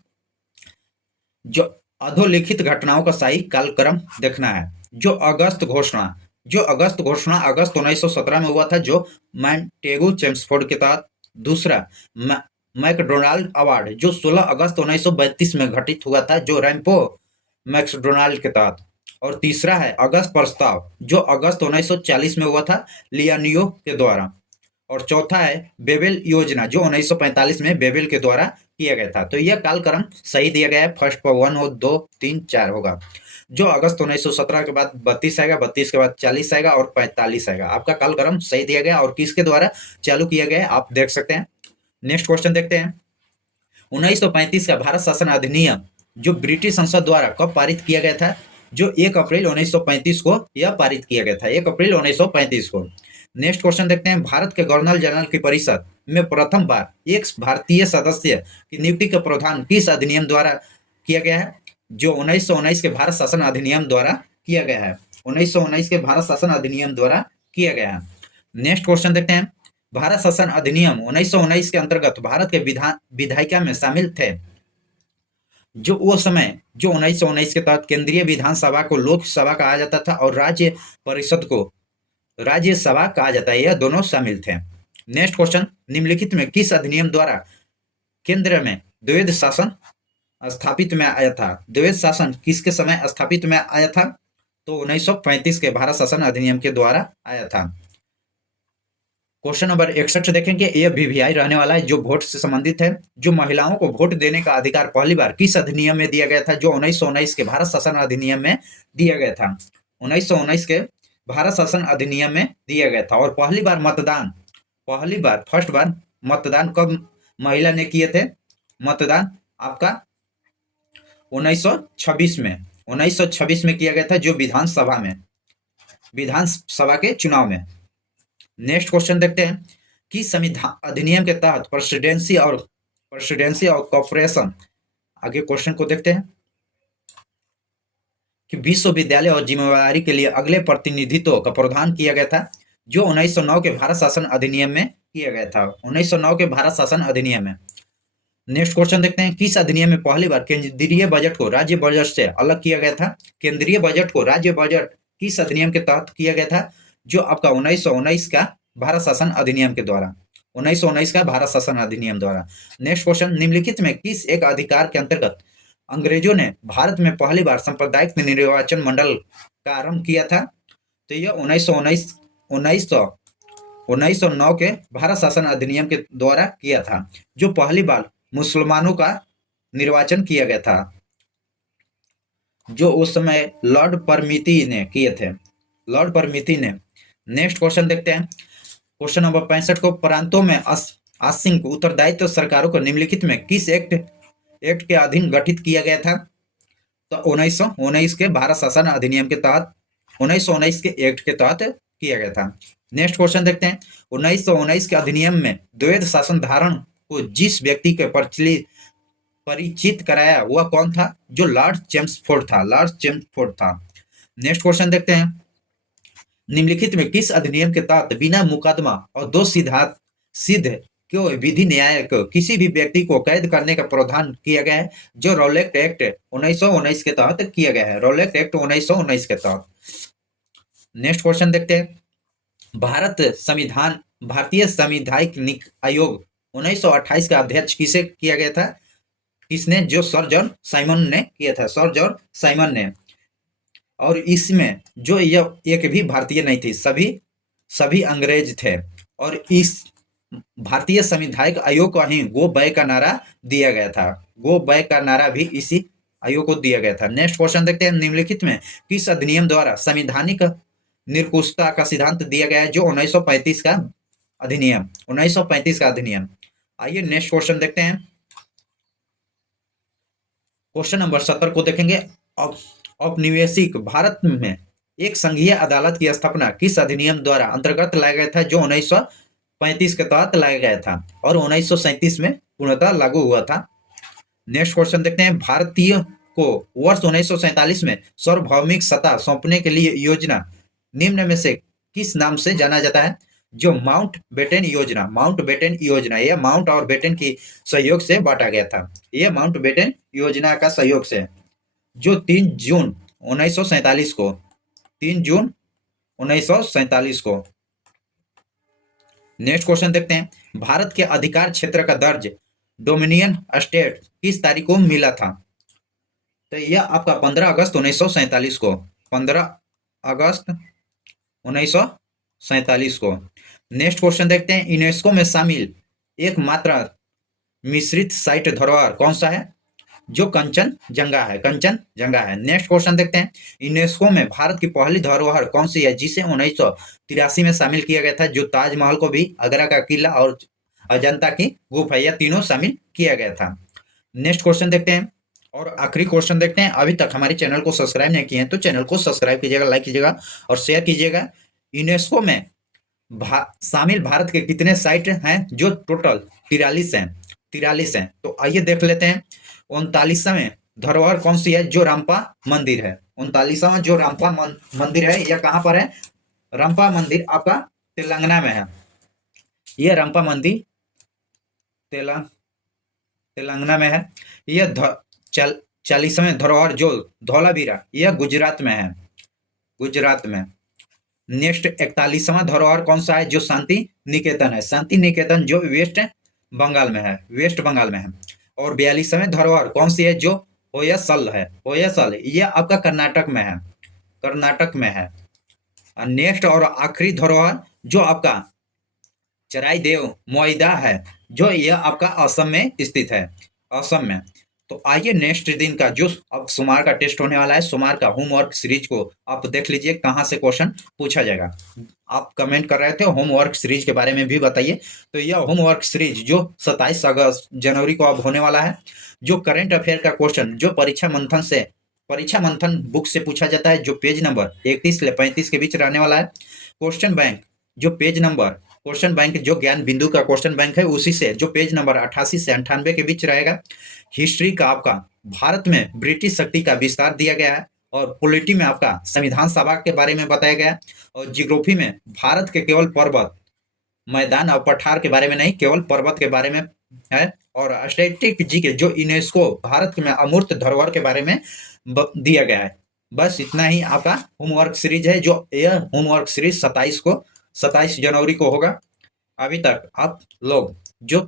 जो अधोलिखित घटनाओं का सही कालक्रम देखना है। जो अगस्त घोषणा अगस्त 1917 में हुआ था, जो मैंटेगू चेम्सफोर्ड के तहत। दूसरा मैकडोनाल्ड अवार्ड जो 16 अगस्त 1932 में घटित हुआ था, जो रैम्पो मैकडोनाल्ड के तहत। और तीसरा है अगस्त प्रस्ताव जो अगस्त 1940 में हुआ था लियानियो के द्वारा। और चौथा है बेबेल योजना जो 1945 में बेबेल के द्वारा किया गया था। तो यह कालक्रम सही दिया गया है। फर्स्ट पर 1 हो, 2, 3, 4 होगा। जो अगस्त 1917 के बाद 32 आएगा, 32 के बाद 40 आएगा और 45 आएगा। आपका कालक्रम सही दिया गया और किसके द्वारा चालू किया गया है आप देख सकते हैं। नेक्स्ट क्वेश्चन देखते हैं। 1935 का भारत शासन अधिनियम जो ब्रिटिश संसद द्वारा कब पारित किया गया था? जो 1 अप्रैल 1935 को यह पारित किया गया था, 1 अप्रैल 1935 को। नेक्स्ट क्वेश्चन देखते हैं। भारत के गवर्नर जनरल की परिषद में प्रथम बार एक भारतीय सदस्य की नियुक्ति का प्रावधान किस अधिनियम द्वारा किया गया है? जो 1919 के भारत शासन अधिनियम द्वारा किया गया है, 1919 के भारत शासन अधिनियम द्वारा किया गया है। नेक्स्ट क्वेश्चन देखते हैं। भारत शासन अधिनियम 1919 के अंतर्गत भारत के विधायिका में शामिल थे। जो वो समय जो 1919 के तहत केंद्रीय विधानसभा को लोकसभा कहा जाता था और राज्य परिषद को राज्यसभा कहा जाता है, यह दोनों शामिल थे। Next question. निम्नलिखित में किस अधिनियम द्वारा केंद्र में द्वैध शासन स्थापित में आया था? द्वैध शासन किसके समय स्थापित में आया था? तो 1935 के भारत शासन अधिनियम के द्वारा आया था। क्वेश्चन नंबर 61 देखेंगे। यह वीवीआई रहने वाला है जो वोट से संबंधित है। जो महिलाओं को वोट देने का अधिकार पहली बार किस अधिनियम में दिया गया था? जो 1919 के भारत शासन अधिनियम में दिया गया था, 1919 के भारत शासन अधिनियम में दिया गया था। और पहली बार फर्स्ट बार मतदान कब महिला ने किए थे? मतदान आपका 1926 में किया गया था, जो विधानसभा के चुनाव में। नेक्स्ट क्वेश्चन देखते हैं कि संविधान अधिनियम के तहत प्रेसिडेंसी और कॉर्पोरेशन, आगे क्वेश्चन को देखते हैं कि विश्वविद्यालय और जिम्मेवारी के लिए अगले प्रतिनिधित्व का प्रावधान किया गया था। जो 1909 के भारत शासन अधिनियम में किया गया था, 1909 के भारत शासन अधिनियम में। नेक्स्ट क्वेश्चन देखते हैं। किस अधिनियम में पहली बार केंद्रीय बजट को राज्य बजट से अलग किया गया था? केंद्रीय बजट को राज्य बजट किस अधिनियम के तहत किया गया था? जो आपका 1919 का भारत शासन अधिनियम के द्वारा, 1919 का भारत शासन अधिनियम द्वारा। Next question. निम्नलिखित में किस एक अधिकार के अंतर्गत अंग्रेजों ने भारत में पहली बार सांप्रदायिक निर्वाचन मंडल का आरंभ किया था? तो यह 1909 के भारत शासन अधिनियम के द्वारा किया था, जो पहली बार मुसलमानों का निर्वाचन किया गया था, जो उस समय लॉर्ड परमिती ने किए थे, लॉर्ड परमिती ने। नेक्स्ट क्वेश्चन देखते हैं। क्वेश्चन नंबर 65 को। प्रांतों में आंशिक उत्तरदायित्व सरकारों को निम्नलिखित में किस एक्ट के अधीन गठित किया गया था? तो 1919 के भारत शासन अधिनियम के तहत, 1919 के एक्ट के तहत किया गया था। नेक्स्ट क्वेश्चन देखते हैं। 1919 के अधिनियम में द्वैध शासन धारण को जिस व्यक्ति के परिचित कराया वह कौन था? जो लॉर्ड चेम्सफोर्ड था। नेक्स्ट क्वेश्चन देखते हैं। निम्नलिखित में किस अधिनियम के तहत बिना मुकदमा और दोष सिद्ध क्यों विधि न्याय को किसी भी व्यक्ति को कैद करने का प्रावधान किया गया है? जो रॉलेट एक्ट 1919 के तहत किया गया है, रॉलेट एक्ट 1919 के तहत। नेक्स्ट क्वेश्चन देखते हैं। भारतीय संविधायिक आयोग 1928 का अध्यक्ष किसे किया गया था? किसने? जो सर जॉन साइमन ने किया था, सर जॉन साइमन ने। और इसमें जो यह एक भी भारतीय नहीं थी, सभी अंग्रेज थे। और इस भारतीय संविधायक आयोग को ही गो बैक का नारा दिया गया था, गो बैक का नारा भी इसी आयोग को दिया गया था। नेक्स्ट क्वेश्चन देखते हैं। निम्नलिखित में किस अधिनियम द्वारा संवैधानिक निरंकुशता का सिद्धांत दिया गया है? जो 1935 का अधिनियम, 1935 का अधिनियम। आइए नेक्स्ट क्वेश्चन देखते हैं। क्वेश्चन नंबर 70 को देखेंगे। औपनिवेशिक भारत में एक संघीय अदालत की स्थापना किस अधिनियम द्वारा अंतर्गत लाया गया था? जो 1935 के तहत लाया गया था और 1937 में पूर्णतः लागू हुआ था। नेक्स्ट क्वेश्चन देखते हैं। भारतीय को वर्ष 1947 में सार्वभौमिक सत्ता सौंपने के लिए योजना निम्न में से किस नाम से जाना जाता है? जो माउंटबेटन योजना, यह माउंट और बेटन की सहयोग से बांटा गया था, यह माउंटबेटन योजना का सहयोग से, जो 3 जून 1947 को। नेक्स्ट क्वेश्चन देखते हैं। भारत के अधिकार क्षेत्र का दर्ज डोमिनियन स्टेट किस तारीख को मिला था? तो यह आपका 15 अगस्त 1947 को, 15 अगस्त 1947 को। नेक्स्ट क्वेश्चन देखते हैं। यूनेस्को में शामिल एकमात्र मिश्रित साइट धरोहर कौन सा है? जो कंचनजंगा है, कंचनजंगा है। नेक्स्ट क्वेश्चन देखते हैं, यूनेस्को में भारत की पहली धरोहर कौन सी है जिसे 1983 में शामिल किया गया था? जो ताजमहल को भी, आगरा का किला और अजंता की गुफा, यह तीनों शामिल किया गया था। नेक्स्ट क्वेश्चन देखते हैं और आखिरी क्वेश्चन देखते हैं। अभी तक हमारे चैनल को सब्सक्राइब नहीं किए हैं तो चैनल को सब्सक्राइब कीजिएगा, लाइक कीजिएगा और शेयर कीजिएगा। यूनेस्को में शामिल भारत के कितने साइट हैं? जो टोटल 43 हैं, 43 हैं। तो आइए देख लेते हैं। 39वें धरोहर कौन सी है? जो रंपा मंदिर है। 39वां जो रंपा मंदिर है, यह कहाँ पर है? रंपा मंदिर आपका तेलंगाना में है। यह रंपा मंदिर तेलंगाना में है। यह 40वें धरोहर जो धौलावीरा, यह गुजरात में है, गुजरात में। नेक्स्ट 41वां धरोहर कौन सा है? जो शांति निकेतन है, शांति निकेतन जो वेस्ट बंगाल में है, वेस्ट बंगाल में है। और 42वें धरोहर कौन सी है? जो होयसल है, होयसल, यह आपका कर्नाटक में है, कर्नाटक में है। नेक्स्ट और आखिरी धरोहर जो आपका चराई देव मोइदा है, जो यह आपका असम में स्थित है, असम में। तो आइए नेक्स्ट दिन का जो अब सोमवार का टेस्ट होने वाला है, सोमवार का होमवर्क सीरीज को आप देख लीजिए कहाँ से क्वेश्चन पूछा जाएगा। आप कमेंट कर रहे थे होमवर्क सीरीज के बारे में भी बताइए। तो यह होमवर्क सीरीज जो 27 अगस्त जनवरी को अब होने वाला है, जो करंट अफेयर का क्वेश्चन जो परीक्षा मंथन बुक से पूछा जाता है, जो पेज नंबर 31 से 35 के बीच रहने वाला है। क्वेश्चन बैंक जो पेज नंबर, क्वेश्चन बैंक जो ज्ञान बिंदु का क्वेश्चन बैंक है, उसी से जो पेज नंबर 88 से 98 के बीच रहेगा। हिस्ट्री का आपका भारत में ब्रिटिश शक्ति का विस्तार दिया गया है। और पॉलिटी में आपका संविधान सभा के बारे में बताया गया है। और जियोग्राफी में भारत के केवल पर्वत, मैदान और पठार के बारे में नहीं, केवल पर्वत के बारे में है। और स्टैटिस्टिक्स जी के जो यूनेस्को भारत में अमूर्त धरोहर के बारे में दिया गया है। बस इतना ही आपका होमवर्क सीरीज है, जो यह होमवर्क सीरीज 27 जनवरी को होगा। अभी तक आप लोग जो